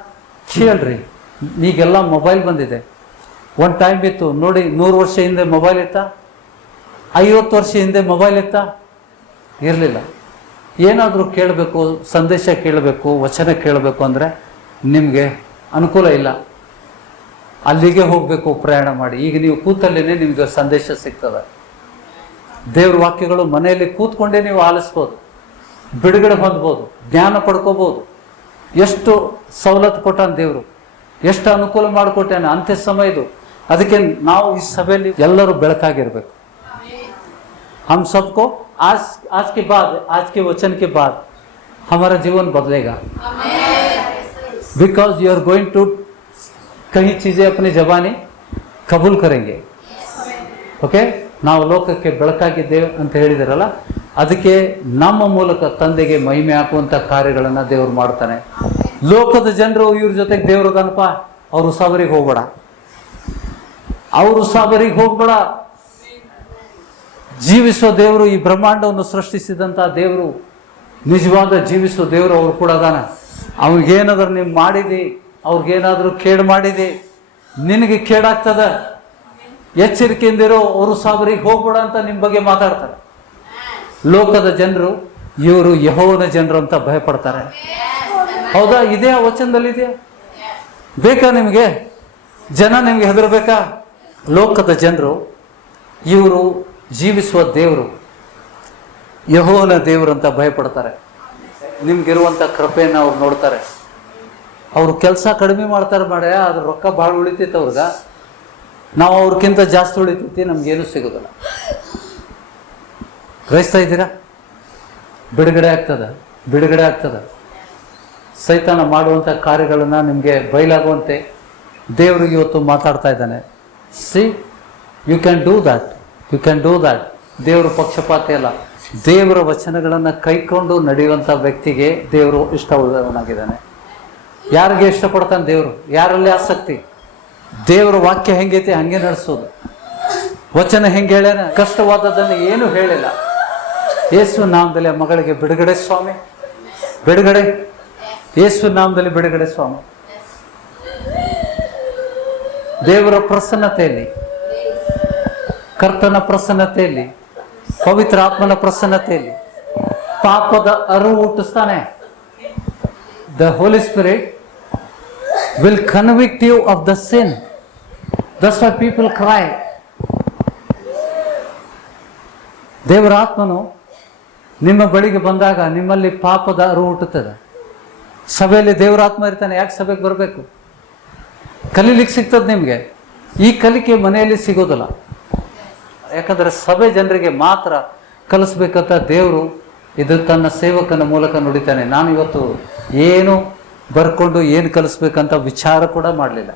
ಕೇಳ್ರಿ. ಈಗೆಲ್ಲ ಮೊಬೈಲ್ ಬಂದಿದೆ. ಒಂದು ಟೈಮ್ ಇತ್ತು ನೋಡಿ, 100 ವರ್ಷ ಹಿಂದೆ ಮೊಬೈಲ್ ಇತ್ತ? 50 ವರ್ಷ ಹಿಂದೆ ಮೊಬೈಲ್ ಇತ್ತ? ಇರಲಿಲ್ಲ. ಏನಾದರೂ ಕೇಳಬೇಕು, ಸಂದೇಶ ಕೇಳಬೇಕು, ವಚನ ಕೇಳಬೇಕು ಅಂದರೆ ನಿಮಗೆ ಅನುಕೂಲ ಇಲ್ಲ. ಅಲ್ಲಿಗೆ ಹೋಗಬೇಕು ಪ್ರಯಾಣ ಮಾಡಿ. ಈಗ ನೀವು ಕೂತಲ್ಲೇ ನಿಮಗೆ ಸಂದೇಶ ಸಿಗ್ತದೆ. ದೇವ್ರ ವಾಕ್ಯಗಳು ಮನೆಯಲ್ಲಿ ಕೂತ್ಕೊಂಡೇ ನೀವು ಆಲಿಸ್ಬೋದು, ಬಿಡುಗಡೆ ಹೊಂದ್ಬೋದು, ಜ್ಞಾನ ಪಡ್ಕೋಬೋದು. ಎಷ್ಟು ಸವಲತ್ತು ಕೊಟ್ಟಾನ ದೇವರು, ಎಷ್ಟು ಅನುಕೂಲ ಮಾಡಿಕೊಟ್ಟಾನೆ ಅಂತ್ಯ ಸಮಯದು. ಅದಕ್ಕೆ ನಾವು ಈ ಸಭೆಯಲ್ಲಿ ಎಲ್ಲರೂ ಬೆಳಕಾಗಿರ್ಬೇಕು. हम सबको आज के बाद, आज के वचन के बाद हमारा जीवन बदलेगा. Because you are going to कई चीजें अपनी जबानी कबूल करेंगे. ಓಕೆ, ನಾವು ಲೋಕಕ್ಕೆ ಬೆಳಕಾಗಿದ್ದೇವೆ ಅಂತ ಹೇಳಿದಿರಲ್ಲ, ಅದಕ್ಕೆ ನಮ್ಮ ಮೂಲಕ ತಂದೆಗೆ ಮಹಿಮೆ ಹಾಕುವಂಥ ಕಾರ್ಯಗಳನ್ನು ದೇವರು ಮಾಡ್ತಾನೆ. ಲೋಕದ ಜನರು ಇವ್ರ ಜೊತೆಗೆ ದೇವ್ರದನಪ್ಪ, ಅವ್ರು ಸಾಬರಿಗೆ ಹೋಗ್ಬೇಡ, ಅವರು ಸಾಬರಿಗೆ ಹೋಗ್ಬೇಡ. ಜೀವಿಸುವ ದೇವರು, ಈ ಬ್ರಹ್ಮಾಂಡವನ್ನು ಸೃಷ್ಟಿಸಿದಂಥ ದೇವರು, ನಿಜವಾದ ಜೀವಿಸುವ ದೇವರು ಅವ್ರು ಕೂಡ ಅದಾನ. ಅವ್ರಿಗೇನಾದ್ರೂ ನೀವು ಮಾಡಿದಿ, ಅವ್ರಿಗೇನಾದ್ರೂ ಕೇಡು ಮಾಡಿದಿ, ನಿನಗೆ ಕೇಡಾಗ್ತದ, ಎಚ್ಚರಿಕೆಯಿಂದಿರೋ, ಅವರು ಸಾಬರಿಗೆ ಹೋಗ್ಬೇಡ ಅಂತ ನಿಮ್ಮ ಬಗ್ಗೆ ಮಾತಾಡ್ತಾರೆ. ಲೋಕದ ಜನರು ಇವರು ಯೆಹೋವನ ಜನರು ಅಂತ ಭಯಪಡ್ತಾರೆ. ಹೌದಾ? ಇದೇ ಆ ವಚನದಲ್ಲಿ ಇದೆಯಾ? ಬೇಕಾ ನಿಮಗೆ? ಜನ ನಿಮ್ಗೆ ಹೆದರ್ಬೇಕಾ? ಲೋಕದ ಜನರು ಇವರು ಜೀವಿಸುವ ದೇವರು, ಯೆಹೋವನ ದೇವರು ಅಂತ ಭಯಪಡ್ತಾರೆ. ನಿಮ್ಗಿರುವಂಥ ಕೃಪೆಯನ್ನು ಅವ್ರು ನೋಡ್ತಾರೆ. ಅವರು ಕೆಲಸ ಕಡಿಮೆ ಮಾಡ್ತಾರೆ ಮಾಡ್ಯ, ಅದ್ರ ರೊಕ್ಕ ಭಾಳ ಉಳಿತೈತೆ ಅವ್ರಿಗೆ. ನಾವು ಅವ್ರಿಗಿಂತ ಜಾಸ್ತಿ ಉಳಿತೈತಿ, ನಮ್ಗೇನು ಸಿಗೋದಿಲ್ಲ. ಗ್ರಹಿಸ್ತಾ ಇದ್ದೀರಾ? ಬಿಡುಗಡೆ ಆಗ್ತದೆ, ಬಿಡುಗಡೆ ಆಗ್ತದೆ. ಸೈತಾನ ಮಾಡುವಂಥ ಕಾರ್ಯಗಳನ್ನು ನಿಮಗೆ ಬಯಲಾಗುವಂತೆ ದೇವರು ಇವತ್ತು ಮಾತಾಡ್ತಾ ಇದ್ದಾನೆ. See, you can do that, you can do that. ದೇವರು ಪಕ್ಷಪಾತಿ ಅಲ್ಲ. ದೇವರ ವಚನಗಳನ್ನು ಕೈಕೊಂಡು ನಡೆಯುವಂಥ ವ್ಯಕ್ತಿಗೆ ದೇವರು ಇಷ್ಟವಾದವನಾಗಿದ್ದಾನೆ. ಯಾರಿಗೆ ಇಷ್ಟಪಡ್ತಾನೆ ದೇವರು? ಯಾರಲ್ಲಿ ಆಸಕ್ತಿ? ದೇವರ ವಾಕ್ಯ ಹೆಂಗೈತಿ ಹಂಗೆ ನಡೆಸೋದು. ವಚನ ಹೆಂಗೆ ಹೇಳ್ಯಾನ? ಕಷ್ಟವಾದದ್ದನ್ನು ಏನು ಹೇಳಿಲ್ಲ. ಯೇಸು ನಾಮದಲ್ಲಿ ಮಗಳಿಗೆ ಬಿಡುಗಡೆ ಸ್ವಾಮಿ, ಬಿಡುಗಡೆ. ಯೇಸು ನಾಮದಲ್ಲಿ ಬಿಡುಗಡೆ ಸ್ವಾಮಿ. ದೇವರ ಪ್ರಸನ್ನತೆಯಲ್ಲಿ, ಕರ್ತನ ಪ್ರಸನ್ನತೆಯಲ್ಲಿ, ಪವಿತ್ರ ಆತ್ಮನ ಪ್ರಸನ್ನತೆಯಲ್ಲಿ ಪಾಪದ ಅರಿವು ಹುಟ್ಟಿಸ್ತಾನೆ. The holy spirit will convict you of the sin. That's why people cry. ದೇವರ ಆತ್ಮನು ನಿಮ್ಮ ಬಳಿಗೆ ಬಂದಾಗ ನಿಮ್ಮಲ್ಲಿ ಪಾಪದ ಅರಿವು ಹುಟ್ಟುತ್ತದೆ. ಸಭೆಯಲ್ಲಿ ದೇವರ ಆತ್ಮ ಇರ್ತಾನೆ. ಯಾಕೆ ಸಭೆಗೆ ಬರಬೇಕು? ಕಲೀಲಿಕ್ಕೆ ಸಿಗ್ತದೆ ನಿಮಗೆ. ಈ ಕಲಿಕೆ ಮನೆಯಲ್ಲಿ ಸಿಗೋದಿಲ್ಲ. ಯಾಕಂದರೆ ಸಭೆ ಜನರಿಗೆ ಮಾತ್ರ ಕಲಿಸ್ಬೇಕಂತ ದೇವರು ಇದು ತನ್ನ ಸೇವಕನ ಮೂಲಕ ನುಡಿತಾನೆ. ನಾನು ಇವತ್ತು ಏನು ಬರ್ಕೊಂಡು ಏನು ಕಲಿಸ್ಬೇಕಂತ ವಿಚಾರ ಕೂಡ ಮಾಡಲಿಲ್ಲ.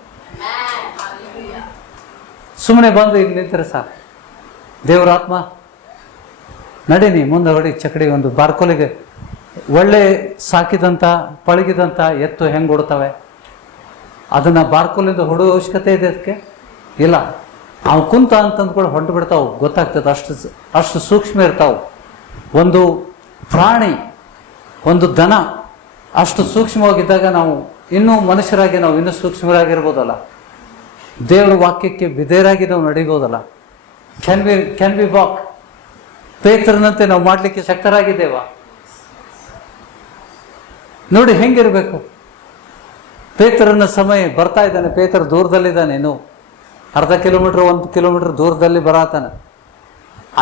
ಸುಮ್ಮನೆ ಬಂದು ಇಲ್ಲಿ ನಿಂತರೆ ಸಾಕು. ದೇವರ ಆತ್ಮ ನಡೀನಿ ಮುಂದೆ ಹೊಡಿ ಚಕಡಿ. ಒಂದು ಬಾರ್ಕೋಲಿಗೆ ಒಳ್ಳೆ ಸಾಕಿದಂಥ ಪಳಗಿದಂಥ ಎತ್ತು ಹೆಂಗೆ ಹೊಡ್ತವೆ, ಅದನ್ನು ಬಾರ್ಕೋಲಿಂದ ಹೊಡೋ ಅವಶ್ಯಕತೆ ಇದೆ ಅದಕ್ಕೆ ಇಲ್ಲ. ಅವು ಕುಂತ ಅಂತಂದ್ಕೊಂಡು ಹೊಂಟು ಬಿಡ್ತಾವೆ, ಗೊತ್ತಾಗ್ತದೆ. ಅಷ್ಟು ಸೂಕ್ಷ್ಮ ಇರ್ತಾವೆ. ಒಂದು ಪ್ರಾಣಿ, ಒಂದು ದನ ಅಷ್ಟು ಸೂಕ್ಷ್ಮವಾಗಿದ್ದಾಗ ನಾವು ಇನ್ನೂ ಮನುಷ್ಯರಾಗಿ ನಾವು ಇನ್ನೂ ಸೂಕ್ಷ್ಮರಾಗಿರ್ಬೋದಲ್ಲ. ದೇವರ ವಾಕ್ಯಕ್ಕೆ ಬಿದೇರಾಗಿ ನಾವು ನಡಿಬೋದಲ್ಲ. Can we walk? ಪೇತ್ರನಂತೆ ನಾವು ಮಾಡಲಿಕ್ಕೆ ಶಕ್ತರಾಗಿದ್ದೇವ? ನೋಡಿ ಹೆಂಗಿರ್ಬೇಕು. ಪೇತ್ರನ ಸಮಯ ಬರ್ತಾ ಇದ್ದಾನೆ. ಪೇತ್ರ ದೂರದಲ್ಲಿದ್ದಾನೆ, ಇನ್ನು ಅರ್ಧ ಕಿಲೋಮೀಟರ್ 1 ಕಿಲೋಮೀಟರ್ ದೂರದಲ್ಲಿ ಬರತಾನೆ.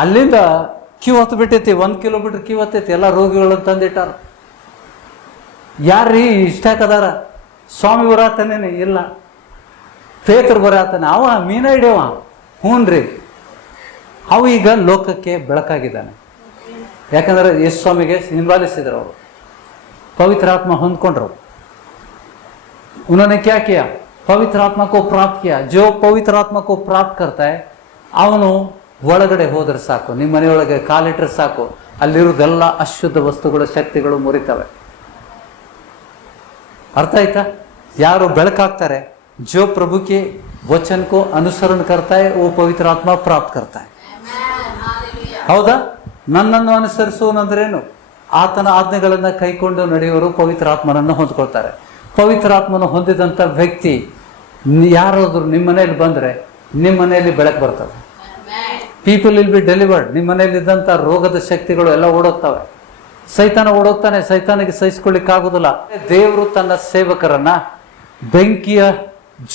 ಅಲ್ಲಿಂದ ಕ್ಯೂ ಹತ್ತು ಬಿಟ್ಟೈತಿ, 1 ಕಿಲೋಮೀಟರ್ ಕ್ಯೂ ಹತ್ತೈತಿ. ಎಲ್ಲ ರೋಗಿಗಳನ್ನು ತಂದಿಟ್ಟಾರ. ಯಾರ್ರೀ ಇಷ್ಟಾಕದಾರ? ಸ್ವಾಮಿ ಬರತಾನೇನೆ? ಇಲ್ಲ, ಪೇತ್ರ ಬರತಾನೆ. ಅವ ಮೀನ ಹಿಡಿಯವ. ಹ್ಞೂನ್ರಿ, ಅವ ಈಗ ಲೋಕಕ್ಕೆ ಬೆಳಕಾಗಿದ್ದಾನೆ. ಯಾಕಂದ್ರೆ ಯೇಸು ಸ್ವಾಮಿಗೆ ಹಿಂಬಾಲಿಸಿದ್ರು ಅವರು, पवित्र आत्मा ಹೊಂದ್ಕೊಂಡ್ರು. उन्होंने क्या किया? पवित्र आत्मा को प्राप्त किया. जो पवित्र आत्मा को प्राप्त करता है ಅವನು ಒಳಗಡೆ ಹೋದ್ರೆ ಸಾಕು, ನಿಮ್ಮ ಮನೆಯೊಳಗೆ ಕಾಲಿಟ್ರೆ ಸಾಕು, ಅಲ್ಲಿರೋದೆಲ್ಲ ಅಶುದ್ಧ ವಸ್ತುಗಳು, ಶಕ್ತಿಗಳು ಮುರಿತವೆ. ಅರ್ಥ ಆಯ್ತಾ? ಯಾರು ಬೆಳಕಾಗ್ತಾರೆ, जो प्रभु के वचन को अनुसरण करता है वो पवित्र आत्मा प्राप्त करता है. ಹೌದಾ? ನನ್ನನ್ನು ಅನುಸರಿಸುವನಂದ್ರೇನು? ಆತನ ಆಜ್ಞೆಗಳನ್ನು ಕೈಕೊಂಡು ನಡೆಯುವರು ಪವಿತ್ರ ಆತ್ಮನನ್ನು ಹೊಂದ್ಕೊಳ್ತಾರೆ. ಪವಿತ್ರ ಆತ್ಮನ ಹೊಂದಿದಂಥ ವ್ಯಕ್ತಿ ಯಾರಾದರೂ ನಿಮ್ಮ ಮನೆಯಲ್ಲಿ ಬಂದರೆ ನಿಮ್ಮ ಮನೆಯಲ್ಲಿ ಬೆಳಕು ಬರ್ತದೆ. People will be delivered. ನಿಮ್ಮ ಮನೆಯಲ್ಲಿದ್ದಂಥ ರೋಗದ ಶಕ್ತಿಗಳು ಎಲ್ಲ ಓಡೋಗ್ತವೆ. ಸೈತಾನ ಓಡೋಗ್ತಾನೆ. ಸೈತಾನಿಗೆ ಸಹಿಸ್ಕೊಳ್ಳಿಕ್ಕಾಗೋದಿಲ್ಲ. ದೇವರು ತನ್ನ ಸೇವಕರನ್ನ ಬೆಂಕಿಯ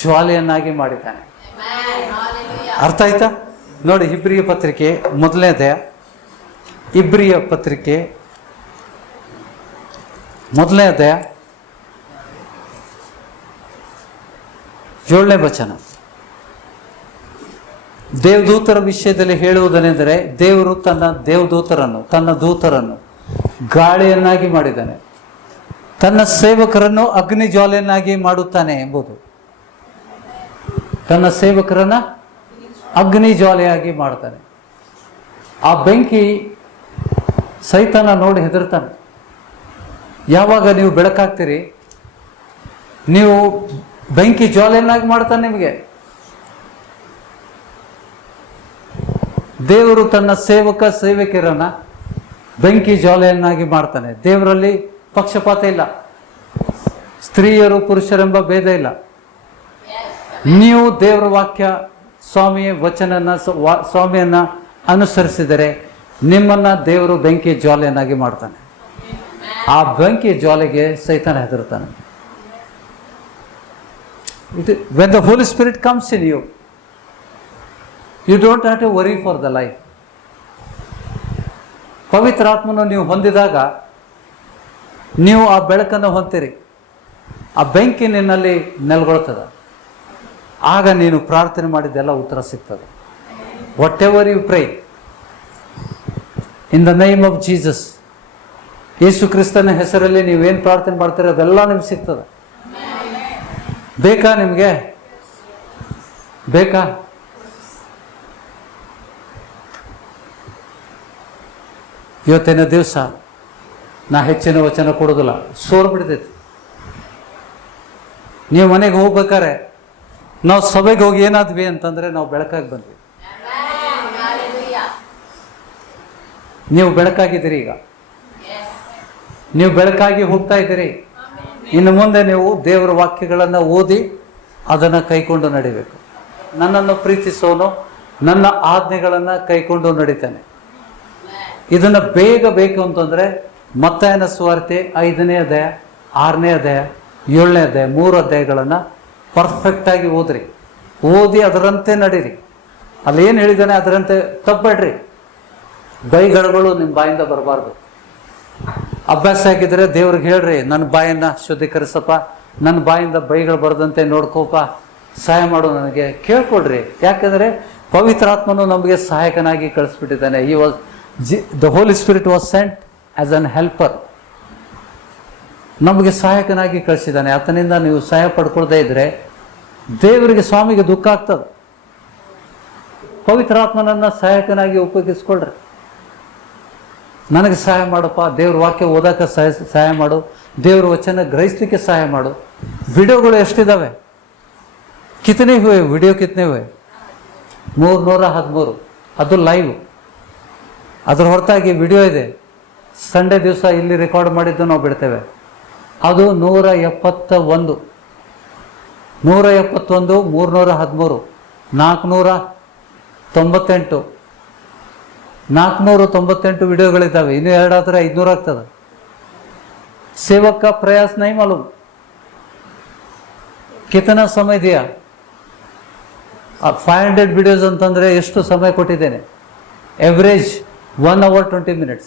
ಜ್ವಾಲೆಯನ್ನಾಗಿ ಮಾಡಿದ್ದಾನೆ. ಅರ್ಥ ಆಯ್ತಾ? ನೋಡಿ, ಇಬ್ರಿಯ ಪತ್ರಿಕೆ 1ನೇ ಅಧ್ಯಾಯ, ಇಬ್ರಿಯ ಪತ್ರಿಕೆ 1ನೇ ಅಧ್ಯಾಯ 7ನೇ ವಚನ. ದೇವದೂತರ ವಿಷಯದಲ್ಲಿ ಹೇಳುವುದನೆಂದರೆ, ದೇವರು ತನ್ನ ದೂತರನ್ನು ಗಾಳಿಯನ್ನಾಗಿ ಮಾಡಿದ್ದಾನೆ, ತನ್ನ ಸೇವಕರನ್ನು ಅಗ್ನಿ ಜ್ವಾಲೆಯನ್ನಾಗಿ ಮಾಡುತ್ತಾನೆ ಎಂಬುದು. ತನ್ನ ಸೇವಕರನ್ನ ಅಗ್ನಿ ಜ್ವಾಲೆಯಾಗಿ ಮಾಡ್ತಾನೆ. ಆ ಬೆಂಕಿ ಸೈತಾನ ನೋಡಿ ಹೆದರ್ತಾನೆ. ಯಾವಾಗ ನೀವು ಬೆಳಕಾಗ್ತೀರಿ, ನೀವು ಬೆಂಕಿ ಜ್ವಾಲೆಯನ್ನಾಗಿ ಮಾಡ್ತಾನೆ ನಿಮಗೆ. ದೇವರು ತನ್ನ ಸೇವಕಿಯರನ್ನ ಬೆಂಕಿ ಜ್ವಾಲೆಯನ್ನಾಗಿ ಮಾಡ್ತಾನೆ. ದೇವರಲ್ಲಿ ಪಕ್ಷಪಾತ ಇಲ್ಲ, ಸ್ತ್ರೀಯರು ಪುರುಷರೆಂಬ ಭೇದ ಇಲ್ಲ. ನೀವು ದೇವರ ವಾಕ್ಯ, ಸ್ವಾಮಿಯ ಸ್ವಾಮಿಯನ್ನ ಅನುಸರಿಸಿದರೆ ನಿಮ್ಮನ್ನ ದೇವರು ಬೆಂಕಿ ಜ್ವಾಲೆಯನ್ನಾಗಿ ಮಾಡ್ತಾನೆ. ಆ ಬೆಂಕಿ ಜ್ವಾಲೆಗೆ ಸೈತಾನ ಹೆದರ್ತಾನೆ. When the Holy Spirit comes in you, you don't have to worry for the life. ಪವಿತ್ರ ಆತ್ಮನ ನೀವು ಹೊಂದಿದಾಗ ನೀವು ಆ ಬೆಳಕನ್ನು ಹೊಂದಿರಿ. ಆ ಬೆಂಕಿ ನಿನ್ನಲ್ಲಿ ನೆಲೆಗೊಳ್ತದೆ. ಆಗ ನೀನು ಪ್ರಾರ್ಥನೆ ಮಾಡಿದ್ದೆಲ್ಲ ಉತ್ತರ ಸಿಗ್ತದೆ. Whatever you pray in the name of Jesus, Yesu ಕ್ರಿಸ್ತನ ಹೆಸರಲ್ಲಿ ನೀವೇನು ಪ್ರಾರ್ಥನೆ ಮಾಡ್ತೀರ ಅದೆಲ್ಲ ನಿಮ್ಗೆ ಸಿಗ್ತದೆ. ಬೇಕಾ? ನಿಮಗೆ ಬೇಕಾ? ಇವತ್ತಿನ ದಿವಸ ನಾ ಹೆಚ್ಚಿನ ವಚನ ಕೊಡೋದಿಲ್ಲ, ಸೋರ್ಬಿಡ್ತೈತಿ. ನೀವು ಮನೆಗೆ ಹೋಗ್ಬೇಕಾರೆ ನಾವು ಸಭೆಗೆ ಹೋಗಿ ಏನಾದ್ವಿ ಅಂತಂದ್ರೆ ನಾವು ಬೆಳಕಾಗಿ ಬಂದ್ವಿ. ನೀವು ಬೆಳಕಾಗಿದ್ದೀರಿ. ಈಗ ನೀವು ಬೆಳಕಾಗಿ ಹೋಗ್ತಾ ಇದ್ದೀರಿ. ಇನ್ನು ಮುಂದೆ ನೀವು ದೇವರ ವಾಕ್ಯಗಳನ್ನು ಓದಿ ಅದನ್ನು ಕೈಕೊಂಡು ನಡಿಬೇಕು. ನನ್ನನ್ನು ಪ್ರೀತಿಸೋನು ನನ್ನ ಆಜ್ಞೆಗಳನ್ನು ಕೈಕೊಂಡು ನಡಿತಾನೆ. ಇದನ್ನು ಬೇಗ ಬೇಕು ಅಂತಂದರೆ ಮತ್ತಾಯನ ಸುವಾರ್ತೆ 5ನೇ ಅಧ್ಯಾಯ, 6ನೇ ಅಧ್ಯಾಯ, 7ನೇ ಅಧ್ಯಾಯ, 3 ಅಧ್ಯಾಯಗಳನ್ನು ಪರ್ಫೆಕ್ಟಾಗಿ ಓದಿ ಅದರಂತೆ ನಡೀರಿ. ಅಲ್ಲಿ ಏನು ಹೇಳಿದ್ದಾನೆ ಅದರಂತೆ ತಪ್ಪಬೇಡ್ರಿ. ಬೈಗಳು ನಿಮ್ಮ ಬಾಯಿಂದ ಬರಬಾರ್ದು. ಅಭ್ಯಾಸ ಆಗಿದ್ರೆ ದೇವ್ರಿಗೆ ಹೇಳ್ರಿ, ನನ್ನ ಬಾಯನ್ನು ಶುದ್ಧೀಕರಿಸಪ್ಪ, ನನ್ನ ಬಾಯಿಂದ ಬೈಗಳು ಬರದಂತೆ ನೋಡ್ಕೋಪ, ಸಹಾಯ ಮಾಡು, ನನಗೆ ಕೇಳ್ಕೊಡ್ರಿ. ಯಾಕಂದರೆ ಪವಿತ್ರಾತ್ಮನು ನಮಗೆ ಸಹಾಯಕನಾಗಿ ಕಳಿಸ್ಬಿಟ್ಟಿದ್ದಾನೆ. The holy spirit was sent as an helper. ನಮಗೆ ಸಹಾಯಕನಾಗಿ ಕಳಿಸಿದ್ದಾನೆ. ಆತನಿಂದ ನೀವು ಸಹಾಯ ಪಡ್ಕೊಳ್ದೇ ಇದ್ರೆ ದೇವರಿಗೆ, ಸ್ವಾಮಿಗೆ ದುಃಖ ಆಗ್ತದೆ. ಪವಿತ್ರಾತ್ಮನನ್ನು ಸಹಾಯಕನಾಗಿ ಉಪಯೋಗಿಸ್ಕೊಳ್ರಿ. ನನಗೆ ಸಹಾಯ ಮಾಡಪ್ಪ, ದೇವ್ರ ವಾಕ್ಯ ಓದಕ್ಕೆ ಸಹಾಯ ಮಾಡು, ದೇವ್ರ ವಚನ ಗ್ರಹಿಸ್ಲಿಕ್ಕೆ ಸಹಾಯ ಮಾಡು. ವಿಡಿಯೋಗಳು ಎಷ್ಟಿದ್ದಾವೆ, ಕಿತನೆ ಹುವೆ ವಿಡಿಯೋ, ಕಿತನೆ ಹುವೆ. 313 ಅದು ಲೈವ್. ಅದ್ರ ಹೊರತಾಗಿ ವಿಡಿಯೋ ಇದೆ, ಸಂಡೇ ದಿವಸ ಇಲ್ಲಿ ರೆಕಾರ್ಡ್ ಮಾಡಿದ್ದು ನಾವು ಬಿಡ್ತೇವೆ. ಅದು 171 313 498 ವಿಡಿಯೋಗಳಿದ್ದಾವೆ. ಇನ್ನೂ 2 ಆದರೆ 500 ಆಗ್ತದೆ. सेवक का प्रयास नहीं मालूम कितना समय दिया. 500 ವಿಡಿಯೋಸ್ ಅಂತಂದರೆ ಎಷ್ಟು ಸಮಯ ಕೊಟ್ಟಿದ್ದೇನೆ. ಎವರೇಜ್ 1 hour 20 minutes,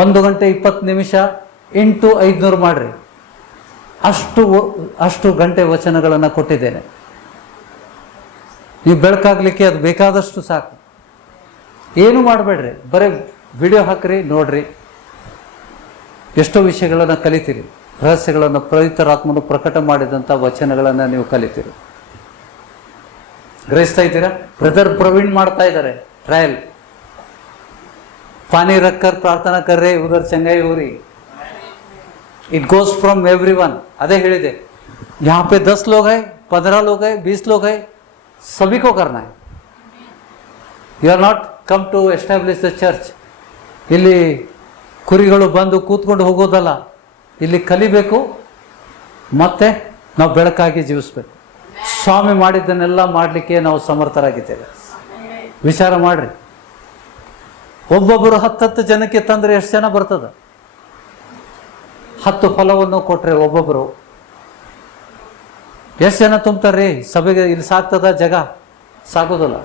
1 ಗಂಟೆ 20 ನಿಮಿಷ ಇಂಟು 500 ಮಾಡ್ರಿ. ಅಷ್ಟು ಗಂಟೆ ವಚನಗಳನ್ನು ಕೊಟ್ಟಿದ್ದೇನೆ. ನೀವು ಬೆಳಕಾಗಲಿಕ್ಕೆ ಅದು ಬೇಕಾದಷ್ಟು ಸಾಕು. ಏನು ಮಾಡಬೇಡ್ರಿ, ಬರೀ ವಿಡಿಯೋ ಹಾಕ್ರಿ, ನೋಡ್ರಿ. ಎಷ್ಟೋ ವಿಷಯಗಳನ್ನು ಕಲಿತೀರಿ. ರಹಸ್ಯಗಳನ್ನು ಪವಿತ್ರಾತ್ಮನು ಪ್ರಕಟ ಮಾಡಿದಂಥ ವಚನಗಳನ್ನು ನೀವು ಕಲಿತೀರಿ. ಗ್ರಹಿಸ್ತಾ ಇದ್ದೀರಾ? ಬ್ರದರ್ ಪ್ರವೀಣ್ ಮಾಡ್ತಾ ಇದ್ದಾರೆ ಟ್ರಯಲ್. ಪಾನಿ ರಕ್ಕರ್ ಪ್ರಾರ್ಥನಾ ಕರ್ರೆ ಉದರ್ ಚಂಗಾಯಿ ಊರಿ. It goes from every one. ಅದೇ ಹೇಳಿದೆ, यहाँ पे 10 लोग है, 15 लोग है, 20 लोग है, सभी को करना है. You are not come to establish the church. ಇಲ್ಲಿ ಕುರಿಗಳು ಬಂದು ಕೂತ್ಕೊಂಡು ಹೋಗೋದಲ್ಲ, ಇಲ್ಲಿ ಕಲಿಬೇಕು, ಮತ್ತೆ ನಾವು ಬೆಳಕಾಗಿ ಜೀವಿಸ್ಬೇಕು. ಸ್ವಾಮಿ ಮಾಡಿದ್ದನ್ನೆಲ್ಲ ಮಾಡಲಿಕ್ಕೆ ನಾವು ಸಮರ್ಥರಾಗಿದ್ದೇವೆ. ವಿಚಾರ ಮಾಡ್ರಿ, ಒಬ್ಬೊಬ್ಬರು 10 ಜನಕ್ಕೆ ತಂದರೆ ಎಷ್ಟು ಜನ ಬರ್ತದ? 10 ಫಲವನ್ನು ಕೊಟ್ರೆ ಒಬ್ಬೊಬ್ಬರು ಎಷ್ಟು ಜನ ತುಂಬ್ತಾರ್ರಿ ಸಭೆಗೆ? ಇಲ್ಲಿ ಸಾಕ್ತದ? ಜಾಗ ಸಾಕೋದಿಲ್ಲ.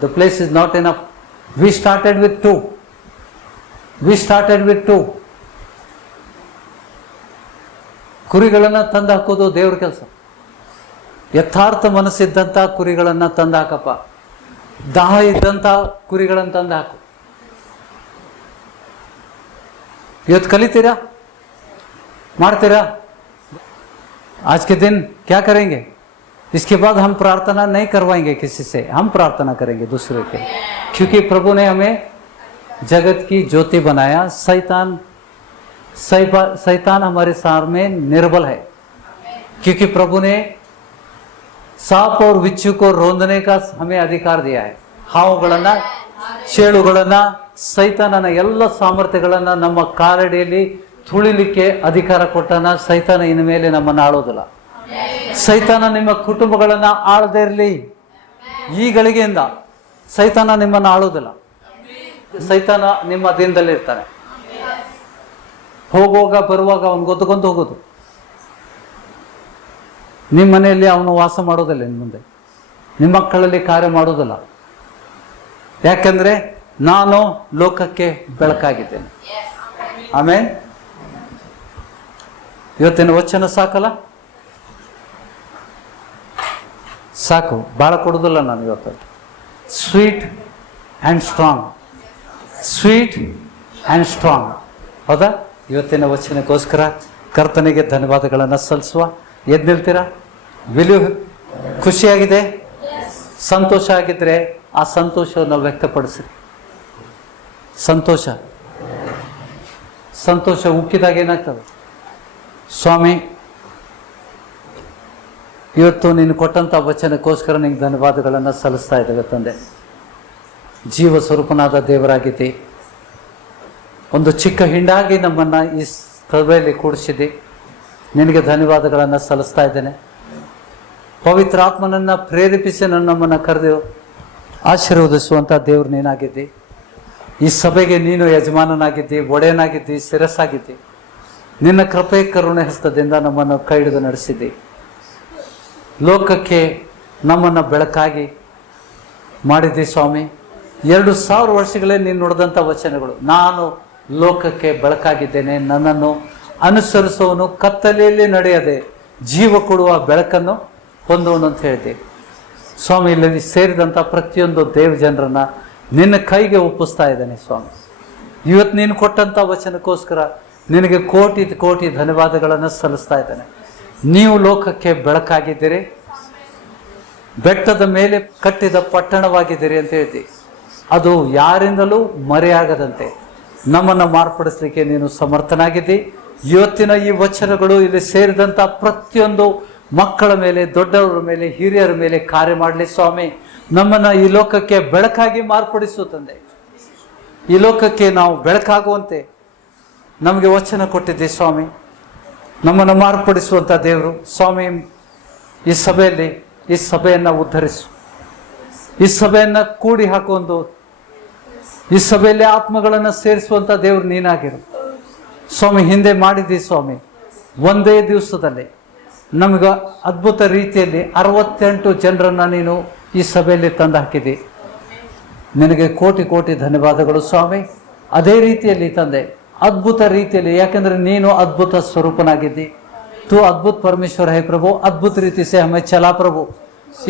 The place is not enough. We started with 2. ಕುರಿಗಳನ್ನು ತಂದು ಹಾಕೋದು ದೇವ್ರ ಕೆಲಸ. ಯಥಾರ್ಥ ಮನಸ್ಸಿದ್ದಂಥ ಕುರಿಗಳನ್ನು ತಂದು ಹಾಕಪ್ಪ. ದಾಹ ಇದ್ದಂಥ ಕುರಿಗಳನ್ನು ತಂದು ಹಾಕು. ಇವತ್ತು ಕಲಿತೀರಾ? ಮಾಡ್ತೀರಾ? आज के दिन क्या करेंगे? इसके बाद हम प्रार्थना नहीं करवाएंगे किसी से, हम प्रार्थना करेंगे दूसरे के, क्योंकि प्रभु ने हमें जगत की ज्योति बनाया. शैतान हमारे सामने निर्बल है, क्योंकि प्रभु ने सांप और बिच्छू को रोंदने का हमें अधिकार दिया है. ಹಾವುಗಳನ್ನ, ಚೇಳುಗಳನ್ನ, ಸೈತಾನನ ಎಲ್ಲ ಸಾಮರ್ಥ್ಯಗಳನ್ನ ನಮ್ಮ ಕಾಲಡಿಯಲ್ಲಿ ತುಳಿಲಿಕ್ಕೆ ಅಧಿಕಾರ ಕೊಟ್ಟನ. ಸೈತಾನ ಇನ್ನು ಮೇಲೆ ನಮ್ಮನ್ನು ಆಳೋದಿಲ್ಲ. ಸೈತಾನ ನಿಮ್ಮ ಕುಟುಂಬಗಳನ್ನ ಆಳದೇ ಇರಲಿ. ಈ ಗಳಿಗೆಯಿಂದ ಸೈತಾನ ನಿಮ್ಮನ್ನು ಆಳೋದಿಲ್ಲ. ಸೈತಾನ ನಿಮ್ಮ ದಿನದಲ್ಲಿರ್ತಾನೆ. ಹೋಗುವಾಗ ಬರುವಾಗ ಅವನು ಗೊತ್ತುಕೊಂಡು ಹೋಗೋದು. ನಿಮ್ಮ ಮನೆಯಲ್ಲಿ ಅವನು ವಾಸ ಮಾಡೋದಿಲ್ಲ. ಇನ್ನು ಮುಂದೆ ನಿಮ್ಮ ಮಕ್ಕಳಲ್ಲಿ ಕಾರ್ಯ ಮಾಡೋದಿಲ್ಲ. ಯಾಕಂದ್ರೆ ನಾನು ಲೋಕಕ್ಕೆ ಬೆಳಕಾಗಿದ್ದೇನೆ. ಆಮೇಲೆ ಇವತ್ತಿನ ವಚನ ಸಾಕಲ್ಲ? ಸಾಕು, ಭಾಳ ಕೊಡೋದಿಲ್ಲ ನಾನು ಇವತ್ತು. Sweet and strong. ಹೌದಾ? ಇವತ್ತಿನ ವಚನಕ್ಕೋಸ್ಕರ ಕರ್ತನಿಗೆ ಧನ್ಯವಾದಗಳನ್ನು ಸಲ್ಲಿಸುವ. ಎದ್ದು ನಿಲ್ತೀರಾ? ಖುಷಿಯಾಗಿದೆ? ಸಂತೋಷ ಆಗಿದ್ರೆ ಆ ಸಂತೋಷವನ್ನು ವ್ಯಕ್ತಪಡಿಸ್ರಿ. ಸಂತೋಷ ಉಕ್ಕಿದಾಗ ಏನಾಗ್ತದೆ? ಸ್ವಾಮಿ, ಇವತ್ತು ನೀನು ಕೊಟ್ಟಂಥ ವಚನಕ್ಕೋಸ್ಕರ ನಿನಗೆ ಧನ್ಯವಾದಗಳನ್ನು ಸಲ್ಲಿಸ್ತಾ ಇದ್ದೇವೆ ತಂದೆ. ಜೀವ ಸ್ವರೂಪನಾದ ದೇವರಾಗಿದ್ದಿ. ಒಂದು ಚಿಕ್ಕ ಹಿಂಡಾಗಿ ನಮ್ಮನ್ನು ಈ ಸಭೆಯಲ್ಲಿ ಕೂಡಿಸಿದ್ದಿ. ನಿನಗೆ ಧನ್ಯವಾದಗಳನ್ನು ಸಲ್ಲಿಸ್ತಾ ಇದ್ದೇನೆ. ಪವಿತ್ರ ಆತ್ಮನನ್ನು ಪ್ರೇರೇಪಿಸಿ ನಮ್ಮನ್ನು ಕರೆದು ಆಶೀರ್ವದಿಸುವಂಥ ದೇವರು ನೀನಾಗಿದ್ದಿ. ಈ ಸಭೆಗೆ ನೀನು ಯಜಮಾನನಾಗಿದ್ದಿ, ಒಡೆಯನಾಗಿದ್ದಿ, ಶಿರಸ್ಸಾಗಿದ್ದಿ. ನಿನ್ನ ಕೃಪೆ ಕರುಣೆ ಹಸ್ತದಿಂದ ನಮ್ಮನ್ನು ಕೈ ಹಿಡಿದು ನಡೆಸಿದ್ದಿ. ಲೋಕಕ್ಕೆ ನಮ್ಮನ್ನು ಬೆಳಕಾಗಿ ಮಾಡಿದ್ದಿ ಸ್ವಾಮಿ. 2000 ವರ್ಷಗಳೇ ನೀನು ನುಡಿದಂಥ ವಚನಗಳು. ನಾನು ಲೋಕಕ್ಕೆ ಬೆಳಕಾಗಿದ್ದೇನೆ, ನನ್ನನ್ನು ಅನುಸರಿಸುವವನು ಕತ್ತಲೆಯಲ್ಲಿ ನಡೆಯದೆ ಜೀವ ಕೊಡುವ ಬೆಳಕನ್ನು ಹೊಂದುವನು ಅಂತ ಹೇಳಿದೆ ಸ್ವಾಮಿ. ಇಲ್ಲಿ ಸೇರಿದಂಥ ಪ್ರತಿಯೊಂದು ದೇವ ಜನರನ್ನು ನಿನ್ನ ಕೈಗೆ ಒಪ್ಪಿಸ್ತಾ ಇದ್ದೇನೆ ಸ್ವಾಮಿ. ಇವತ್ತು ನೀನು ಕೊಟ್ಟಂಥ ವಚನಕ್ಕೋಸ್ಕರ ನಿನಗೆ ಕೋಟಿ ಧನ್ಯವಾದಗಳನ್ನು ಸಲ್ಲಿಸ್ತಾ ಇದ್ದೇನೆ. ನೀವು ಲೋಕಕ್ಕೆ ಬೆಳಕಾಗಿದ್ದೀರಿ, ಬೆಟ್ಟದ ಮೇಲೆ ಕಟ್ಟಿದ ಪಟ್ಟಣವಾಗಿದ್ದೀರಿ ಅಂತ ಹೇಳ್ತಿ. ಅದು ಯಾರಿಂದಲೂ ಮರೆಯಾಗದಂತೆ ನಮ್ಮನ್ನು ಮಾರ್ಪಡಿಸಲಿಕ್ಕೆ ನೀನು ಸಮರ್ಥನಾಗಿದ್ದಿ. ಇವತ್ತಿನ ಈ ವಚನಗಳು ಇಲ್ಲಿ ಸೇರಿದಂಥ ಪ್ರತಿಯೊಂದು ಮಕ್ಕಳ ಮೇಲೆ, ದೊಡ್ಡವರ ಮೇಲೆ, ಹಿರಿಯರ ಮೇಲೆ ಕಾರ್ಯ ಮಾಡಲಿ ಸ್ವಾಮಿ. ನಮ್ಮನ್ನು ಈ ಲೋಕಕ್ಕೆ ಬೆಳಕಾಗಿ ಮಾರ್ಪಡಿಸು ತಂದೆ. ಈ ಲೋಕಕ್ಕೆ ನಾವು ಬೆಳಕಾಗುವಂತೆ ನಮಗೆ ವಚನ ಕೊಟ್ಟಿದ್ದೆ ಸ್ವಾಮಿ. ನಮ್ಮನ್ನು ಮಾರ್ಪಡಿಸುವಂಥ ದೇವರು ಸ್ವಾಮಿ. ಈ ಸಭೆಯಲ್ಲಿ ಈ ಸಭೆಯನ್ನು ಉದ್ಧರಿಸು. ಈ ಸಭೆಯನ್ನು ಕೂಡಿ ಹಾಕುವಂದು, ಈ ಸಭೆಯಲ್ಲಿ ಆತ್ಮಗಳನ್ನು ಸೇರಿಸುವಂಥ ದೇವರು ನೀನಾಗಿರು ಸ್ವಾಮಿ. ಹಿಂದೆ ಮಾಡಿದ್ದಿ ಸ್ವಾಮಿ. ಒಂದೇ ದಿವಸದಲ್ಲಿ ನಮಗೆ ಅದ್ಭುತ ರೀತಿಯಲ್ಲಿ 68 ಜನರನ್ನು ನೀನು ಈ ಸಭೆಯಲ್ಲಿ ತಂದು ಹಾಕಿದ್ದಿ. ನಿನಗೆ ಕೋಟಿ ಕೋಟಿ ಧನ್ಯವಾದಗಳು ಸ್ವಾಮಿ. ಅದೇ ರೀತಿಯಲ್ಲಿ ತಂದೆ, ಅದ್ಭುತ ರೀತಿಯಲ್ಲಿ, ಯಾಕಂದರೆ ನೀನು ಅದ್ಭುತ ಸ್ವरूपನಾಗಿದ್ದಿ. तू अद्भुत परमेश्वर है प्रभु. अद्भुत रीति से हमें चला प्रभु.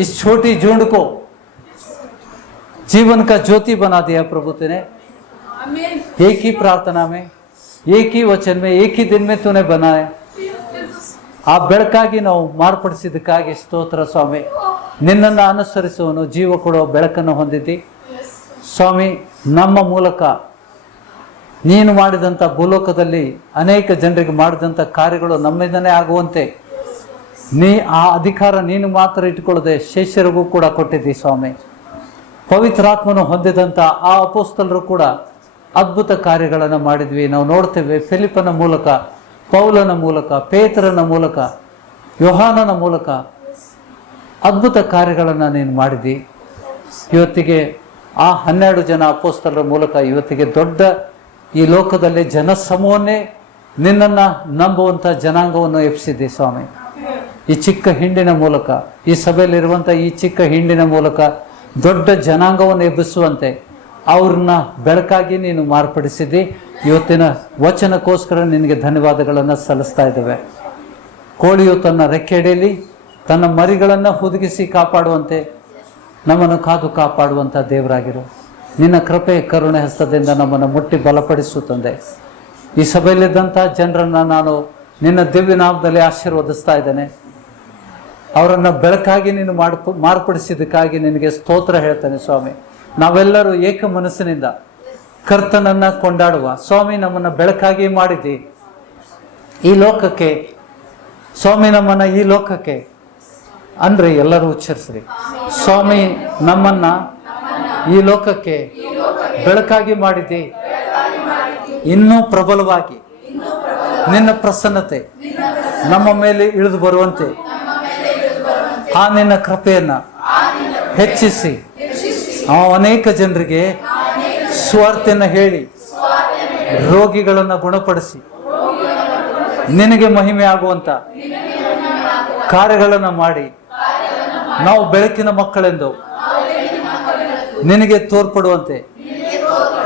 इस छोटी झुंड को जीवन का ज्योति बना दिया प्रभु तूने. एक ही प्रार्थना में, एक ही वचन में, एक ही दिन में तूने बनाया. ಆ ಬೆಳಕಾಗಿ ನಾವು ಮಾರ್ಪಡಿಸಿದ್ದಕ್ಕಾಗಿ ಸ್ತೋತ್ರ ಸ್ವಾಮಿ. ನಿನ್ನನ್ನು ಅನುಸರಿಸುವನು ಜೀವ ಕೊಡುವ ಬೆಳಕನ್ನು ಹೊಂದಿದ್ದಿ ಸ್ವಾಮಿ. ನಮ್ಮ ಮೂಲಕ ನೀನು ಮಾಡಿದಂಥ ಭೂಲೋಕದಲ್ಲಿ ಅನೇಕ ಜನರಿಗೆ ಮಾಡಿದಂಥ ಕಾರ್ಯಗಳು ನಮ್ಮಿಂದನೇ ಆಗುವಂತೆ ಆ ಅಧಿಕಾರ ನೀನು ಮಾತ್ರ ಇಟ್ಕೊಳ್ಳದೆ ಶಿಷ್ಯರಿಗೂ ಕೂಡ ಕೊಟ್ಟಿದ್ದಿ ಸ್ವಾಮಿ. ಪವಿತ್ರಾತ್ಮನು ಹೊಂದಿದಂಥ ಆ ಅಪೊಸ್ತಲರು ಕೂಡ ಅದ್ಭುತ ಕಾರ್ಯಗಳನ್ನು ಮಾಡಿದ್ವಿ. ನಾವು ನೋಡ್ತೇವೆ, ಫಿಲಿಪ್ಪನ ಮೂಲಕ, ಪೌಲನ ಮೂಲಕ, ಪೇತ್ರನ ಮೂಲಕ, ಯೋಹಾನನ ಮೂಲಕ ಅದ್ಭುತ ಕಾರ್ಯಗಳನ್ನು ನೀನು ಮಾಡಿದ್ದಿ. ಇವತ್ತಿಗೆ ಆ 12 ಜನ ಅಪೊಸ್ತಲರ ಮೂಲಕ ಇವತ್ತಿಗೆ ದೊಡ್ಡ ಈ ಲೋಕದಲ್ಲಿ ಜನಸಮೂಹನ್ನೇ ನಿನ್ನನ್ನು ನಂಬುವಂಥ ಜನಾಂಗವನ್ನು ಎಬ್ಬಿಸಿದ್ದೆ ಸ್ವಾಮಿ. ಈ ಚಿಕ್ಕ ಹಿಂಡಿನ ಮೂಲಕ, ಈ ಸಭೆಯಲ್ಲಿರುವಂಥ ಈ ಚಿಕ್ಕ ಹಿಂಡಿನ ಮೂಲಕ ದೊಡ್ಡ ಜನಾಂಗವನ್ನು ಎಬ್ಬಿಸುವಂತೆ ಅವ್ರನ್ನ ಬೆಳಕಾಗಿ ನೀನು ಮಾರ್ಪಡಿಸಿದ್ದಿ. ಇವತ್ತಿನ ವಚನಕ್ಕೋಸ್ಕರ ನಿನಗೆ ಧನ್ಯವಾದಗಳನ್ನು ಸಲ್ಲಿಸ್ತಾ ಇದ್ದೇವೆ. ಕೋಳಿಯು ತನ್ನ ರೆಕ್ಕೆಡೆಯಲ್ಲಿ ತನ್ನ ಮರಿಗಳನ್ನು ಹುದುಗಿಸಿ ಕಾಪಾಡುವಂತೆ ನಮ್ಮನ್ನು ಕಾದು ಕಾಪಾಡುವಂಥ ದೇವರಾಗಿರು. ನಿನ್ನ ಕೃಪೆ ಕರುಣೆ ಹಸ್ತದಿಂದ ನಮ್ಮನ್ನು ಮುಟ್ಟಿ ಬಲಪಡಿಸು ತಂದೆ. ಈ ಸಭೆಯಲ್ಲಿದ್ದಂಥ ಜನರನ್ನು ನಾನು ನಿನ್ನ ದಿವ್ಯ ನಾಮದಲ್ಲಿ ಆಶೀರ್ವದಿಸ್ತಾ ಇದ್ದೇನೆ. ಅವರನ್ನು ಬೆಳಕಾಗಿ ನೀನು ಮಾರ್ಪಡಿಸಿದ್ದಕ್ಕಾಗಿ ನಿನಗೆ ಸ್ತೋತ್ರ ಹೇಳ್ತೇನೆ ಸ್ವಾಮಿ. ನಾವೆಲ್ಲರೂ ಏಕ ಮನಸ್ಸಿನಿಂದ ಕರ್ತನನ್ನು ಕೊಂಡಾಡುವ ಸ್ವಾಮಿ. ನಮ್ಮನ್ನು ಬೆಳಕಾಗಿ ಮಾಡಿದ್ದಿ ಈ ಲೋಕಕ್ಕೆ ಸ್ವಾಮಿ. ನಮ್ಮನ್ನು ಈ ಲೋಕಕ್ಕೆ ಅಂದರೆ ಎಲ್ಲರೂ ಉಚ್ಚರಿಸ್ರಿ ಸ್ವಾಮಿ. ನಮ್ಮನ್ನು ಈ ಲೋಕಕ್ಕೆ ಬೆಳಕಾಗಿ ಮಾಡಿದ್ದಿ. ಇನ್ನೂ ಪ್ರಬಲವಾಗಿ ನಿನ್ನ ಪ್ರಸನ್ನತೆ ನಮ್ಮ ಮೇಲೆ ಇಳಿದು ಬರುವಂತೆ ಆ ನಿನ್ನ ಕೃಪೆಯನ್ನು ಹೆಚ್ಚಿಸಿ ಅನೇಕ ಜನರಿಗೆ ಸ್ವಾರ್ಥೆಯನ್ನು ಹೇಳಿ ರೋಗಿಗಳನ್ನು ಗುಣಪಡಿಸಿ ನಿನಗೆ ಮಹಿಮೆ ಆಗುವಂತ ಕಾರ್ಯಗಳನ್ನು ಮಾಡಿ ನಾವು ಬೆಳಕಿನ ಮಕ್ಕಳೆಂದು ನಿನಗೆ ತೋರ್ಪಡುವಂತೆ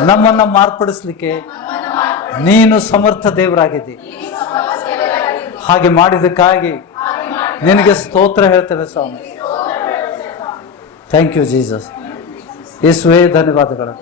ನಮ್ಮನ್ನು ಮಾರ್ಪಡಿಸಲಿಕ್ಕೆ ನೀನು ಸಮರ್ಥ ದೇವರಾಗಿದ್ದಿ. ಹಾಗೆ ಮಾಡಿದ್ದಕ್ಕಾಗಿ ನಿನಗೆ ಸ್ತೋತ್ರ ಹೇಳ್ತೇವೆ ಸ್ವಾಮಿ. Thank you Jesus. ಯೇಸುವೇ ಧನ್ಯವಾದಗಳು.